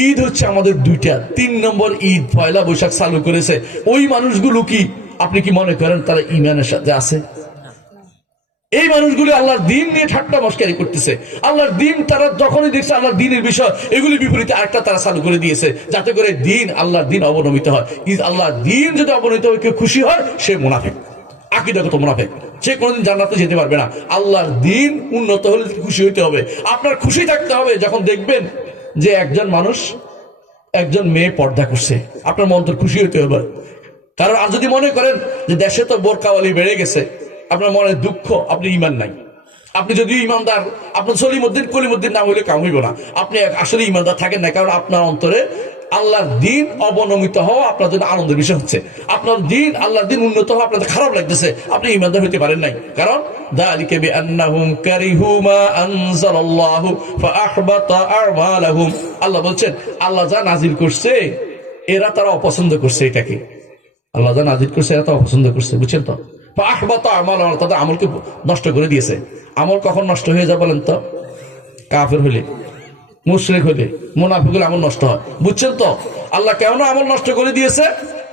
ঈদ হচ্ছে আমাদের দুইটা, 3 নম্বর ঈদ পয়লা বৈশাখ চালু করেছে, ওই মানুষগুলো কি আপনি কি মনে করেন তারা ঈমানের সাথে আছে? এই মানুষগুলি আল্লাহর দ্বীন নিয়ে ঠাট্টা মশকারি করতেছে। আল্লাহর দ্বীন তারা যখনই দেখছে আল্লাহর দ্বীনের বিষয়, এগুলি বিপরীতে আরেকটা তারা চালু করে দিয়েছে, যাতে করে আল্লাহর দ্বীন অবনমিত হয়। আল্লাহর দ্বীন যদি অবনমিত হয়, কেউ খুশি হয়, সে মুনাফিক, আকীদাগত মুনাফিক, সে কোনোদিন জান্নাতে যেতে পারবে না। আল্লাহর দ্বীন উন্নত হলে খুশি হইতে হবে। আপনার খুশি থাকতে হবে যখন দেখবেন যে একজন মেয়ে পর্দা করছে, আপনার মন তো খুশি হইতে হবে। কারণ আর যদি মনে করেন যে দেশে তো বোরকাওয়ালি বেড়ে গেছে, আপনার মনে দুঃখ, আপনি ঈমান নাই। আপনি যদি ঈমানদার, আপনার কলিমুদ্দিন নাম হইলে কাম হইব না, আপনি আসলে ঈমানদার থাকেন না। কারণ আপনার অন্তরে আল্লাহর দ্বীন অবনমিত হওয়া আপনার জন্য আনন্দের বিষয় হচ্ছে। আপনার দ্বীন, আল্লাহর দ্বীন উন্নত হওয়া আপনাদের খারাপ লাগতেছে, আপনি ঈমানদার হইতে পারেন নাই। কারণ যালিকা বিআন্নাহুম কারিহু মা আনজালাল্লাহু ফাআহবাতা আ'মালাহুম। আল্লাহ বলছেন, আল্লাহ যা নাজিল করছে এরা তারা অপছন্দ করছে। এটাকে আল্লাহ যা নাজিল করছে এরা তারা অপছন্দ করছে, বুঝছেন তো? ফাআহবাতা আ'মালাহুম, তাদের আমলকে নষ্ট করে দিয়েছে। আমল কখন নষ্ট হয়ে যায় বলেন তো? কাফের হলে, মুশরিক হলে, মুনাফিক হলে আমল নষ্ট হয়, বুঝছেন তো? আল্লাহ কেন আমল নষ্ট করে দিয়েছে?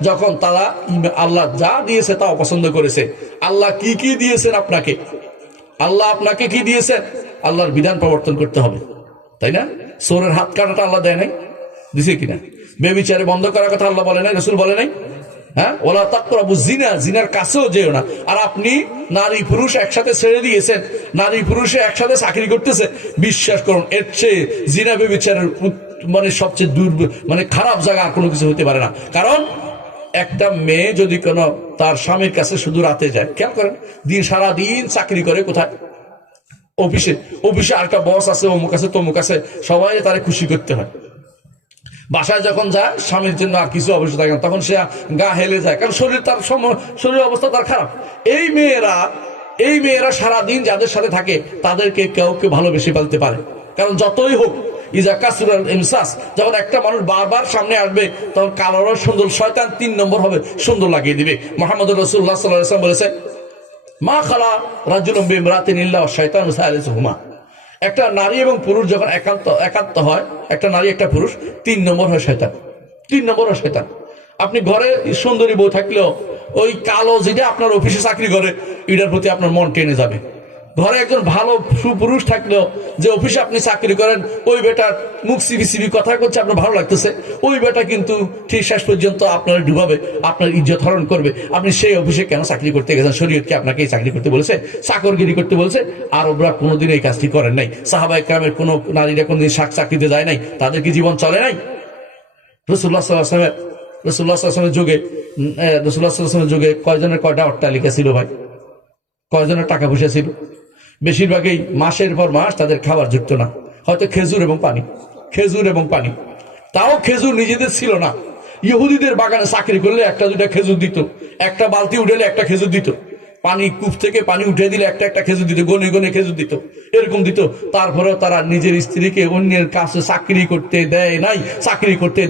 যখন তারা আল্লাহ যা দিয়েছে তা অপছন্দ করেছে। আল্লাহ কি কি দিয়েছেন আপনাকে? আল্লাহ আপনাকে কি দিয়েছেন? আল্লাহর বিধান প্রবর্তন করতে হবে, তাই না? চোরের হাত কাটাটা আল্লাহ দেয় নাই? দিছে কিনা? বেবিচারে বন্ধ করার কথা আল্লাহ বলে নাই, রাসূল বলে নাই? হ্যাঁ, ওয়ালা তাকরাবু জিনা, জিনার কাছেও যেও না। আর আপনি নারী পুরুষ একসাথে ছেড়ে দিয়েছেন, নারী পুরুষে একসাথে চাকরি করতেছে। বিশ্বাস করুন, এর চেয়ে জিনা বেবিচারের সবচেয়ে খারাপ জায়গা আর কোনো কিছু হতে পারে না। কারণ একটা মেয়ে যদি কোনো তার স্বামীর কাছে শুধু রাতে যায়, খেয়াল করেন, সারাদিন চাকরি করে কোথায়? অফিসে আরেকটা বস আছে, অমুক আছে, তমুক আছে, সবাই তারে খুশি করতে হয়। বাসায় যখন যায় স্বামীর জন্য আর কিছু অবস্থা থাকে না, তখন সে গা হেলে যায়, কারণ শরীর অবস্থা তার খারাপ। এই মেয়েরা সারাদিন যাদের সাথে থাকে তাদেরকে কেউ ভালোবেসে ফেলতে পারে। কারণ যতই হোক, ইজা কাসুরাল ইমসাস, যখন একটা মানুষ বারবার সামনে আসবে তখন কালোর সুন্দর, শয়তান 3 নম্বর হবে, সুন্দর লাগিয়ে দিবে। মুহাম্মদুর রাসূলুল্লাহ সাল্লাল্লাহু আলাইহি ওয়াসাল্লাম বলেছেন, মা খালা রাজুলুম বিমরাতিন ইল্লা শাইতানু সালিসুহুমা। একটা নারী এবং পুরুষ যখন একান্ত হয়, একটা নারী একটা পুরুষ, 3 নম্বর হয় শয়তান। 3 নম্বর হয় শয়তান। আপনি ঘরে সুন্দরী বউ থাকলেও ওই কালো যেটা আপনার অফিসে চাকরি করে, এটার প্রতি আপনার মন টেনে যাবে। ঘরে একজন ভালো সুপুরুষ থাকলেও যে অফিসে আপনি চাকরি করেন ওই বেটার মুখ সিবি সিবি কথা করছে আপনার ভালো লাগতেছে, ওই বেটা কিন্তু ঠিক শেষ পর্যন্ত আপনার ডুবাবে, আপনার ইজ্জত হরণ করবে। আপনি সেই অফিসে কেন চাকরি করতে গেছেন? শরীয়ত কি আপনাকে এই চাকরি করতে বলেছে? চাকরগিরি করতে বলেছে? আরবরা কোনোদিন এই কাজটি করেন নাই। সাহাবা ইকরামের কোনো নারীরা কোনোদিন চাকরিতে যায় নাই, তাদের কি জীবন চলে নাই? রাসূলুল্লাহ সাল্লাল্লাহু আলাইহি ওয়াসাল্লামের যুগে কয়জনের কয়টা অট্টালিকা ছিল ভাই? কয়জনের টাকা পয়সা ছিল? বেশিরভাগই মাসের পর মাস তাদের খাবার জুটত না, হয়তো খেজুর এবং পানি। তাও খেজুর নিজেদের ছিল না। ইহুদিদের বাগানে চাকরি করলে একটা দুটা খেজুর দিত, একটা বালতি উঠেলে একটা খেজুর দিত, পানি কূপ থেকে পানি উঠে দিলে একটা একটা খেজুর দিত, গনে গনে খেজুর দিত, এরকম দিত। তারপরেও তারা নিজের স্ত্রীকে অন্যের কাছে চাকরি করতে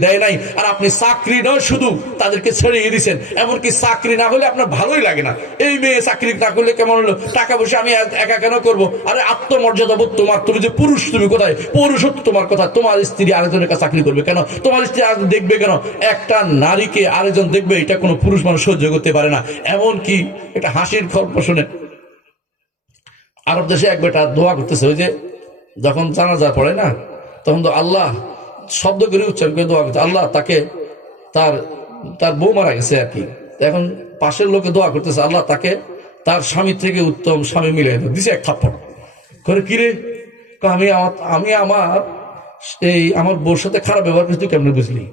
দেয় নাই। আর আপনি চাকরি নয় শুধু তাদেরকে ছেড়িয়ে দিয়েছেন, এমনকি চাকরি না হলে আপনার ভালোই লাগে না। এই মেয়ে চাকরি না করলে কেমন হলো, টাকা পয়সা আমি একা কেন করবো? আরে আত্মমর্যাদা বোধ তোমার, তুমি যে পুরুষ, তুমি কোথায়? পৌরুষত্ব তোমার কথা। তোমার স্ত্রী আরেকজনের কাছে চাকরি করবে কেন? তোমার স্ত্রী আরেকজন দেখবে কেন? একটা নারীকে আরেকজন দেখবে, এটা কোনো পুরুষ মানুষ সহ্য করতে পারে না। এমনকি এটা হাসির গল্প শুনে, আরব দেশে এক বেটা দোয়া করতেছে, ওই যে যখন জানাজা পড়ে না, তখন তো আল্লাহ শব্দ করে উচ্চারণ করে দোয়া করতে, আল্লাহ তাকে তার বউ মারা গেছে আর কি, এখন পাশের লোকে দোয়া করতেছে, আল্লাহ তাকে তার স্বামী থেকে উত্তম স্বামী মিলে দিছে এক থাপ্পড় করে। কিরে, আমার বউর সাথে খারাপ ব্যবহার করছি, তুই কেমন বুঝলি?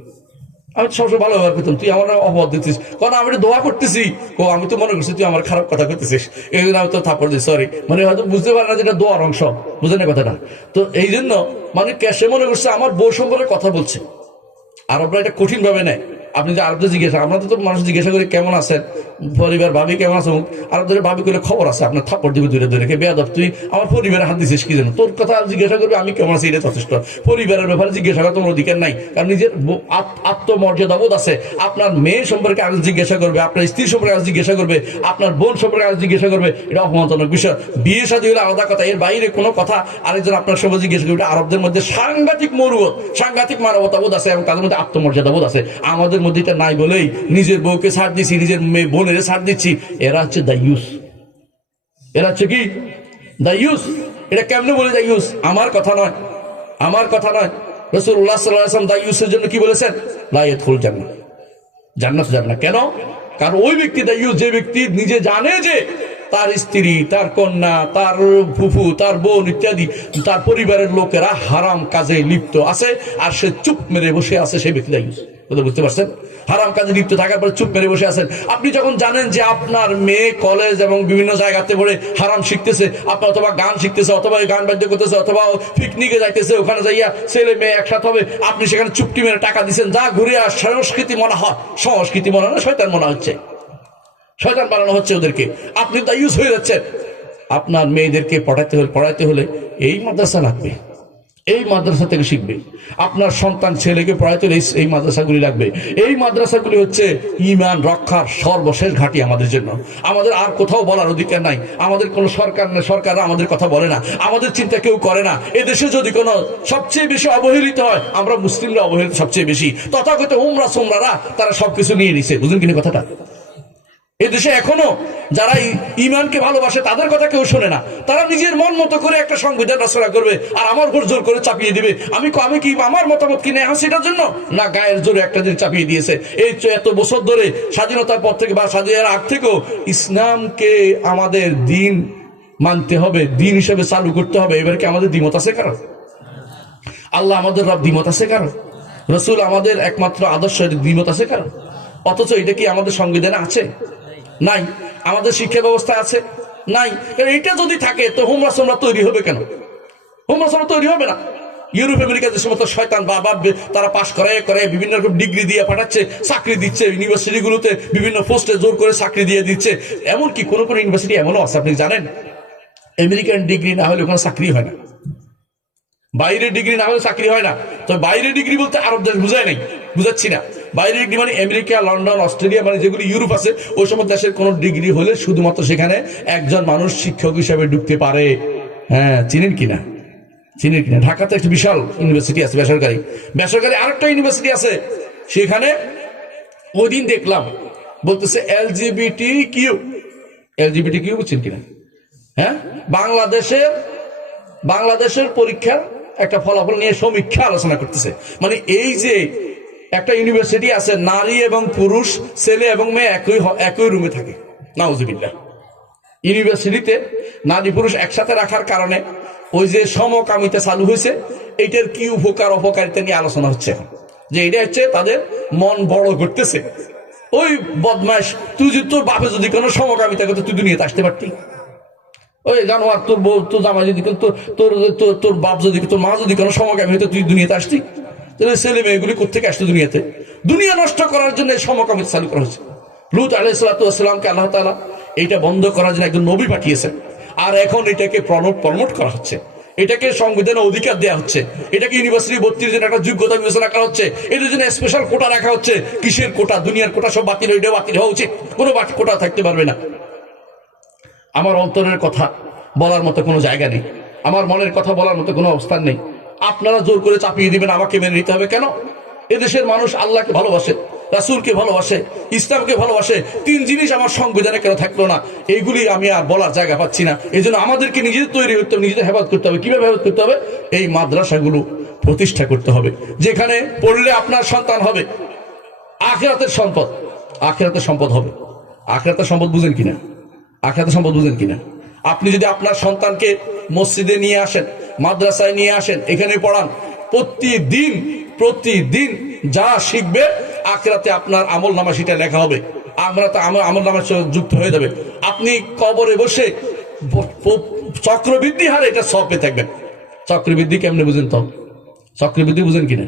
আমি তো সবসময় ভালো ব্যবহার করতাম, তুই আমার অপবাদ দিচ্ছিস। কারণ আমি দোয়া করতেছি, আমি তো মনে করছি তুই আমার খারাপ কথা করতেছিস, এই জন্য আমি তো থাপ্পড় দিই, সরি। মানে হয়তো বুঝতে পারে না যেটা দোয়ার অংশ, বুঝলেন না কথাটা? তো এই জন্য মানে সে মনে করছে আমার বউ সম্পর্কে কথা বলছে। আরবরা এটা কঠিন ভাবে নেয়। আপনি যে আরবদের জিজ্ঞাসা, আমরা তো মানুষ জিজ্ঞাসা করি কেমন আছেন, পরিবার ভাবি কেমন আছে, আরবদের ভাবি করলে খবর আছে, আপনার থাপ্পড় দিবে দূরে কে বেয়াদব, তুই আমার পরিবারে হাত দিছিস কি জন্য? তোর কথা জিজ্ঞাসা করবে আমি কেমন আছি, এটা যথেষ্ট। পরিবারের ব্যাপারে জিজ্ঞাসা করার তোমার অধিকার নাই, কারণ নিজের আত্মমর্যাদা বোধ আছে। আপনার মেয়ে সম্পর্কে আগে জিজ্ঞাসা করবে, আপনার স্ত্রী সম্পর্কে আগে জিজ্ঞাসা করবে, আপনার বোন সম্পর্কে আগে জিজ্ঞাসা করবে, এটা অপমানজনক বিষয়। বিয়ে শাদী হলে আলাদা কথা, এর বাইরে কোনো কথা আরেকজন আপনার সম্পর্কে জিজ্ঞাসা করবে। আরবদের মধ্যে সাংঘাতিক মরুবোধ, সাংঘাতিক মানবতা বোধ আছে, এবং তাদের মধ্যে আত্মমর্যাদা বোধ আছে। আমাদের মধ্যে এটা নাই বলেই নিজের বউকে ছাড় দিচ্ছি, নিজের মেয়ে বোনের ছাড় দিচ্ছি। এরা হচ্ছে দায়ুস, এরা হচ্ছে কি দায়ুস। এটা কেমনে বলে দায়ুস? আমার কথা নয়। রাসূলুল্লাহ সাল্লাল্লাহু আলাইহি ওয়াসাল্লাম দায়ুসের জন্য কি বলেছেন? লা ইয়াদখুল জান্নাহ, জান্নাতে যাবে না। কেন? কারণ ওই ব্যক্তি দায়ুস যে ব্যক্তি নিজে জানে যে তার স্ত্রী, তার কন্যা, তার ফুফু, তার বোন ইত্যাদি তার পরিবারের লোকেরা হারাম কাজে লিপ্ত আছে, আর সে চুপ মেরে বসে আছে, সেই ব্যক্তি দায়ুস। বুঝতে পারছেন? হারাম কাজে লিপ্ত থাকার পর চুপ মেরে বসে আছেন। আপনি যখন জানেন যে আপনার মেয়ে কলেজ এবং বিভিন্ন জায়গাতে পড়ে হারাম শিখতেছে, আপনার অথবা গান শিখতেছে, অথবা গান বাদ্য করতেছে, অথবা পিকনিকে যাইতেছে, ওখানে যাইয়া ছেলে মেয়ে একসাথে হবে, আপনি সেখানে চুপটি মেরে টাকা দিচ্ছেন, যা ঘুরে আর সংস্কৃতি মনে হয়, সংস্কৃতি মনে হয় না, শয়তান মনে হচ্ছে, শয়তান বানানো হচ্ছে ওদেরকে। আপনি দায়ুস হয়ে যাচ্ছেন। আপনার মেয়েদেরকে পড়াইতে হলে এই মাদ্রাসা লাগবে, এই মাদ্রাসা থেকে শিখবে। আপনার সন্তান ছেলেকে পড়াইতে হলে এই মাদ্রাসাগুলি লাগবে। এই মাদ্রাসাগুলি হচ্ছে ঈমান রক্ষার সর্বশেষ ঘাঁটি আমাদের জন্য। আমাদের আর কোথাও বলার অধিকার নাই। আমাদের কোনো সরকার নেই, সরকাররা আমাদের কথা বলে না, আমাদের চিন্তা কেউ করে না। এদেশে যদি কোনো সবচেয়ে বেশি অবহেলিত হয়, আমরা মুসলিমরা অবহেলিত সবচেয়ে বেশি। তথাকথিত উমরা সোমরারা তারা সবকিছু নিয়ে নিছে। বুঝুন কিনা কথাটা? এদেশে এখনো যারা ইমানকে ভালোবাসে তাদের কথা কেউ শোনে না। তারা নিজের মন মতো করে একটা সংবিধান রচনা করবে, আর আমার উপর জোর করে চাপিয়ে দিবে। আমি কি আমার মতামত কি নেই সেটার জন্য না, গায়ের জোরে একটা দিন চাপিয়ে দিয়েছে। এই এত বছর ধরে স্বাধীনতার পর থেকে বা স্বাধীনতার আগ থেকেও ইসলামকে আমাদের দিন মানতে হবে, দিন হিসেবে চালু করতে হবে। এবার কি আমাদের দ্বিমত আছে কারণ? আল্লাহ আমাদের রব দ্বিমত আছে কারণ? রসুল আমাদের একমাত্র আদর্শ দ্বিমত আছে কারণ? অথচ এটা কি আমাদের সংবিধানে আছে? নাই। আমাদের শিক্ষা ব্যবস্থা আছে? নাই। এটা যদি থাকে তো হোমরা সোমরা তৈরি হবে কেন? হোমরা সোমরা তৈরি হবে না। ইউরোপ আমেরিকা যে সমস্ত শয়তান বাবা তারা পাশ করে বিভিন্ন রকম ডিগ্রি দিয়ে পাঠাচ্ছে, চাকরি দিচ্ছে, ইউনিভার্সিটিগুলোতে বিভিন্ন পোস্টে জোর করে চাকরি দিয়ে দিচ্ছে। এমনকি কোন কোন ইউনিভার্সিটি এমনও আছে, আপনি জানেন, আমেরিকান ডিগ্রি না হলে ওখানে চাকরি হয় না, বাইরের ডিগ্রি না হলে চাকরি হয় না। তো বাইরের ডিগ্রি বলতে আরব দেশ বুঝায় নাই, বুঝাচ্ছি না। বাইরের ডিগ্রি মানে আমেরিকা, লন্ডন, অস্ট্রেলিয়া, মানে যেগুলি ইউরোপ আছে, ওই সমস্ত দেশের কোন ডিগ্রি হলে শুধুমাত্র সেখানে একজন মানুষ শিক্ষক হিসেবে ঢুকতে পারে। হ্যাঁ, চিনেন কিনা? ঢাকাতে একটা বিশাল ইউনিভার্সিটি আছে, বেসরকারি আরেকটা ইউনিভার্সিটি আছে। সেখানে ওই দিন দেখলাম বলতেছে এলজিবিটি কিউ বুঝছেন কিনা? হ্যাঁ, বাংলাদেশের পরীক্ষার একটা ফলাফল নিয়ে সমীক্ষা আলোচনা করতেছে। মানে এই যে একটা ইউনিভার্সিটি আছে, নারী এবং পুরুষ, ছেলে এবং মেয়ে একই রুমে থাকে, নাউজুবিল্লাহ। ইউনিভার্সিটিতে নারী পুরুষ একসাথে রাখার কারণে ওই যে সমকামিতা চালু হয়েছে, এইটার কি উপকার অপকারিতা নিয়ে আলোচনা হচ্ছে এখন। যে এটা হচ্ছে তাদের মন বড় করতেছে। ওই বদমাইশ, তুই যদি তোর বাপে যদি কোনো সমকামিতা করতে তুই দুনিয়াতে আসতে পারতি? ওই জানোয়ার, তোর বউ, তোর জামাই যদি তোর বাপ যদি, তোর মা যদি কোনো সমকামী হইতো তুই দুনিয়াতে আসতি? তাহলে ছেলে মেয়েগুলি কোথেকে আসতো দুনিয়াতে? দুনিয়া নষ্ট করার জন্য সমকামিতা চালু করা হচ্ছে। লূত আলাইহিস সালামকে আল্লাহ তাআলা এইটা বন্ধ করার জন্য একজন নবী পাঠিয়েছেন। আর এখন এটাকে প্রমোট করা হচ্ছে, এটাকে সংবিধানে অধিকার দেওয়া হচ্ছে, এটাকে ইউনিভার্সিটি ভর্তির জন্য একটা যোগ্যতা বিবেচনা করা হচ্ছে, এদের জন্য স্পেশাল কোটা রাখা হচ্ছে। কিসের কোটা? দুনিয়ার কোটা সব বাতিল, এটাও বাতিল হওয়া উচিত। কোনো কোটা থাকতে পারবে না। আমার অন্তরের কথা বলার মতো কোনো জায়গা নেই, আমার মনের কথা বলার মতো কোনো অবস্থান নেই। আপনারা জোর করে চাপিয়ে দিবেন, আমাকে মেনে নিতে হবে কেন? এদেশের মানুষ আল্লাহকে ভালোবাসে, রাসূলকে ভালোবাসে, ইসলামকে ভালোবাসে। তিন জিনিস আমার সংবিধানে কেন থাকলো না? এইগুলি আমি আর বলার জায়গা পাচ্ছি না। এই জন্য আমাদেরকে নিজেদের তৈরি করতে হবে, নিজেদের হেফাজত করতে হবে। কিভাবে হেফাজত করতে হবে? এই মাদ্রাসাগুলো প্রতিষ্ঠা করতে হবে, যেখানে পড়লে আপনার সন্তান হবে আখিরাতের সম্পদ। আখিরাতের সম্পদ হবে। আখিরাতের সম্পদ বুঝেন কিনা? আখিরাতের সম্পদ বুঝেন কিনা? আপনি যদি আপনার সন্তানকে মসজিদে নিয়ে আসেন, মাদ্রাসায় নিয়ে আসেন, এখানে পড়ান, প্রতিদিন যা শিখবে আখিরাতে আপনার আমল নামা সেটা লেখা হবে। আমল নামার সঙ্গে যুক্ত হয়ে যাবে। আপনি কবরে বসে চক্রবৃদ্ধি হারে এটা সব পেয়ে থাকবেন। চক্রবৃদ্ধি কেমনে বুঝেন তো? চক্রবৃদ্ধি বুঝেন কিনা?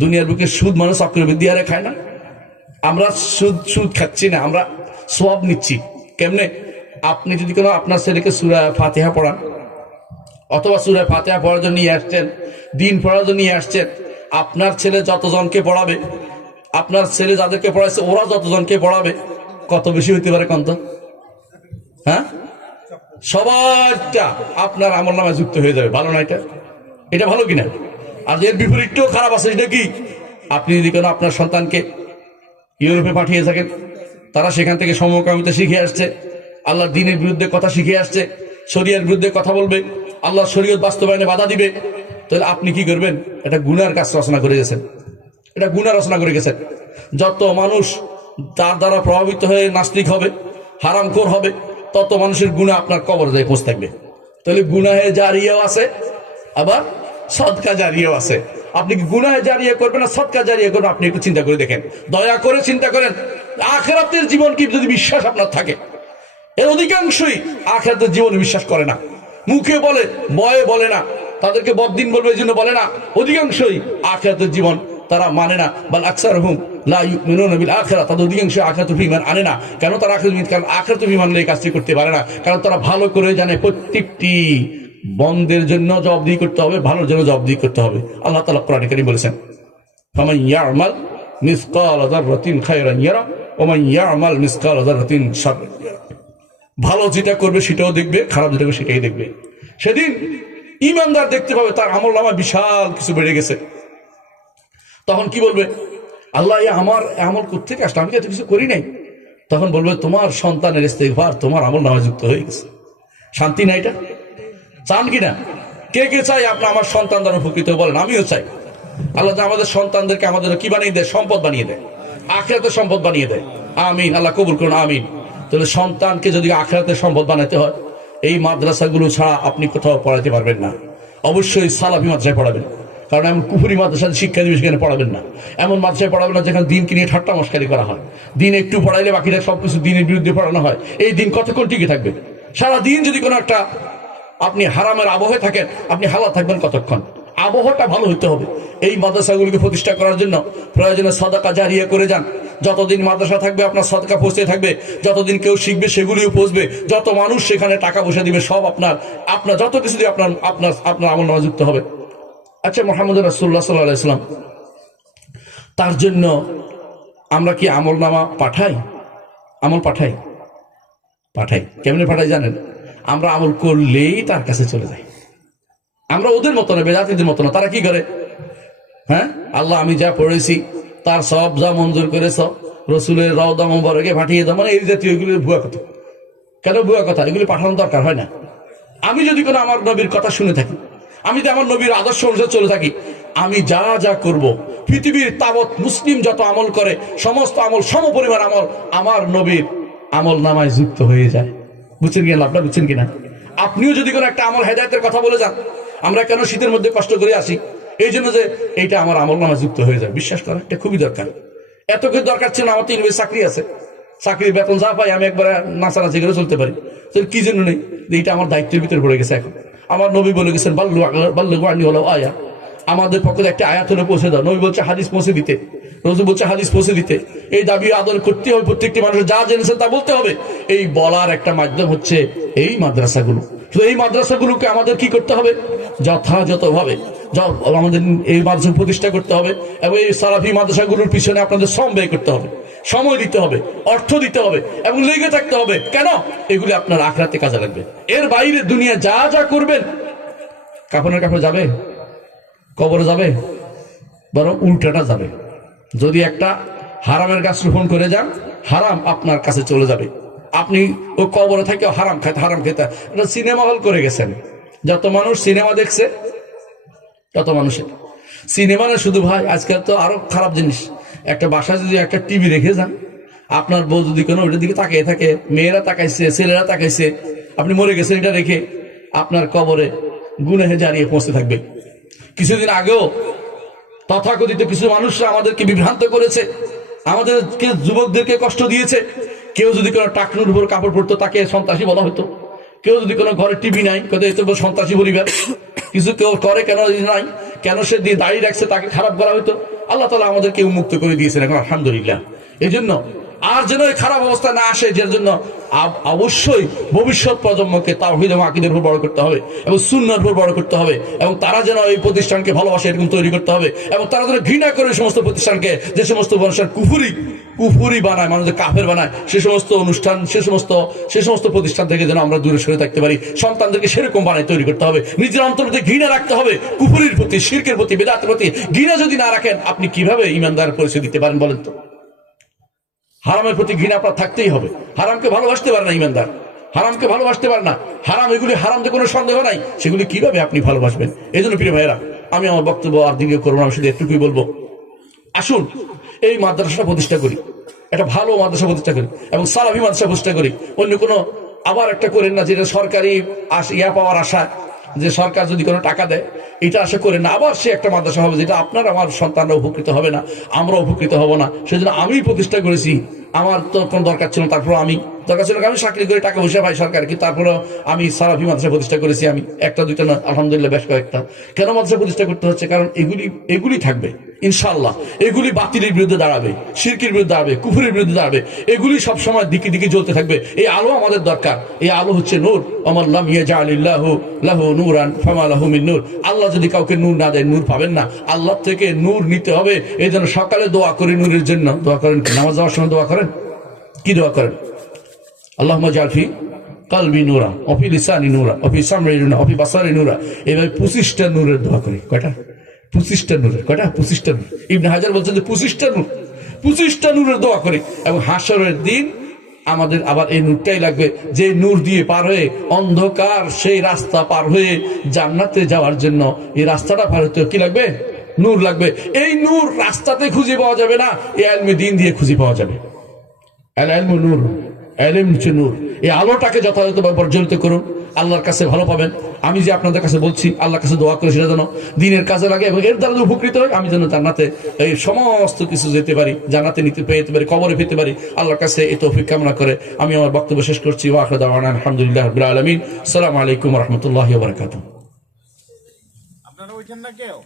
দুনিয়ার বুকে সুদ মানুষ চক্রবৃদ্ধি হারে খায় না। আমরা সুদ খাচ্ছি না, আমরা সওয়াব নিচ্ছি। কেমনে? আপনি যদি কোনো আপনার ছেলেকে সূরা ফাতিহা পড়ান, অথবা সূরা ফাতিহা পড়ার জন্য নিয়ে আসছেন, দিন পড়ার জন্য নিয়ে আসছেন, আপনার ছেলে যতজনকে পড়াবে, আপনার ছেলে যাদেরকে পড়াইছে ওরা যতজনকে পড়াবে, কত বেশি হইতে পারে কত? হ্যাঁ, সবাইটা আপনার আমল নামায় যুক্ত হয়ে যাবে। ভালো না এটা? এটা ভালো কিনা? আর এর বিপরীতটাও খারাপ আছে। সেটা কি? আপনি যদি কোনো আপনার সন্তানকে ইউরোপে পাঠিয়ে থাকেন, তারা সেখান থেকে সমকামিতা শিখে আসছে, আল্লাহর দ্বীনের বিরুদ্ধে কথা শিখে আসছে, শরিয়ার বিরুদ্ধে কথা বলবে, আল্লাহর শরীয়ত বাস্তবায়নে বাধা দিবে, তাহলে আপনি কি করবেন? এটা গুনার কাজ রচনা করে গেছেন, এটা গুনাহ রচনা করে গেছেন। যত মানুষ তার দ্বারা প্রভাবিত হয়ে নাস্তিক হবে, হারামখোর হবে, তত মানুষের গুনাহ আপনার কবরে যায় পৌঁছে থাকবে। তাহলে গুনাহে জারিয়াও আছে, আবার সদকা জারিয়াও আছে। আপনি কি গুনাহে জারিয়া করবেন না সদকা জারিয়া করবেন? আপনি একটু চিন্তা করে দেখেন, দয়া করে চিন্তা করেন। আখিরাতের জীবন কি যদি বিশ্বাস আপনার থাকে, এর অধিকাংশই আখিরাতের জীবনে বিশ্বাস করে না, মুখে বলে, বয়ে বলে না, তাদেরকে বদ্দিন বলবে এই জন্য বলে না। অধিকাংশই আখিরাতের জীবন তারা মানে না। বাল আকসারহুম লা ইউমিনুনা বিল আখিরাহ, তাদের অধিকাংশ আখিরাতুল ঈমান আনে না। কেন তারা আখিরাতুল ঈমান নিয়ে কাজটি করতে পারে না? কারণ তারা ভালো করে জানে প্রত্যেকটি বন্দের জন্য জবাবদিহি করতে হবে, ভালোর জন্য জবাবদিহি করতে হবে। আল্লাহ তাআলা কোরআনে কারীম বলেছেন, ফামান ইয়ামাল মিসকাল যাররাতিন খায়রান ইয়ারা ওয়া মান ইয়ামাল মিসকাল যাররাতিন শাররান ইয়ারা। ভালো যেটা করবে সেটাও দেখবে, খারাপ যেটা করবে সেটাই দেখবে। সেদিন ইমানদার দেখতে পাবে তার আমল নামা বিশাল কিছু বেড়ে গেছে। তখন কি বলবে? আল্লাহ, আমার আমল কোত্থেকে আসলো? আমি তো কিছু করি নাই। তখন বলবে, তোমার সন্তানের ইস্তেগফার তোমার আমল নামায় যুক্ত হয়ে গেছে। শান্তি না এটা? চান কিনা? কে কে চাই আপনার আমার সন্তান দ্বারা উপকৃত? বলেন। আমিও চাই। আল্লাহ আমাদের সন্তানদেরকে আমাদের কি বানিয়ে দেয়? সম্পদ বানিয়ে দেয়, আখিরাতের সম্পদ বানিয়ে দেয়। আমিন, আল্লাহ কবুল করুন, আমিন। তাহলে সন্তানকে যদি আখিরাতের সম্পদ বানাতে হয়, এই মাদ্রাসাগুলো ছাড়া আপনি কোথাও পড়াতে পারবেন না। অবশ্যই সালাফি মাদ্রাসায় পড়াবেন, কারণ এমন কুফরি মাদ্রাসায় শিক্ষা দিবে সেখানে পড়াবেন না। এমন মাদ্রাসায় পড়াবেন না যেখানে দিনকে নিয়ে ঠাট্টা মশকারি করা হয়। দিন একটু পড়াইলে বাকিটা সবকিছু দিনের বিরুদ্ধে পড়ানো হয়। এই দিন কতক্ষণ টিকে থাকবে? সারা দিন যদি কোনো একটা আপনি হারামের আবহে থাকেন, আপনি হালাল থাকবেন কতক্ষণ? আবহাওয়াটা ভালো হতে হবে। এই মাদ্রাসাগুলিকে প্রতিষ্ঠা করার জন্য প্রয়োজনে সাদাকা জারিয়া করে যান। যতদিন মাদ্রাসা থাকবে আপনার সাদকা পৌঁছতে থাকবে, যতদিন কেউ শিখবে সেগুলিও পৌঁছবে, যত মানুষ সেখানে টাকা পয়সা দিবে সব আপনার যত কিছু দিয়ে আপনার আমল নামা যুক্ত হবে। আচ্ছা, মুহাম্মদ রাসূলুল্লাহ সাল্লাল্লাহু আলাইহি ওয়াসাল্লাম, তার জন্য আমরা কি আমল নামা পাঠাই? আমল পাঠাই? কেমনে পাঠাই জানেন? আমরা আমল করলেই তার কাছে চলে যাই। আমরা ওদের মতো না, বেদাতীদের মতো না। তারা কি করে? হ্যাঁ, আল্লাহ আমি যা পড়েছি তার সব যা মঞ্জুর করেছ রসুলের রওজা মোবারকে পাঠিয়ে দাও, মানে এই জাতীয় এগুলি ভুয়া কথা। কেন ভুয়া কথা? এগুলি পাঠানোর দরকার হয় না। আমি যদি কোনো আমার নবীর কথা শুনে থাকি, আমি যদি আমার নবীর আদর্শ অনুসারে চলে থাকি, আমি যা যা করব, পৃথিবীর তাবৎ মুসলিম যত আমল করে সমস্ত আমল সমপরিমাণ আমল আমার নবীর আমল নামায় যুক্ত হয়ে যায়। বুঝছেন কিনা? আপনারা বুঝছেন কিনা? আপনিও যদি কোনো একটা আমল হেদায়েতের কথা বলে যান, আমরা কেন শীতের মধ্যে কষ্ট করে আসি? এই জন্য যে এইটা আমার আমল নামায় যুক্ত হয়ে যায়। বিশ্বাস করেন, এটা খুবই দরকার। এত কিছু দরকার ছিল না। আমার 3 বছর চাকরি আছে, চাকরির বেতন যা পাই আমি একবার নাচানাচি করে চলতে পারি। তো কি জন্য নেই? এইটা আমার দায়িত্বের ভিতরে পড়ে গেছে। এখন আমার নবী বলে গেছেন বাল্লু আনি হলো আয়া, আমাদের পক্ষে একটা আয়াত হলে পৌঁছে দাও। নবী বলছে হাদিস পৌঁছে দিতে, রসুল বলছে হাদিস পৌঁছে দিতে। এই দাবি আদর করতে হবে, প্রত্যেকটি মানুষের যা জেনেছে তা বলতে হবে। এই বলার একটা মাধ্যম হচ্ছে এই মাদ্রাসাগুলো। তো এই মাদ্রাসাগুলোকে আমাদের কি করতে হবে? যথাযথভাবে আমাদের এই মাদ্রাসা প্রতিষ্ঠা করতে হবে এবং এই সালাফি মাদ্রাসাগুলোর পিছনে আপনাদের শ্রম ব্যয় করতে হবে, সময় দিতে হবে, অর্থ দিতে হবে এবং লেগে থাকতে হবে। কেন? এগুলি আপনার আখিরাতে কাজে লাগবে। এর বাইরে দুনিয়া যা যা করবেন, কাফনের কাপড় যাবে, কবরে যাবে, বরং উল্টাটা যাবে। যদি একটা হারামের গাছ রোপণ করে যান, হারাম আপনার কাছে চলে যাবে। আপনি ও কবরে থেকে হারাম খেতে সিনেমা হল করে গেছেন। যত মানুষ সিনেমা দেখছে, তত মানুষের সিনেমা না শুধু ভাই, আজকাল তো আরো খারাপ জিনিস। একটা বাসায় যদি একটা টিভি রেখে যান, আপনার বউ যদি কোনো ওইটার দিকে তাকিয়ে থাকে, মেয়েরা তাকাইছে, ছেলেরা তাকাইছে, আপনি মরে গেছেন এটা রেখে, আপনার কবরে গুনাহে জারিয়ে পৌঁছে থাকবে। কিছুদিন আগেও তথাকথিত কিছু মানুষরা আমাদেরকে বিভ্রান্ত করেছে, আমাদেরকে যুবকদেরকে কষ্ট দিয়েছে। কেউ যদি কোনো টাকনুর উপর কাপড় পরতো তাকে সন্ত্রাসী বলা হতো। কেউ যদি কোনো ঘরে টিভি নাই, কেউ সন্ত্রাসী পরিবার। কিছু কেউ করে কেন নাই, কেন সে দিয়ে দাঁড়িয়ে রাখছে তাকে খারাপ করা হতো। আল্লাহ তাআলা আমাদেরকে উন্মুক্ত করে দিয়েছেন এখন, আলহামদুলিল্লাহ। এই জন্য আর যেন এই খারাপ অবস্থা না আসে, যার জন্য অবশ্যই ভবিষ্যৎ প্রজন্মকে তাওহীদ এবং আকীদার উপর বড় করতে হবে এবং সুন্নাহর উপর বড় করতে হবে এবং তারা যেন এই প্রতিষ্ঠানকে ভালোবাসে এরকম তৈরি করতে হবে এবং তারা যেন ঘৃণা করে সমস্ত প্রতিষ্ঠানকে, যে সমস্ত প্রতিষ্ঠান কুফুরি বানায়, মানুষদের কাফের বানায়, সে সমস্ত অনুষ্ঠান, সে সমস্ত প্রতিষ্ঠান থেকে যেন আমরা দূরে সরে থাকতে পারি। সন্তানদেরকে সেরকম বানায় তৈরি করতে হবে। নিজের অন্তরে ঘৃণা রাখতে হবে, কুফুরির প্রতি, শিরকের প্রতি, বিদআতের প্রতি ঘৃণা যদি না রাখেন, আপনি কিভাবে ঈমানদার পরিচয় দিতে পারেন বলেন তো? হারামের প্রতি ঘৃণা আপনার থাকতেই হবে। হারামকে ভালোবাসতে পারে না ঈমানদার, হারামকে ভালোবাসতে পারে না। হারাম, এগুলি হারামতে কোনো সন্দেহ নাই, সেগুলি কিভাবে আপনি ভালোবাসবেন? এই জন্য প্রিয় ভাইয়েরা, আমি আমার বক্তব্য আর দীর্ঘ করবো না, আমি শুধু একটুকুই বলবো, আসুন এই মাদ্রাসা প্রতিষ্ঠা করি, একটা ভালো মাদ্রাসা প্রতিষ্ঠা করি এবং সালাফি মাদ্রাসা প্রতিষ্ঠা করি। অন্য কোনো আবার একটা করেন না যেটা সরকারি পাওয়ার আশা, যে সরকার যদি কোনো টাকা দেয় এটা আশা করেন না আবার সে একটা মাদ্রাসা হবে যেটা আপনার আমার সন্তানরা উপকৃত হবে না, আমরা উপকৃত হব না। সেজন্য আমি প্রতিষ্ঠা করেছি। আমার তো কোনো দরকার ছিল না, তারপর আমি চাকরি করে টাকা পয়সা পাই সরকার, কিন্তু তারপরে আমি সালাফি মাদ্রাসা প্রতিষ্ঠা করেছি। আমি একটা দুইটা না, আলহামদুলিল্লাহ বেশ কয়েকটা। কেন মাদ্রাসা প্রতিষ্ঠা করতে হচ্ছে? কারণ এগুলি থাকবে ইনশাআল্লাহ, এগুলি বাতিলের বিরুদ্ধে দাঁড়াবে, শিরকের বিরুদ্ধে দাঁড়াবে, কুফরের বিরুদ্ধে দাঁড়াবে। এগুলি সবসময় দিকে দিকে জ্বলতে থাকবে। এই আলো আমাদের দরকার। এই আলো হচ্ছে নূর। ওমা লাম ইয়াজআলিল্লাহু লাহু নূরান ফামা লাহু মিন নূর। আল্লাহ যদি কাউকে নূর না দেয়, নূর পাবেন না। আল্লাহ থেকে নূর নিতে হবে। এই জন্য সকালে দোয়া করি নূরের জন্য। দোয়া করেন, নামাজ যাওয়ার সময় দোয়া করেন। কি দোয়া করেন? আল্লাহুম্মা জাল ফি কলবি নূরা ওয়া ফি লিসানি নূরা ওয়া ফি সামরি নূরা ওয়া ফি বাসারি নূরা। এইভাবে 25টা নূরের দোয়া করি। কয়টা? 25টা নূরের। কয়টা? 25টা নূর। ইবনে হাজার বলছেন যে 25টা নূর, 25টা নূরের দোয়া করি। এবং হাশরের দিন আমাদের আবার এই নূরটাই লাগবে, যে নূর দিয়ে পার হয়ে অন্ধকার সেই রাস্তা পার হয়ে জান্নাতে যাওয়ার জন্য এই রাস্তাটা পার হতে কি লাগবে? নূর লাগবে। এই নূর রাস্তাতে খুঁজে পাওয়া যাবে না, এই ইলমে দ্বীন দিয়ে খুঁজে পাওয়া যাবে। আল ইলমু নূর, ইলম হচ্ছে নূর। এই আলোটাকে যথাযথভাবে প্রজ্বলিত করুন, আল্লাহর কাছে ভালো পাবেন। আমি যে আপনাদের কাছে বলছি, আল্লাহর কাছে দোয়া করে সেটা যেন দিনের কাজে লাগে এবং এর দ্বারা উপকৃত হয়। আমি যেন জান্নাতে এই সমস্ত কিছু যেতে পারি, জান্নাতে পেতে পারি, কবরে পেতে পারি। আল্লাহর কাছে এই তৌফিক কামনা করে আমি আমার বক্তব্য শেষ করছি। ওয়া আখিরু দাওয়ানা আলহামদুলিল্লাহি রাব্বিল আলামিন। আসসালামু আলাইকুম ওয়া রাহমাতুল্লাহি ওয়া বারাকাতুহু। আপনারা ওইখান না কেউ